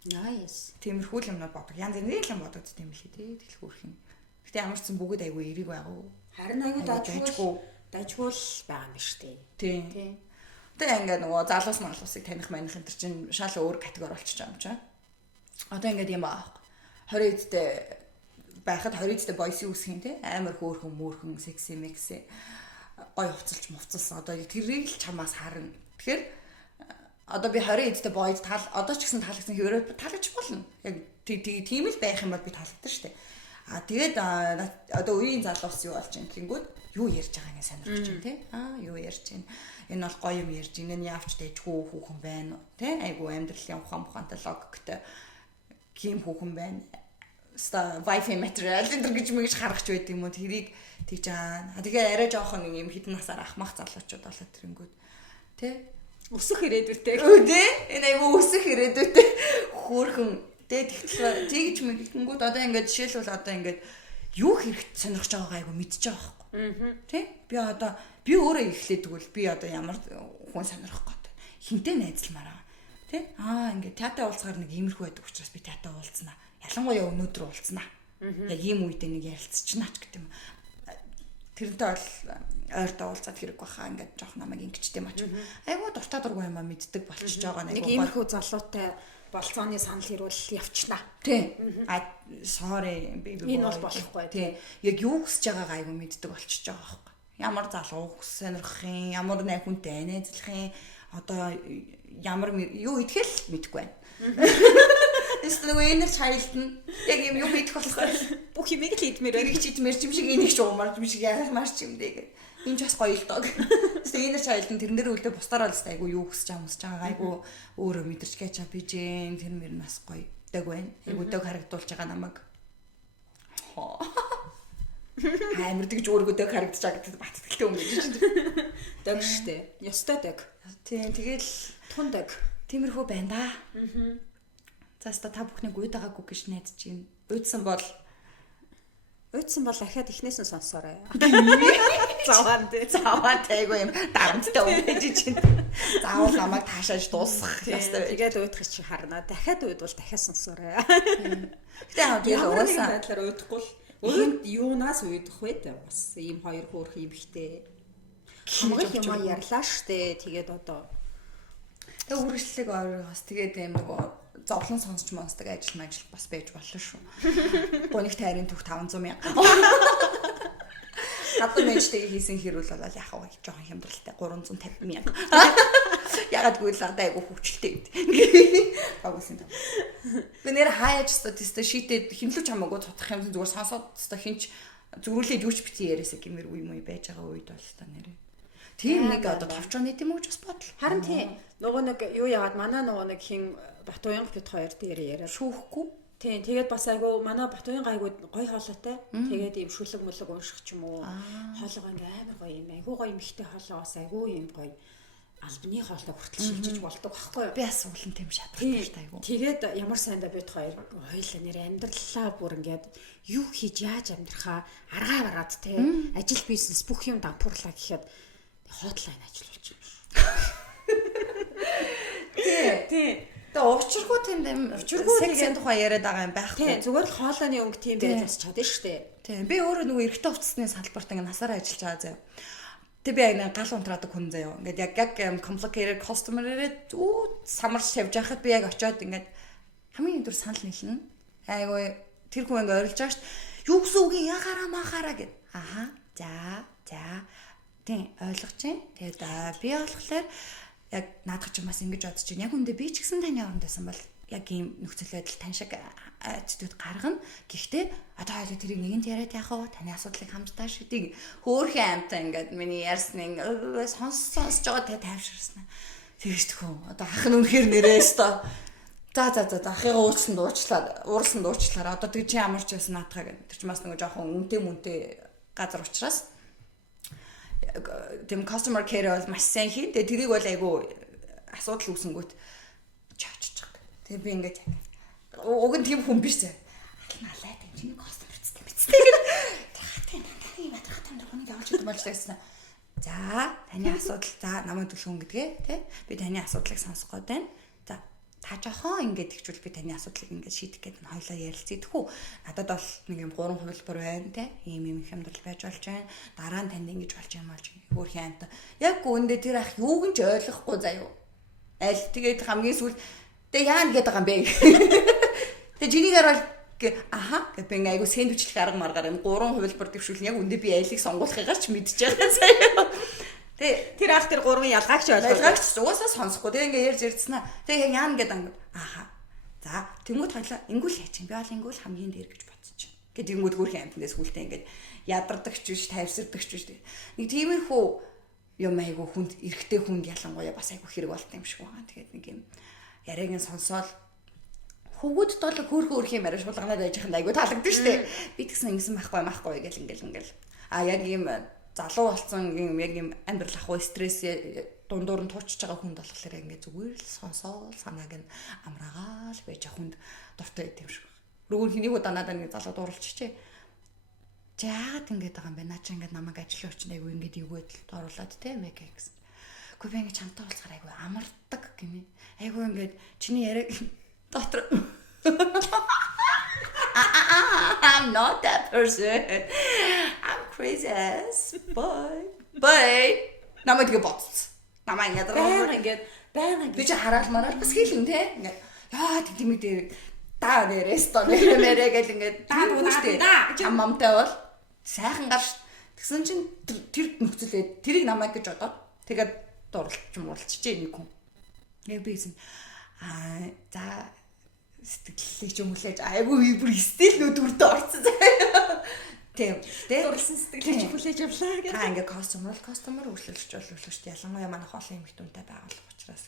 Nice. Тиймэрхүү юмнууд бодог. Янз бүрийн юм бодогд тийм л тий дэлгүүрх юм. Гэтэ ямар ч зэн бүгд айгу эриг байгуу. Харин айгу дажгүй байгаа юм биш үү? Тий. Тэгээ ингээд нөгөө залуус малуусыг таних маних энэ чинь шал өөр категори болчихж байгаа юм чаа. Одоо ингээд юм аа. 20 эдтэй байхад 20 эдтэй бойсын үсгийн тий амар хөөрхөн мөөрхөн секси мекси гой хувцалж мувцалсан. Одоо тэрийг л чамаас харна. Тэгэхээр одоо би 20 эдтэй бойд одоо ч гэсэн таалагдсан хэвээрээ таалагдчих болно. Яг тийм л байх юм бол би таалагдсан шүү дээ. Тэгээд одоо үеийн залуус юу болж юм гингүүд юу ярьж байгааг нь сонирхож байна тий. Юу ярьж байна. Энэ бол гоё юм ярьж байна. Энэ явч дэжгүй хүүхэн байна тий. Айгу амьдралын ухаантай логиктэй ким хүүхэн байна. Ста wifi material гэж мэгж харагч байд юм уу тэрийг тийж аа. Тэгээ арай жоохон нэг юм хідэн насаар ахмах залуучууд болоод тэрэнгүүд тий. Өсөх ирээдүйтэй. Тий. Энэ айгу өсөх ирээдүйтэй хөөрхөн тэгтэл тэгж мэгдэнгүүд одоо ингээд жишээлбэл одоо ингээд юу хэрэгт сонирхож байгаагаа айгу мэдчихэж байгаа байхгүй. Тий? Би өөрөө эхлэдэг бол би одоо ямар хүн сонирхох гэдэг. Хинтээ найзалмаар байгаа. Тий? Ингээд театр уулзгаар нэг иймэрхүү байдаг учраас би театр уулзнаа. Ялангуяа өнөөдөр уулзнаа. Яг ийм үедээ нэг ярилцчихнаач гэдэг юм. Тэрнтэй бол ойртоо уулзаад хэрэг баха ингээд жоох намайг ингэчтэй мач. Айгуу дуртай дургүй юм мэддэг болчихж байгаа нэг иймэрхүү залуутай болцооны санал ирүүл явчихнаа. Тий. Sorry baby. Энэ бол болохгүй. Тий. Яг юу хүсэж байгаагаа айгу мэддэг болчихж байгаа байхгүй. Ямар залуу сонирхох юм, ямар нэг хүнтэй найзлах юм, одоо ямар юу итгэл мэдэхгүй байна. Эсвэл нэг чайлтна. Яг юм юу мэдэх болохоор бүх юмыг л идмээр ирэх чидмэр юм шиг энийг ч уумарч юм шиг яамарч юм дээ. Энэ ч бас гоё л доо. Эсвэл энэ чайлтна тэрэн дээр үлдээ бусдаар л айгу юу хүсэж байгаа айгу өөрөө мэдэрч гэж бижэн тэр мөр нас гоё дэг байна. Айгу дэг харагдуулж байгаа намайг. Амар тэгж өөргөө дэг харагдаж байгаа гэдэг батгэлтэй юм гэж чинь. Дэг штэ. Ёстой дэг. Тийм тэгэл тун дэг. Тиймэрхүү байна да. Заста та бүхнийг уйдагаагүй гэж найдаж байна. Уйдсан бол ахаад ихнээс нь сонсоорой. Заваад айгүй юм дарамттай үгэж чинь. Заавал намайг таашааж дуусгах ёстой. Тэгээд уйдах чи харна. Дахиад уйдвал дахиад сонсоорой. Гэтэ тэгээд уусаа байдлаар уйдахгүй л өөрөнд юунаас уйдах вэ те бас ийм хоёр хөөрх юм ихтэй. Хамгийн юм ярьлаа штэ. Тэгээд одоо тэг үргэлжлэлийг ойроос тэгээд юм нөгөө зовлон сонсч монстаг ажил бас байж болно шүү. Гониг тайрын түүх 500 мянга. Хатуу мэжтэй хийсэн хэрүүл бол яхаа жоохон хямдралтай 350 мянга. Ягаад гэвэл одоо айгу хөвчлөлтэй гэдэг. Агуулсан юм. Би нэр хаяж статистик шийдээд хинлүү чамаагүй цутах юм зүгээр сонсоод өстой хинч зүрүүлээд юуч бити яриасаа гэмээр үе муу байж байгаа үед бол та нэрээ. Тийм нэг одоо товчооны тийм үү бас бодол. Харин тийм. Нөгөө нэг юу яагаад манай нөгөө нэг хин Батуянг бит хоёр дээр яриад шүүхгүй. Тийм. Тэгээд бас айгу манай Батуянг айгу гоё хоолойтой. Тэгээд ийм шүлэг мүлэг унших ч юм уу. Хоолойгоо ингээ амар гоё юм. Айгу гоё эмхтэй хоолой бас айгу юм гоё. Албаны хоолой хүртэл шилжиж болдог байхгүй юу? Би бас уулын тийм шатартай айгу. Тэгээд ямар сайндаа бид хоёр хоёлаа нэр амьдралаа бүр ингээд юу хийж яаж амьдрахаа аргаа бараад те ажил бизнес бүх юм дампуурлаа гэхэд хотлайн ажиллаж юм шүү. Тий. Тэгээ учиргүй тийм сексийн тухай яриад байгаа юм байхгүй. Тий. Зүгээр л хоолойны өнгө тийм байж чадна шүү дээ. Тий. Би өөрөө нөгөө эрэгтэй хувцсны салбарт ингээд насаараа ажиллаж байгаа заяа. Тэг би яг гал унтраадаг хүн заяа. Ингээд яг complicated customer ирээд самарч тавьж байхад би яг очиод ингээд хамгийн өндөр санал нийлнэ. Айгүй тэр хүн ингээд орилж байгаа шүү дээ. Юу гэсэн үг юм яхаараа махаараа гэд. Аха. За. Тийм ойлгож байна. Тэгээд би болохоор яг наадах ч юм бас ингэж бодож байна. Яг үндэ би ч гэсэн таны оронд байсан бол яг ийм нөхцөл байдал тань шиг attitude гаргана. Гэхдээ одоо хоёул тэрийг нэгэнт яриад яах вэ? Таны асуудлыг хамтдаа шийдийг хөөхөн амтаа ингээд миний ярьсныг сонсож байгаа тэ тайвширсан. Тэгэж төхөө. Одоо ах нь үнэхээр нэрээс та. За ахыгаа уурсан дуучлаараа. Одоо тэг чи ямар ч байсан наатахаа гэдэг. Тэр ч бас нэг жоохон үнтэй газар учраас тийм customer care бол маш сайн хийн. Тэгээ тэрийг бол айгу асуудал үүсэнгүүт чавчж байгаа. Тэгээ би ингээд уг нь тийм хүн биш зэ. Алналаа тийм чиний customer цэцтэй бицтэй гэдэг. Тийм таны бадрах тамдрах хүнийг авч идэх болж байсан. За таны асуудал за намайг төлхөн гэдгээ тий. Би таны асуудлыг сонсох гээд байна. За та жоохон ингээд ихжүүл би таны асуудлыг ингээд шийдэх гээд хоёлаа ярилцъя гэхүү. Надад бол нэг юм 3 хувилбар байна тий. Ийм хямдрал байж болж байна. Дараа нь танд ингэж болж юм болж хөөх юмтай. Яг үүндээ тэр ах юуг нь ч ойлгохгүй заяа. Аль тэгээд хамгийн сүүл тэг яа гээд байгаа юм бэ? Тэг жинигээр бол аха гэдэг би айгу сэндвичлэх арга маргаар юм 3 хувилбар дэвшүүлнэ. Яг үндэ би айлыг сонгуулахыгаар ч мэдчихэж байгаа заяа. Тэг тэр ах тэр 3-ын ялгаагч ойлгооч угаасаа сонсохгүй. Тэг ингээ ярьж ирдсэн аа. Тэг яг яа гээд аха. За тэнгууд хойлоо ингүүл яачих юм. Би бол ингүүл хамгийн дээр гэж бодчих. Гэт ингүүд хөөрхөн амтнаас хүлтэй ингээд ядардаг ч биш, тайвсардаг ч биш. Нэг тиймэрхүү юм айгу хүнд эрэгтэй хүнд ялангуяа бас айгу хэрэг болт юм шиг байгаа. Тэгээд нэг юм яриагийн сонсоол хөвгүүд бол хөөрхөн юм яриа шулганаад байж ханд айгу таалагддаг штэ. Би тэгсэн ингэсэн байхгүй гэл ингээл. А яг юм залуу болсон юм яг юм амьдрал ахгүй стресс дундуур нь туучж байгаа хүнд болохоор ингээд зүгээр л сонсоол санааг нь амраагаал байж хүнд дуртай байт юм шиг. Рүүл хэнийг удаанаад нэг залуу дууралчихжээ. Жаагаад ингэж байгаа юм бэ? Наа чи ингэж намайг ажлын орчинд айгу ингэж ивгээд оруулаад тийм ээ гэсэн. Гэхдээ би ингэж хамтаа уулзахаар айгу амардаг гинэ. Айгу ингэж чиний яриаг дотор I'm not that person. I'm crazy as boy. Намайг ингэ боцсон. Намайг ингэж байнга би чи хараалмаар бас хийлэн те. Ингэ яа тэгмэдээ даа нэрээс тоо нэрмээрээ гэл ингэ даа чамамтай бол сайхан гарш. Тэгсэн чинь тэр нөхцөлөө тэрийг намайг гэж бодоод тэгээд дурлцчихжээ нэг хүн. Яг би гэсэн за сэтгэлээ ч юм хүлээж айгүй бүр стил нүдүрдээ орсон заяа. Тийм. Дурлсан сэтгэлээ ч хүлээж авлаа гэдэг. Та ингээ customer үйлчлэгч ялангуяа манай хоолын эмэгтэйнтэй байгуулах учраас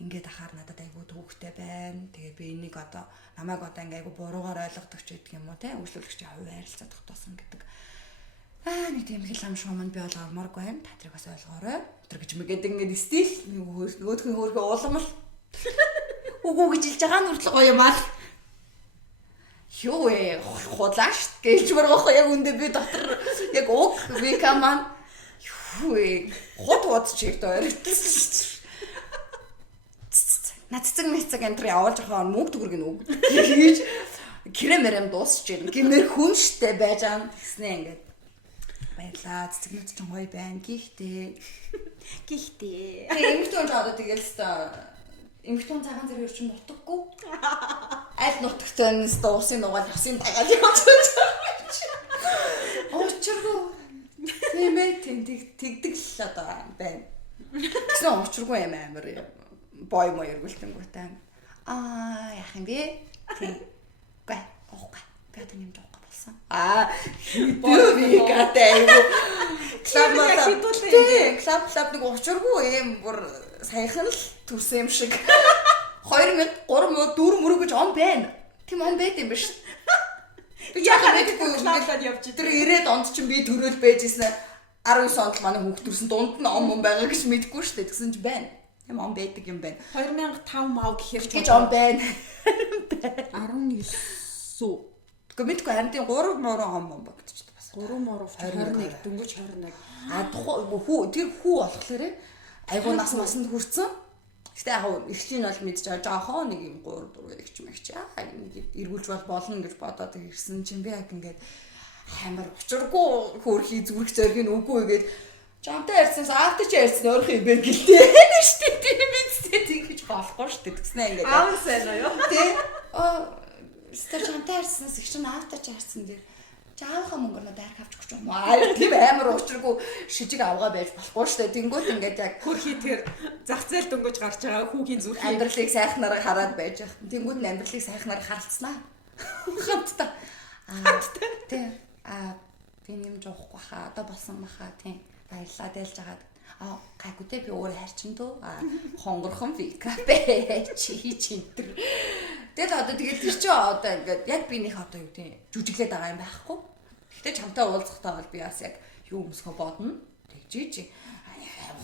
ингээд ахаар надад айгүй төвөгтэй байна. Тэгээ би энийг одоо намайг одоо ингээ айгүй буруугаар ойлгодог ч гэдэг юм уу те. Үйлчлэгчийн хувь харилцаа тогтоосон гэдэг. Нэг тийм хэл ам шууманд би бол орморг байна. Та тэрийг бас ойлгоорой. Тэр гэж мэгээд ингээд стил нөгөөдхөн хөөрхөө уламл үгүй гэж хэлж байгаа нь хүртэл гоё юм аа. Юу ээ худлааш гэж мөргөхгүй яг үндэ би дотор яг уг би каман юу ээ хот чигт ойртсон. Наццэг мэцэг энэ явуулж байгаа мөнгө төгрөг нүг гэж кремэрэм дуусч байна. Гэмээр хүн штэ байж байгаа гэснээ ингээд баярлаа. Цэцэг мэт ч гоё байна. Гихтээ. Эмэгтэй хүн одоо тэгэл эмэгтэй цагаан зэрэг өрчин нутаггүй. Аль нутагтай нь уусын нугаал явсан дагаад явж байгаа. Очиргүй. Нэмээ тэгдэг л одоо байна. Тэгсэн учиргүй юм амар бой мо эргүүлтэнгүүтэй. Яах юм бэ? Тийм. Гэ. Оохой. Би одоо юм жоохгүй болсон. Би гадаа айгу. Клаб нэг учиргүй юм бүр саяхан л төрсөн юм шиг. 2003 4 гэж он байна. Тийм он байд юм биш. Би яхаа мэдгүй клаблаад явж тэр 90-ад онд чинь би төрөөл байжсэн 19 онд манай хүүхд төрсөн дунд нь он байгаа гэж мэдгүй шүү дээ. Тэгсэн чинь байна. Тийм он байдаг юм байна. 2005 мав гэхэр гэж он байна. 19 сүү. Гэхдээ мэдгүй харин тийм 3 морон он багтчихдаг бас. 3 мороо 21 дөнгөж 21. Тэр хүү болохоор айгуу нас масанд хүрсэн. Гэтэ яг ихчийн бол мэдж байгаа жоохоо нэг юм 3 4 ихч мэгч ингээд эргүүлж болно гэж бодоод ирсэн чинь би яг ингээд амар учиргүй хөөрхий зүрх зориг нь үгүй гээд жамтай ярьсан авточ ярьсан өөрх юм бэ гэлтэй нэг штэ тийм мэдтэй тэгж болохгүй штэ тэгснэ ингээд аав сайн уу тий стер жамтай ярьсан их чинь авточ ярьсан дээр жаахаа мөнгөнд байр авч өгч юм аа тийм амар учиргүй шижиг авгаа байж болохгүй штэ тэнгуут ингээд яг хөрхий тэр зах зээл дөнгөж гарч байгаа хүүхийн зүрх амьдралыг сайхнаар хараад байж байгаа. Тэнгүүд нь амьдралыг сайхнаар харалцснаа. Хамтдаа. Тий. Би юм жоохгүй хаа. Одоо болсон маха тий. Баярлаа дээлж агаад. Гайгүйтэй би өөрөө харчин дөө. Хонгорхон вика бэ. Чи тэр. Тэгэл одоо тэгэл тэр чинь одоо ингээд яг бинийх одоо юу тий. Жүжиглээд байгаа юм байхгүй. Гэтэ чамтай уулзахтаа бол би бас яг юу өмсгөө бодно. Тэгжиж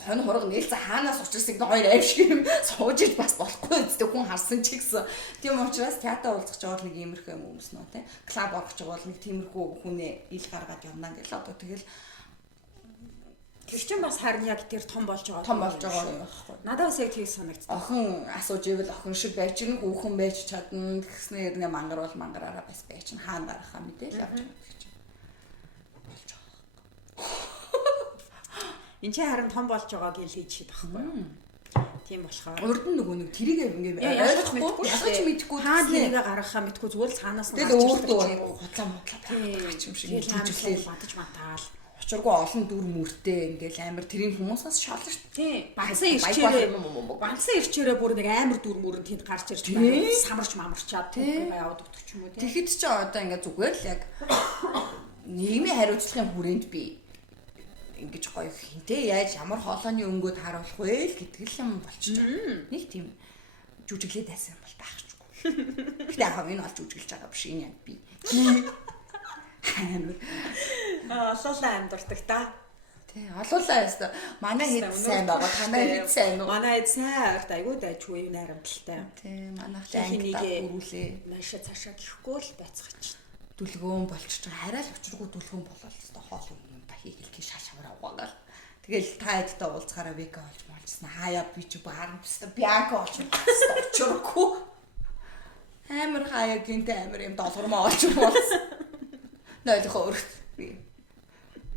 хон хураг нээлсэн хаанаас учирсыг хоёр аимшиг юм сууж иж бас болохгүй үстэй хүн харсан ч гэсэн. Тийм учраас театр уулзах жоо нэг иймэрхүү юм өмснө тий. Клаб орох жоо нэг тиймэрхүү хүнээ ил гаргаад явна гэл одоо тэгэл тэр чинь бас харин яг тэр том болж байгаа. Том болж байгаа юм байхгүй. Надад бас яг тийг санагдсан. Охин асууж ивэл охин шиг байж гэн хүүхэн байж чадна гэснээр нэ мангар бол мангараараа бас байж гэн хаана гарахаа мэдээл авч байгаа гэж чинь. Болж байгаа. Энд чи харин том болж байгааг хэлж хэд байхгүй. Тийм болохоор урд нь нөгөө нэг тэрийг ингээм ялгаж мэдхгүй хаа тэрийг гаргахаа мэдгүй зүгээр л цаанаас нь тэгэл өөртөө худлаа муудлаа юм шиг жүжиглээ бадаж матаал учиргүй олон дүр мөртэй ингээл амар тэрийн хүмүүсээс шална шүү дээ. Банцсан ирчээрээ бүр нэг амар дүр мөрөнд тэнд гарч ирж байна. Самарч мамарчаад тийм яваад өгч юм уу тийм. Тэгэхэд ч одоо ингээд зүгээр л яг нийгмийн хариуцлагын хүрээнд би ингэж гоё хинтээ яаж ямар хоолойны өнгөд харуулах вэ гэдэг л юм болчих. Нэг тийм жүжиглээд байсан юм бол байхчгүй. Гэтэ яг энэ бол жүжиглэж байгаа биш энэ яг би. Олоолаа амьдурдаг та. Тий, олоолаа яста. Манай хэд сайн байгаа. Танай хэд сайн уу? Манай хэд сайн арт айгуу дайчгүй найрамдалтай. Тий, манайх ангидаа хүрүүлээ. Наашаа цаашаа гихгүй л байцгаач. Дүлгөөн болчих чинь хараа л учиргүй дүлгөөн болол хэвээр хоол юм та хийхэлхий шашавар аваагаал. Тэгэл та эдтэй уулзахаараа века болж малжсан. Хаяа би ч баарн теста бянка болж очиргүй. Амар хаяа гинтэй амар юм долгормоо олж болсон. Нойлохоо өрт.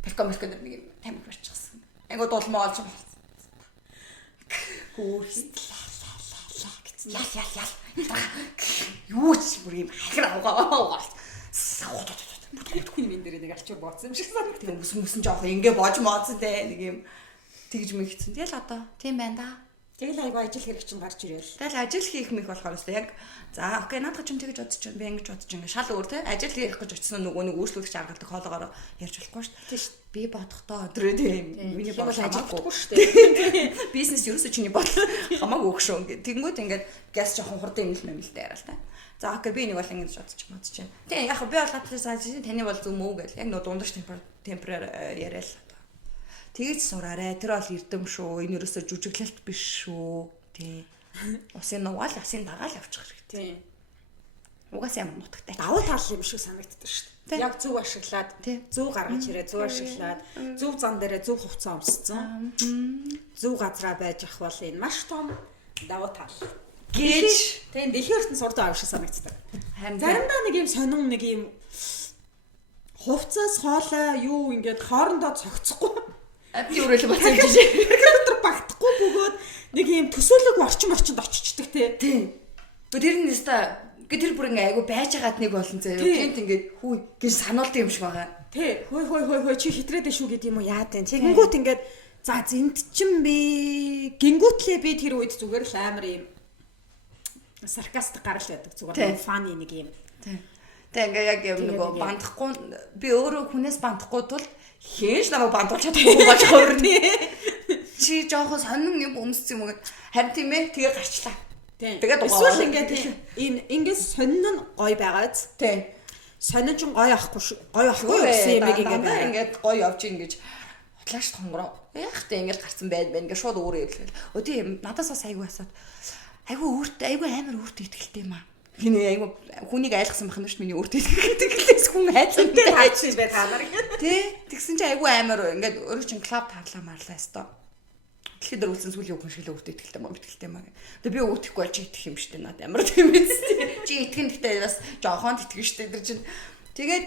Палкомэркэнд нэг юм тамиг болчихсон. Айгуу дулмаа олж болсон. Хүүхд ял. Юу ч бүр юм хахир авгаа. Бүтгэн минь дээр нэг алчуур бооцсон юм шиг санагдав. Тэгээ өсөн жоох ингээ бож мооцсон те нэг юм тэгж мэгцэн. Тэгэл одоо тийм байна да. Тэгэл айгу ажил хэрэг чинь гарч ирээл. Тэгэл ажил хийх мэх болохоор өстой яг за окей надад ч юм тэгж бодож байна. Би ингэж бодож ингээ шал өөр те ажил хийх гэж очсон нөгөө нэг өөрчлөлт аргалдаг хоолоогоор ярьж болохгүй шүү дээ. Тийм шүү. Би бодохдоо өдрөө тийм миний бодол ажиллахгүй шүү дээ. Бизнес ерөөсөө чиний бодол хамаагүй өгшөө ингээ. Тэнгүүд ингээд газ жоохон хурдан юм нэмэлтэй яриа л та. За окей би нэг бол ингэж бодож модч байна. Тийм яг би бол хатсаа таны бол зүм үү гэл яг нөө дундаж температур яриа л. Тэгэж сураарэ. Тэр бол эрдэм шүү. Энэ ерөөсөө жүжиглэлт биш шүү. Тий. Усын нугаал, усын дагаал явчих хэрэгтэй. Тий. Угаасаа юм нутагтай. Давуу тал юм шиг санагддаг шүү дээ. Яг зөв ашиглаад, зөв гаргаж ирээ, зөв ашиглаад, зөв зан дээрээ зөв хувцас өмссөн. Зөв газараа байж ах бол энэ маш том давуу тал. Гэж. Тийм дэлхийн ертөнд сурдаг аав шиг санагддаг. Заримдаа нэг юм сонин нэг юм хувцас хоолой юу ингээд хоорондоо цогцохгүй. Би өөрөө л бацсан гэж. Тэр багтахгүй бөгөөд нэг юм төсөөлөг орчинд очичдаг тий. Тийм. Тэр нь нэстэ тэр бүр ингээ айгу байж байгаад нэг болон заяа. Гэнт ингээд хүү гэж сануулдаг юм шиг байгаа. Тий. Хөөе чи хитрээд шүү гэдэг юм уу яад вэ. Тэгэнгүүт ингээд За зэндчин би гингүүтлээ би тэр үед зүгээр л амар юм саркастик гарал байдаг зүгээр фаны нэг юм. Тэг ингээ яг юм нөгөө бандахгүй би өөрөө хүнээс бандахгүй тул хээж намайг бандуулж чадахгүй болж хувирны. Чи жоохон сонин юм өмссөн юм уу? Харин тийм ээ тэгээ гарчлаа. Тэгээд эсвэл ингээд ингээд сонин нь гоё байгааз. Тийм. Сонин ч гоё ахгүй гэсэн юм ингээд гоё явж ингэж хутлааш тонгороо. Яг тэ ингээд гарцсан байна ингээд шууд өөрөө хэлгээл. Өдөө надаас бас айгүй асууд. Айгүй амар өөртөө ихтэй юм аа. Хиний айгүй хүнийг айлгсан байх юм шүү миний өөртөө ихтэйгээс хүн хайцантай хайчих бай та нар гэдэг. Тэ тэгсэн чи айгүй амар ингээд өөрөө чин клуб таарлаа марлаа хэвээр. Тэгэхэд дөрүүлсэн сүлийн хүн шиг л өөртөө ихтэй маа ихтэй маа. Тэгээ би өөртөхгүй бол чи итгэх юм шүү дээ надад амар тийм биз. Чи итгэн гэхдээ бас жоохон итгэн шүү дээ тэр чин. Тэгээд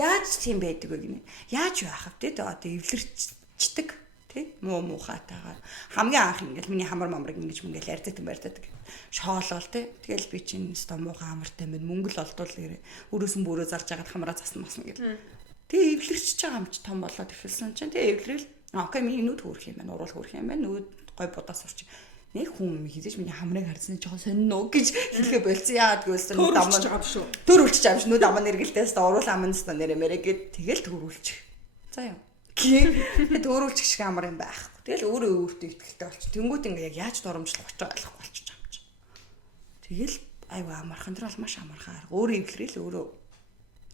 яаж тийм байдаг вэ гинэ? Яаж байх вэ? Тэ одоо эвлэрчдэг тий муухайтайгаар хамгийн анх ингээл миний хамар мамрыг ингэж мөнгөөл ярьдаг шоолол тий тэгэл би чинь өстой муухай хамартай юм мөнгө л олдвол өрөөсөн бүрөө зарж агаад хамраа засна масна гэл тэгээ эвлэрч байгаа юм чи том болоод ихэлсэн чинь тэгээ эвлэрэл окей миний нүд хөөрөх юм байна уруул хөөрөх юм байна нүд гой будаас орч нэг хүн хийж миний хамрыг харсан жоохон сониноо гэж хэлэхэ болцсон яагаад гэвэлсэн дамаа төрүүлчих байгаа юм шүү нүд амаа нэргэлдээс уруул амнаас нэрэмэрэ гэд тэгэл төрүүлчих за юм төөрүүлчих шиг амар юм байхгүй. Тэгэл өөрөө өөртөө ихтэй болчих. Тэнгүүт ингээ яг яаж доромжлох гэж ойлгохгүй болчих юм чи. Тэгэл айгүй амархан тэр бол маш амархан. Өөрөө эвлэрэл өөрөө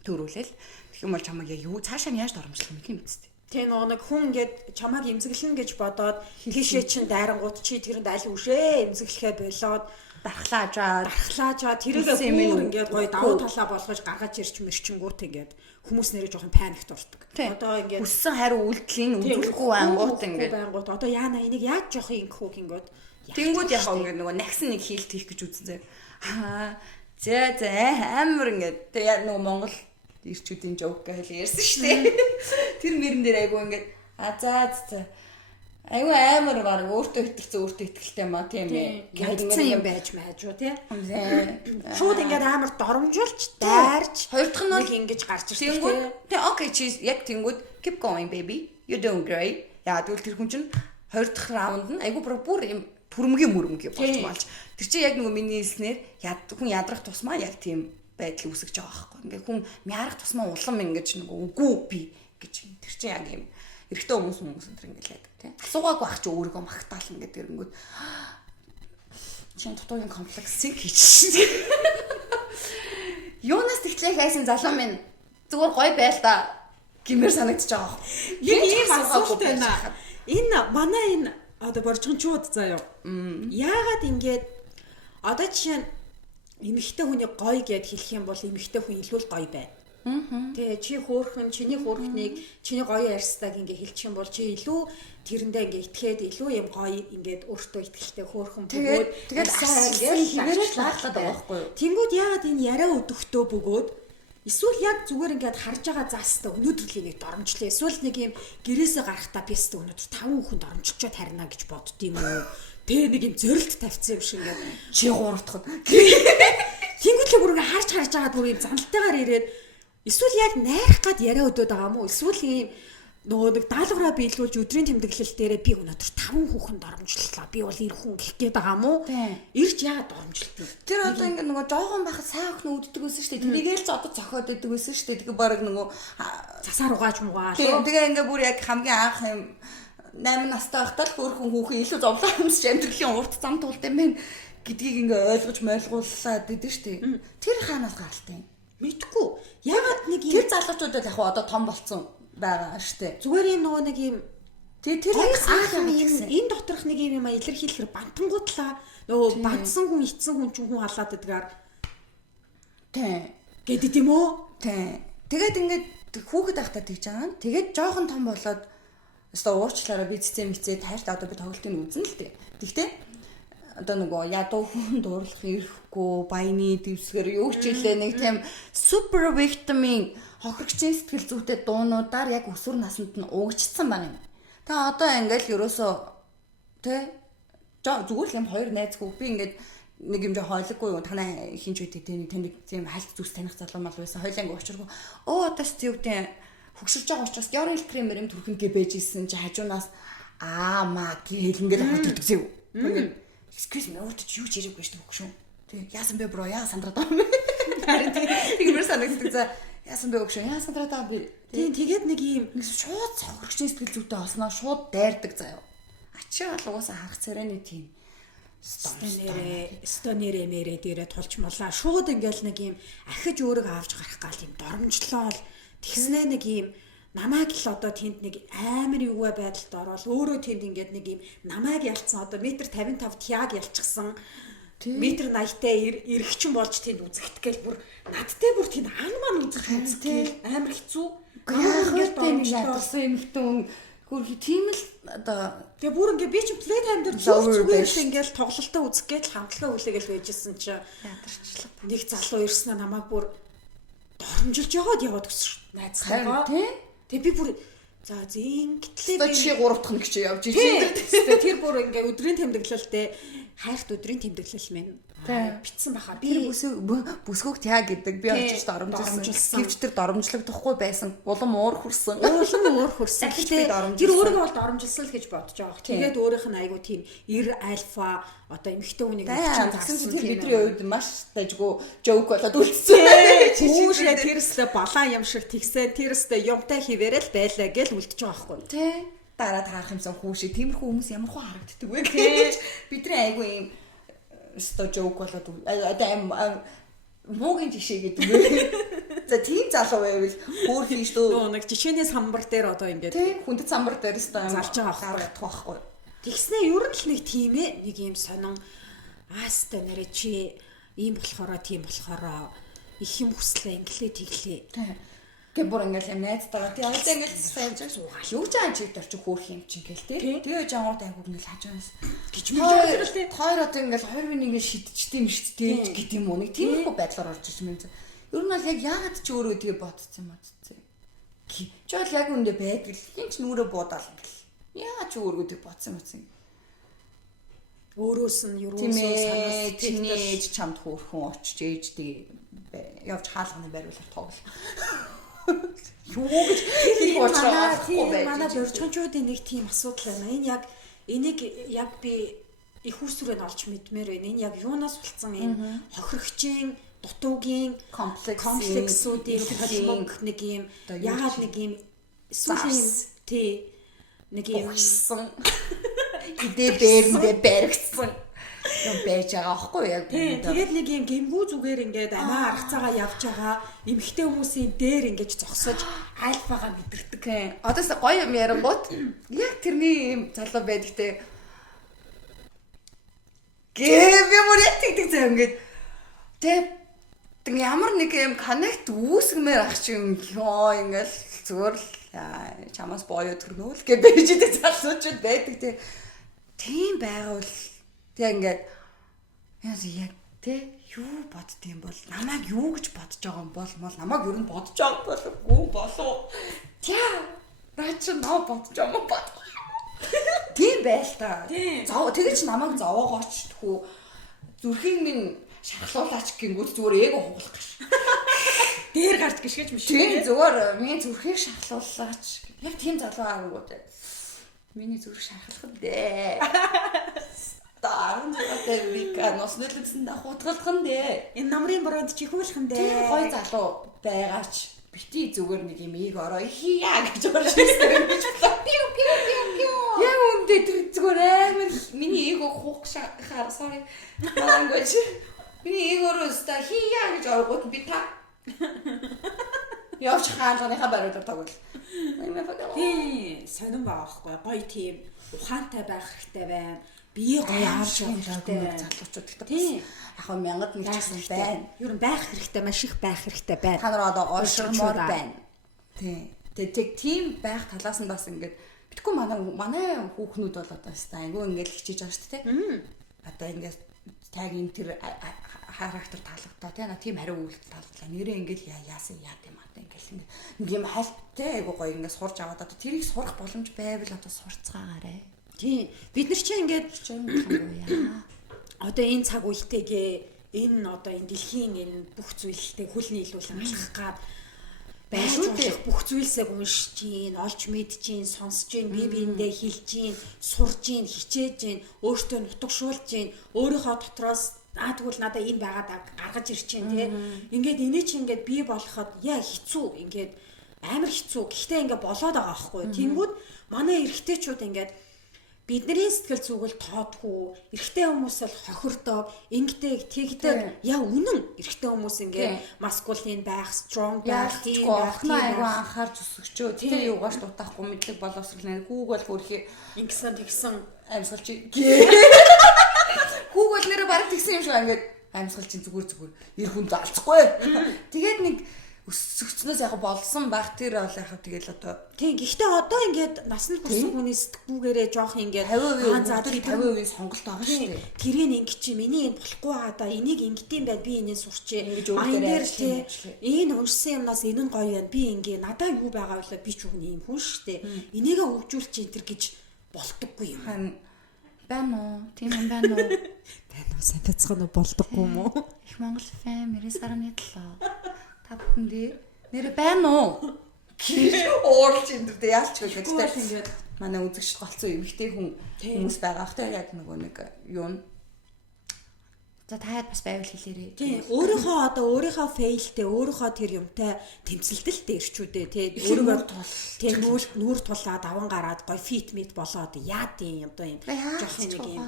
төөрүүлэл. Тэгэх юм бол чамайг яг юу цаашаа яаж доромжлох юм бэ үстэй. Тэ нэг хүн ингээд чамайг эмзэглэн гэж бодоод тийшээ чин дайрангууд чи тэрэнд аль үшээ эмзэглэхээ болоод дархлаажаа тэрийгээ бүр ингээд гоё давуу талаа болгож гаргаж ирч мэрчингүүт ингээд хүмүүс нэрээ жоохон паникт ордог. Одоо ингээд өссөн хариу үйлдэлийн үзүүлэхгүй ангууд ингээд одоо яана энийг яаж жоох ингэх үг ингээд тэнгүүд яхаа ингээд нөгөө нагсан нэг хийлт хийх гэж үзэн зэ амар ингээд тэгээ нөгөө Монгол ирчүүдийн жоок гэж ярьсан шүү дээ. Тэр мөрөн дээр айгу ингээд за айгүй амар баг өөртөө ихтэй маа тийм ээ. Гэнцэн юм байж маажуу тий. Шууд ингээд амар доромжуулж, дайрч, хоёр дахь нь бол ингэж гарч ирсэн тий. Тий окей чи яг тэнгүүд keep going baby. You doing great. Яа тэгвэл тэр хүн чинь хоёр дахь раунд нь айгүй бүр юм төрөмгийн болж. Тэр чинь яг нөгөө миний хэлснээр хүн ядрах тусмаа яг тийм байдал үүсгэж байгаа байхгүй. Ингээд хүн мяарах тусмаа улам ингэж нөгөө үгүй би гэж тэр чинь яг юм эрэгтэй хүмүүс энэ ингээл яг тийм асуугаагүй ах чи өөрийгөө магтаал ингээд ирэнгүүт чинь дутуугийн комплексыг хийчихсэн. Юунаас тэгтлээ хайсан залуу минь зүгээр гоё байл та гэмээр санагдчих байгаа. Ийм асуулт байна. Энэ манай энэ одоо боржгончууд заяа. Яагаад ингээд одоо жишээ нь эмэгтэй хүний гоё гэд хэлэх юм бол эмэгтэй хүн илүү л гоё байна. Тэгээ чи хөөхөн чиний хөөхнийг чиний гоё ярьстаг ингээ хэлчих юм бол чи илүү тэрэндээ ингээ итгээд илүү юм гоё ингээд өөртөө итгэлтэй хөөхөн бөгөөд тэгээд хэмээрээ шаадлаад байгаа байхгүй юу? Тэнгүүд яагаад энэ яриа өдөгтөө бөгөөд эсвэл яг зүгээр ингээд харж байгаа заастаа өнөөдрлийн нэг доромжлээ эсвэл нэг юм гэрээсээ гарахтаа пист өнөөдөр 5 хүн доромжлчод харина гэж боддtiin юм уу? Тэгээ нэг юм зөрөлт тавьсан юм шиг ингээд чи гуравдах. Тэнгүүтлээ бүр ингээ харж байгаа бүр юм зандалтайгаар ирээд эсвэл яг найрах гад яриа өдөөд байгаа юм уу? Эсвэл ийм нөгөө нэг даалгавраа биелүүлж өдрийн тэмдэглэл дээрээ би өнөөдөр 5 хүүхэн доромжллаа. Би бол эр хүн гэх гээд байгаа юм уу? Ирж яагаад доромжлтыг? Тэр одоо ингээ нөгөө жоохон байхад сайн охин үүддэг байсан шүү дээ. Тэрийгээл ч одоо цохоод идэг байсан шүү дээ. Тэгээ баг нөгөө засаар угааж муугаа. Тэгээ ингээ бүр яг хамгийн анх юм 8 настай байхдаа л хөөрхөн хүүхэн илүү зовлон юмс амьдралын урт зам туулд юм байна гэдгийг ингээ ойлгож мойлгууллаад идэв шүү дээ. Тэр хаанаас гаралтай юм? Мэдгүй. Ягаад нэг юм тэр залуучуудад яг одоо том болцсон байгаа штэ. Зүгээр юм нөгөө нэг юм тэр анх энэ доторх нэг юм илэрхийлэхэр бантангуудлаа нөгөө бандсан хүн ицсэн хүн ч хүн халаад идгээр тий гэдэг юм уу? Тий. Тэгээд ингээд хүүхэд ахтаа тэгж байгаа. Тэгээд жоохон том болоод өстө уучлаараа би цэцээ таарт одоо би тоглолтыг үзнэ л дээ. Тэгтээ одоо нөгөө ядуу хүн дуурлах ирэхгүй баяны дэвсгэр юу ч хэлээ нэг тийм супер виктимийн хохирогчийн сэтгэл зүйтэй дуунуудаар яг өсвөр наснд нь уугчсан байна юм. Та одоо ингээл ерөөсөө тэ зүгээр л юм хоёр найз хүү би ингээд нэг юм жоо хойлоггүй юу танаа хинч үйтэй тэнд тийм хальт зүс таних залуу мал байсан хоёлаа ингээд очиргүй одоо ч зүгтээ хөгшөрж байгаа учраас L'Oréal кремэр юм түрхэн гэ бэж исэн чи хажуунаас маа гэл ингээд боддог зэв. Ингээд excuse me өөртөө юу ч яриаггүй шүү дээ. Тэг яасан бэ бро яа сандраад байгаа юм. Харин тэгмэр санагддаг за яасан бэ өгшөө яа сандраад байгаа би. Тийм тэгээд нэг юм шууд цохрогчны сэтгэл зүйтэй осноо шууд дайрдаг заяа. Ачаа бол угаасаа харах царайны тийм стонерэ мэрэ дээрээ тулч молаа шууд ингээл нэг юм ахиж өөрийгөө авч гарах гал юм доромжлол тэгснэ нэг юм намайг л одоо тэнд нэг амар юугаа байдалд ороод өөрөө тэнд ингээд нэг юм намайг ялцсан одоо метр 55 тяг ялчихсан метр 80-тай эргэчин болж тэнд үзэгтгэл бүр надтай бүр тэнд маань үзэгтгэл амар хэцүү яах вэ нэг ядарсан эмхтэн хөрхи тийм л одоо тэгээ бүр ингээ би чинь плей тайм дээр зүгээр л ингээл тоглолтоо үзэх гээд хамтлагаа хүлээгээл байжсэн чи ядарчлаа нэг залуу ирсэн намайг бүр доромжилж яваад өссөн найзтайгаа тэгээ би бүр за зингэтлээ би чи 3 дахь нэг чи явж ирсэн тэр бүр ингээ өдрийн тэмдэглэлтэй хайрт өдрийн тэмдэглэл минь битсэн баха би бүсгүйг тяа гэдэг би очиж доромжилсан гэвч тэр доромжлогдохгүй байсан улам уур хүрсэн гэхдээ тэр өөрийгөө бол доромжилсан л гэж бодож байгаа. Тэгээд өөрийнх нь айгу тийм 90 альфа одоо эмэгтэй хүнийг зарсан тэр бидний үед маш дайггүй жоок болоод үлдсэн. Хүүшээ тэрслэ балаа юм шиг тэгсээ тэрслэ юмтай хിവэрэл байлаа гэж үлдчихэж байгаа байхгүй. Тий. Дараа таарах юмсан хүүшээ тиймэрхүү хүмүүс ямар хөө харагддаг вэ гэж бидний айгу юм өстө жоок болоод одоо муугийн жишээ гэдэг үү. За тийм залуу байвал өөр хийж дөө. Нэг жишээний самбар дээр одоо ингээд тийм хүндэт самбар дээр өстө залж байгаа байхгүй. Тэгснээ ер нь л нэг тийм нэг юм сонин аастай нэрэ чи ийм болохоороо тийм болохоороо их юм хүслээ инглээ тэглээ. Гэ бүр ингээл найзтайгаа тий аль ингээл сайж суугаал. Юу ч аан чиг дорч хөөх юм чинь гээл тий. Тэгээ жангууд айгуу ингээл хажуунаас гэж мэдээ тий. Хоёр одоо ингээл 2-1 ингээд шидчихдэм шүү дээ гэдэг юм уу. Нэг тиймэрхүү байдлаар орж ирж юм. Ер нь бол яг яагаад ч өөрөө тэгээ бодсон юм бодцээ. Чи бол яг үндэ байдаг л хин ч нүрэ буудаал ингээл. Яагаад ч өөрөө тэг бодсон юм. Өөрөөс нь юусоо санаас тэнэж чамд хөөрхөн очиж ээжтэй явж хаалганы байруулаар тоглол. Юу гэж хэлэх учраас манай дөрчгөнчүүдийн нэг тийм асуудал байна. Энэ яг энийг яг би их усрыг олж мэдмээр байна. Энэ яг юунаас болцсон энэ хохирогчийн дутуугийн комплексүүдийн холбоог нэг юм яагаад нэг юм сүүлийн тий нэг юм идэ бэрэгцсэн юм байж байгаа аахгүй яг тэгээд нэг юм гэмгүү зүгээр ингээд амаа аргацаагаа явж байгаа эмхтэй хүмүүсийн дээр ингээд зогсож альфагаа мэдэрдэг. Одоос гоё юм ярангууд яг тэрний юм залуу байдаг те. Би мөр ятдаг заа ингээд тэг ямар нэг юм коннект үүсгэмээр ах чи юм ингээд зүгээр л чамаас боёо төрнөөл гэж байж идэг залуучууд байдаг те. Тийм байгавал тэг ингээд яг тэ юу боддгийм бол намайг юу гэж бодож байгаа юм бол намайг юу нь бодож байгаа болов наач нөө бодож байгаа бод. Тийм байл та. Тэгээд ч намайг зовоогооч тхүү зүрхийн минь шархлуулаач гингүүт зүгээр эго хугалах гэж. Дээр гарч гიშгэж мш. Тийм зүгээр миний зүрхийг шархлуулаач. Яг тийм залуу аагууд. Миний зүрх шархлах нь дээ. Таарн зүгээр вика носнэлсэн дахуутгалах нь дээ. Энэ намрын бороонд чихүүлэх нь дээ. Тийм гой залуу байгаач бити зүгээр нэг юм ийг ороо хия гэж орж ирсэн гэж пиу. Яг үндэ тэр зүгээр амар миний эго хух хаар sorry. Language. Миний эгоос та хия гэж оргууд би та. Явж хаалганыхаа бариулаар тоглол. Тийм сонирн байгаа байхгүй гоё тийм ухаантай байх хэрэгтэй байна. Бие гоё авч явах хэрэгтэй залуучууд гэдэг. Тийм. Яг нь мянгад нэг ч гэсэн байна. Ер нь байх хэрэгтэй, маш их байх хэрэгтэй байна. Та нар одоо ойшромоор байна. Тийм. Тэг тийм байх талаас нь бас ингээд битггүй манай хүүхнүүд бол одоо хэвээр айгүй ингээд хичээж байгаа шүү дээ. Одоо ингээд таг юм тэр характер таалагдаа тийм хариу үйлдэл таалагдлаа. Нэрээ ингээд яасан яа гэм одоо ингээд нэг юм хальттай айгүй гоё ингээд сурч аваад одоо тэрийг сурах боломж байвал одоо сурцгаагаарэ. Тийм. Бид нар чинь ингээд одоо энэ цаг үетэйгээ энэ одоо энэ дэлхийн энэ бүх зүйлтэй хөлний илүүл амлах гад байж болох бүх зүйлсээ уншиж гин, олж мэдж гин, сонсож гин, бие биендээ хэлж гин, сурж гин, хичээж гин, өөртөө нутагшуулж гин, өөрийнхөө дотроос тэгвэл надаа энэ байгаад гаргаж ирж гин тий. Ингээд эний чи ингээд бий болоход яа хэцүү ингээд амар хэцүү. Гэхдээ ингээд болоод байгаа байхгүй. Тэнгүүд манай эрэгтэйчүүд ингээд бидний сэтгэл зүгэл тоодгүй, эрэгтэй хүмүүс л хохирдог, ингэдэг, тэгдэг. Яа үнэн эрэгтэй хүмүүс ингээд маскулин байх, strong байх, тийм байх, айгүй анхаарч өсөчөө. Тэр юугаас дутахгүй мэдлэг боловсруулна. Хүүг бол хөрхи ингэсэн тэгсэн амьсгалч. Хүүг бол нэрэ бараг тэгсэн юм шиг ингээд амьсгалч зүгээр эр хүн залцахгүй. Тэгээд нэг өсөгчнөөс яг болсон байх тэр бол яг тэгэл одоо тийм гэхдээ одоо ингээд насанд хүрсэн хүний сэтгүүгээрээ жоох ингээд 50% сонголт байгаа шүү дээ. Тэрийг ингээд чи миний энэ болохгүй байгаа да энийг ингэдэм байд би энэс сурчээ. Аяндэр тий энэ уншсан юмнаас энэ нь гоё юм би ингээ надаа юу байгаа вэ би ч үгүй юм хүн шүү дээ. Энийгээ хөгжүүлчих энэ төр гэж болтоггүй юм. Байна уу? Тийм юм байна уу? Байна уу? Сайн бяцхан уу болдоггүй юм уу? Их Монгол фэм 99.7 та бүхэндээ нэр байна уу? Оорч энэ дэ яалч гэдэг. Манай үзэгч голцоо эмэгтэй хүмүүс байгаа. Ахтай яг нөгөө нэг юу. За таад бас байвал хэлээрээ. Тийм өөрийнхөө фейлтэй өөрийнхөө тэр юмтай тэмцэлтэл дээрчүүдээ тий өөрөөр тий нүүр тулаад аван гараад гой фит мит болоод яа тийм одоо юм жоох нэг юм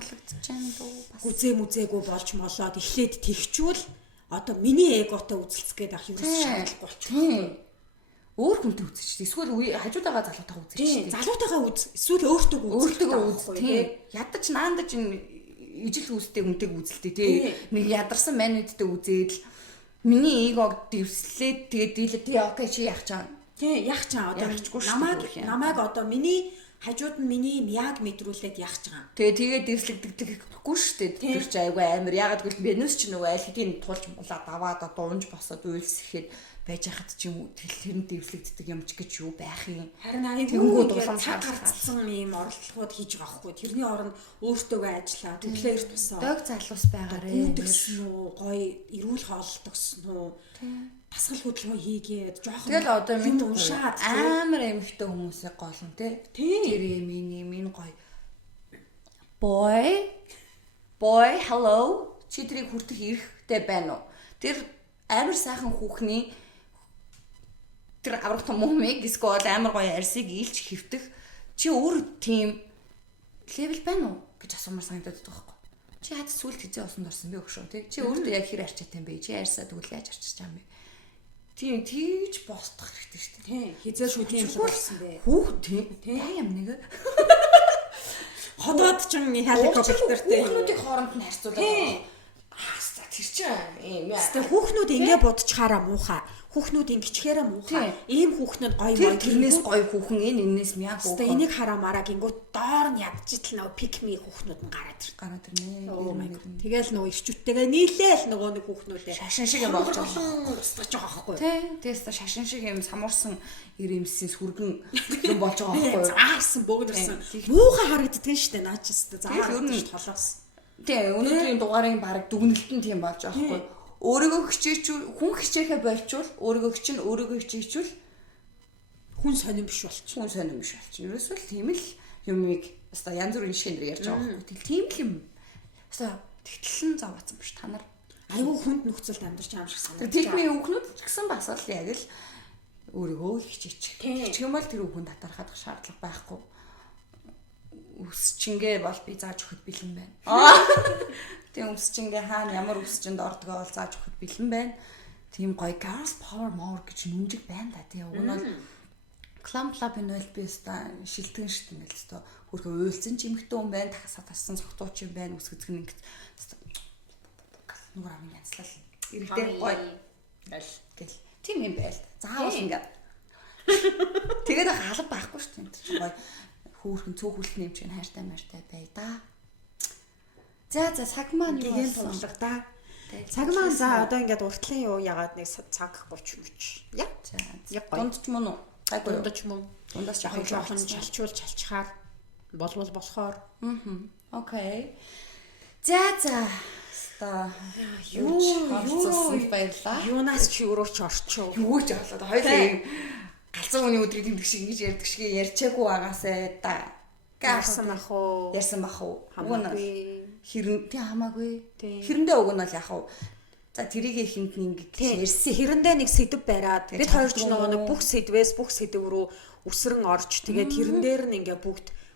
гүзээ мүзээгүй болж молоод эхлээд тэгчүүл одоо миний эготой үзэлцгээд авах юу шаардлагагүй болчих. Өөр хүнтэй үзэж. Эсвэл хажуудаага залуутайгаа үзэж. Тийм залуутайгаа үз. Эсвэл өөртөө үз. Тийм ядаж наандаж ижил үүстэй хүнтэйг үзэлтэй тий. Нэг ядарсан манидтэй үзээд л миний эгог дэвслээд тэгээд дийлээ тий окей чи яах чам. Тий яах чам одоо намайг одоо миний хажууд нь миний яг мэдрүүлээд яах чам. Тэгээд дэвслэгдэггүй шүү дээ. Тэр чи айгүй амар ягаад гэвэл бинус ч нөгөө аль хэдийн тулж булаад аваад одоо унж босоод уйлсэхэд байж хат ч юм уу тэрэн дэвслэгддэг юм ч гэж юу байх юм. Харин айгүй цаг гарцсан юм оролдлогууд хийж байгаа хгүй. Тэрний оронд өөртөөгөө ажиллаа, төглөөр тусаа. Дог залуус байгаарэ. Үдгсэн үү, гоё эрүүл хооллогсон уу. Дасгал хөдөлгөөн хийгээд жоохон тэгэл одоо минь уншаад амар эмхтэй хүмүүсээ голно те. Тэр минь гоё. Boy, hello. Чи тэрийг хүртэх эрэхтэй байна уу? Тэр амар сайхан хүүхний тэр аврах том мумиг эсвэл амар гоё арсыг ийлч хөвтөх чи өөр тийм левел байна уу гэж асуумаар санагдаад байгаа байхгүй. Чи хад сүлд хизээ осонд орсон бэ өгшөө тий. Чи өөртөө яг хэр арчаатай юм бэ? Чи арьсаа тэгвэл яаж арчиж байгаа юм бэ? Тийм тийж босдох хэрэгтэй шүү дээ. Тий. Хизээ шүлийн юм болсон бэ? Хүүхд тий. Та юм нэг. Ходоод ч юм хеликоптертэй. Хүүхнүүдийн хооронд нь харьцуулаад. Тэр чинь юм яа. Тэ хүүхнүүд ингэ бодчихаараа муухай. Хүүхнүүд ингэчхээрээ муухай. Ийм хүүхнүүд гоё мөн тэрнээс гоё хүүхэн энэс мяа хүүхэн. Тэ энийг хараа гингүүд доор нь ядчихл нөгөө пикми хүүхнүүд нь гараад ирнэ. Тэгэл нөгөө ирчүүттэйгээ нийлээл нөгөө нэг хүүхнүүдээ шашин шиг юм болж байгаа. устгаж байгаа байхгүй. Тэгээс шашин шиг юм самуурсан ирэмсийн сүргэн юм болж байгаа байхгүй. Заарсан бөөгдөрсөн. Муухай харагддаг шүү дээ наа чи өстө. Заар толоос. Тэ өнөөдрийн дугаарын баг дүгнэлтэн тийм болж байгаа байхгүй. Өөрийгөө хичээчүүл хүн хичээхэ болчвол өөрийгөө хичээчүүл хүн сонирн биш болчих. Хүн сонирн биш болчих. Ерөөсөө л тийм л юмыг өстой янз бүрийн шинээр ярьж байгаа байхгүй. Тийм л юм. Өстой тэгтлэн заваацсан биш та нар. Айгүй хүнд нөхцөлд амьдарч байгаа юм шиг санагдаж байна. Тэгмээ хүүхнүүд ч гэсэн бас л яг л өөрийгөө хичээчих. Тэгэх юм бол тэр хүүхэн татархах шаардлага байхгүй. Үсчингээ бол би зааж өгөхөд бэлэн байна. Тийм үсчингээ хаана ямар үсчинд ордгоо бол зааж өгөхөд бэлэн байна. Тийм гоё girls power more гэж нүмжиг байна да. Тийм уг нь бол club энэ бол би өстой шилтгэн штэ мэл өстой хөрхөө уйлсан ч эмхтэн хүн байна. Тахасаа тассан цогтууч юм байна. Үсгэцгэн ингэ нүгэр амын янзлал. Иргэдээ гоё гэл. Тийм юм байл. Заавал ингэ. Тэгээд халав байхгүй штэ энэ чинь гоё хөөхөн цөөхөлтний юм чинь хайртай мартай бай да. За цаг маань тийм тоглох да. Цаг маань за одоо ингээд уртлын юу ягаад нэг цаг 30 мөч. Яа. Яг дундч мөн үү? Гайгүй дундч мөн. Дундаас жоохон чалчуулчихаар болвол болохоор. Окей. За Та юу баярлаа. Юунаас ч юу руу ч орчоо. Юу ч болоод хоёлаа галзуу хүний өдрийг тэмдэг шиг ингэж ярьдаг шиг ярьчаагүй байгаасаа да. Ярьсан бах уу? Ярьсан бах уу? Хамаагүй. Хэрэн тий хамаагүй. Хэрэндээ уг нь бол яах вэ? За тэрийг ихэнд нэг ярьсан. Хэрэндээ нэг сэдв бариад бид хоёр ч нэг бүх сэдвээс бүх сэдв рүү үсрэн орж тэгээд тэрэн дээр нь ингээ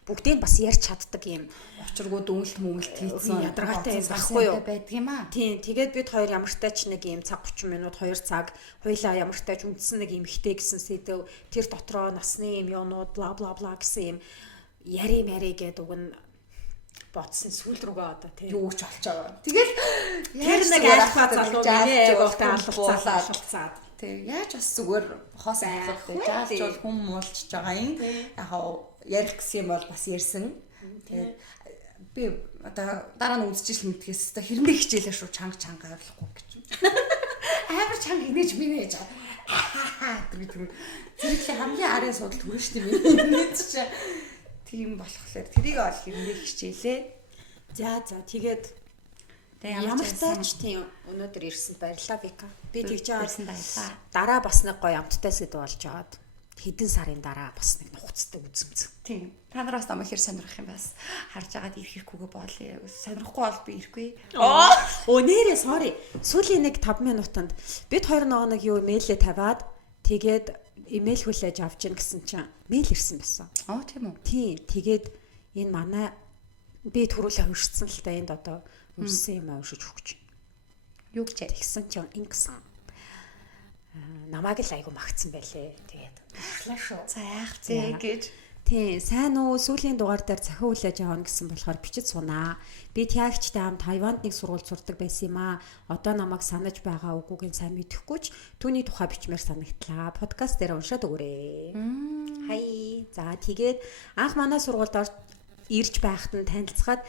бүгдийг бас ярьж чаддаг юм. Учиргүй дүнэлт мөнгөлт хийсэн ядаргаатай юм байхгүй юу? Байдаг юм аа. Тийм. Тэгээд бид хоёр ямартай ч нэг юм цаг 30 минут 2 цаг хоёлаа ямартай ч үндсэн нэг юм ихтэй гэсэн сэдв тэр дотроо насны юм юунууд бла бла бла гэсэн юм яри гэдэг үг нь бодсон сүүл рүүгээ одоо тийм юу ч олж байгаа. Тэгэл тэр нэг айлхаа залуу нэ гоотой алхацаад тийм яаж бас зүгээр хоос айлхаа жаалж бол хүм муулчих байгаа юм. Яг ярих гэсэн юм бол бас ярьсан. Тэгээд би одоо дараа нь үзчихэл мэдхээс одоо хэрэндээ хичээлээ шүү чанга ойлгохгүй гэж. Амар чанга инээж минэж тэр зэрэг хамгийн арын судалт хүрэн штэ минэж чи тийм болохоор тэрийг ол хэрэндээ хичээлээ. За тэгээд ямар тач тийм өнөөдөр ирсэнд баярлалаа Вика. Би тэгж ирсэнд баярлалаа. Дараа бас нэг гоё амттай сэдв болж аваад хэдэн сарын дараа бас нэг нухацтай үзэмцэн. Тийм. Та нараас намайг хэр сонирхох юм бас харж агаад ирэх хэрэггүйгээ боолё. Сонирхгүй бол би ирэхгүй. Нэрээ sorry. Сүүлийн нэг 5 минутанд бид хоёр нэг юу имэйлээ тавиад тэгээд имэйл хүлээж авч ийн гэсэн чинь мэйл ирсэн байсан. Тийм үү? Тийм. Тэгээд энэ манай би түрүүлээ уншсан л та энд одоо уншсан юм уншиж өгч. Юу гэж тэгсэн чинь ингэсэн. Намайг л айгу магтсан байлээ. Тэгээд ахлаа шүү. За яах вэ гэж. Тийм, сайн уу сүүлийн дугаар дээр захин хүлээж авах гэсэн болохоор бичиж сунаа. Би тягчтай хамт Тайванд нэг сургууль сурдаг байсан юм аа. Одоо намайг санаж байгаа үгүйг нь сайн мэдэхгүй ч түүний тухай бичмээр санагдлаа. Подкаст дээр уншаад өгөөрэй. Хай. За тэгээд анх манай сургуульд ирж байхад нь танилцахад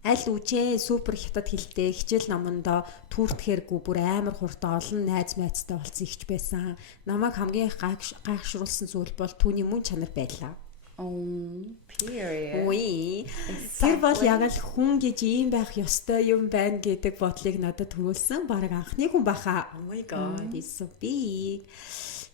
аль үжээ супер хятад хэлтэй хичээл номондоо түүртгэхэргүй бүр амар хурдан олон найз найзтай болсон ихч байсан. Намайг хамгийн гайхшруулсан зүйл бол түүний мөн чанар байлаа. Period. Ой. Тэр бол яг л хүн гэж ийм байх ёстой юм байна гэдэг бодлыг надад төрүүлсэн. Бараг анхны хүн баха. Oh my god, it's so big.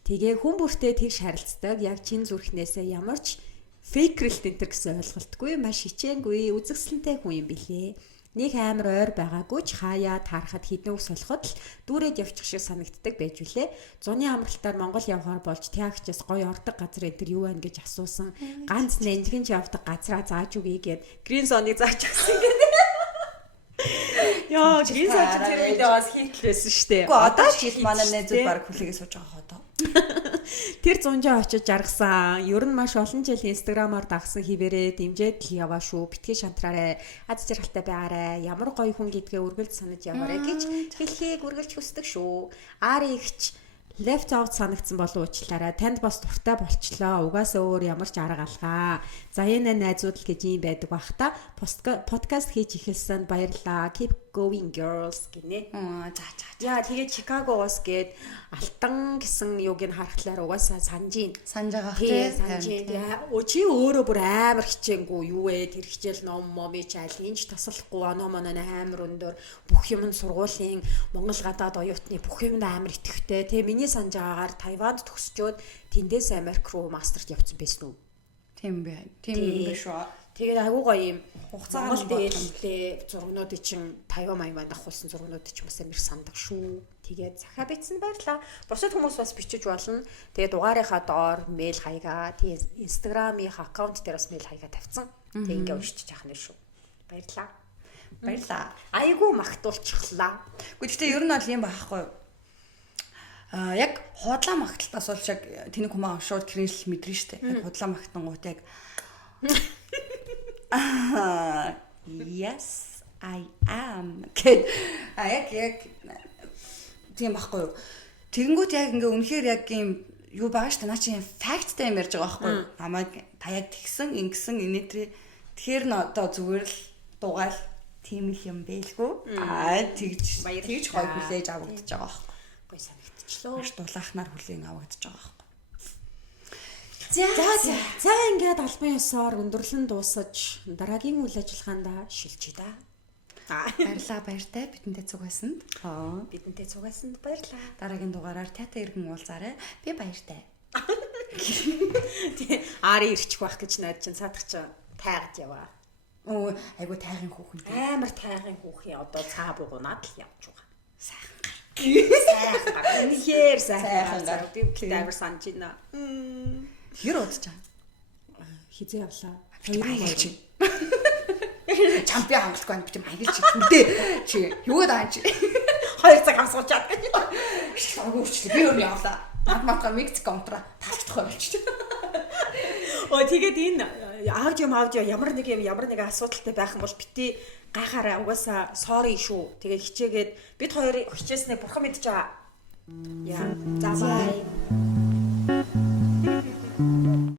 Тэгээ хүн бүртээ тэгш харилцдаг. Яг чин зүрхнээсээ ямар ч фейкрэлт энтер гэсэн ойлголтгүй маш хичээнгүй үзэсгэлэнтэй хүн юм билээ. Нэг амар ойр байгаагүй ч хаяа таарахад хідэн ус болоход л дүүрээд явчих шиг санагддаг байж үлээ. Зуны амралтаар Монгол явхаар болж тягчаас гоё ордог газар энэ юу байна гэж асуусан. Ганц нэнтгэнж явдаг газраа зааж үгүй гэд Green Zone-ыг зааж өгсөн гэдэг. Яа, Green Zone тэр үедээ бас хийлээсэн шүү дээ. Гэхдээ одоо ч их манай найзууд баг хүлээгээ сууж байгаа хоо. Тэр 100 очиж жаргасан. Ер нь маш олон жил инстаграмаар дагсан хിവэрээ дэмжээд л яваа шүү. Битгий шантраарэ. Аз жаргалтай байгаарэ. Ямар гоё хүн гэдгээ үргэлж санаж яваарэ гэж хэлхийг үргэлж хүсдэг шүү. Аригч left out санагдсан болов уучлаарай. Танд бас дуртай болчлоо. Угаасаа өөр ямар ч арга алгаа. За энэ найзууд л гэж юм байдаг бах та. Подкаст хийж эхэлсэн баярлаа. Keep going girls гинэ. За тэгээд Чикагоос гээд алтан гэсэн юуг нь харахлаар угаасаа санаж байгаа тийм. Чи өөрөө бүр амар хичээнгүй юу вэ? Тэр хичээл ном моми чайл инж таслахгүй оноо моноо амар өндөр бүх юм нь сургуулийн Монгол гадаад оюутны бүх юмд амар итгэвтэй. Тэгээ миний санаж байгаагаар Тайванд төгсчөөд тэндээс Америк руу мастерт явцсан байсан уу? Тийм бай. Тийм юм биш үү? Тэгээд айгуу гоё юм. Хугацаагаар дээлээ зургнуудыг чин Тайван маяг давхуулсан зургнуудыг ч бас амар сандаг шүү. Тэгээд захаа бичсэн баярлаа. Бусад хүмүүс бас бичиж болно. Тэгээд дугаарынхаа доор мэйл хаягаа, тэгээд Instagram-ийн аккаунт дээр бас мэйл хаягаа тавьсан. Тэгээд ингээ уншиж яах нь шүү. Баярлаа. Баярлаа. Айгуу магтуулчихлаа. Гэхдээ ер нь бол юм байхгүй юу? Яг худлаа магталтаас бол яг тэний хүмүүс шууд кринж мэдрэн штэ. Яг худлаа магтангууд яг yes I am гэд яг тийм байхгүй юу. Тэгэнгүүт яг ингээ үнэхээр яг юм юу байгаа штэ. Наа чи факттай юм ярьж байгаа байхгүй юу. Намайг та яг тэгсэн ингэсэн инээтрээ тэгэхээр н одоо зүгээр л дугаал тийм их юм бэлгүй. Тэгж гоё хүлээж авагдаж байгаа байхгүй. Гоё санагдчихлоо. Маш дулаахнаар хүлээн авагдаж байгаа байхгүй. За ингээд албан ёсоор өндөрлөн дуусаж дараагийн үйл ажиллагаанд шилжиж да. Баярлалаа баяртай бидэнтэй цугаасанд. Бидэнтэй цугаасанд баярлалаа. Дараагийн дугаараар тата иргэн уулзаарай. Би баяртай. Ари ирчих байх гэж найд чинь садах чинь тайгад яваа. Оо айгу тайгын хүүхэн. Амар тайгын хүүхэн одоо цаа бугунаад л явж байгаа. Сайхан. Сайхан. Үнэхээр сайхан. Би амар санаж байна. Тэр удаж байгаа. Хизээ явлаа. Хоёрын яаж чи. Чампион хангалахгүй би ч аяг чи түдээ. Чи юу даа чи. 2 цаг авсууч чад гэж. Агуулчлаа. Би өөр явлаа. Надмака Мексик контра талцах болчих. Оо тэгээд энэ аудио ямар нэг асуудалтай байх юм бол бити гайхаараа угаасаа sorry шүү. Тэгээ хичээгээд бид хоёр хичээснээ бурхан мэдж байгаа. Яа. За бай.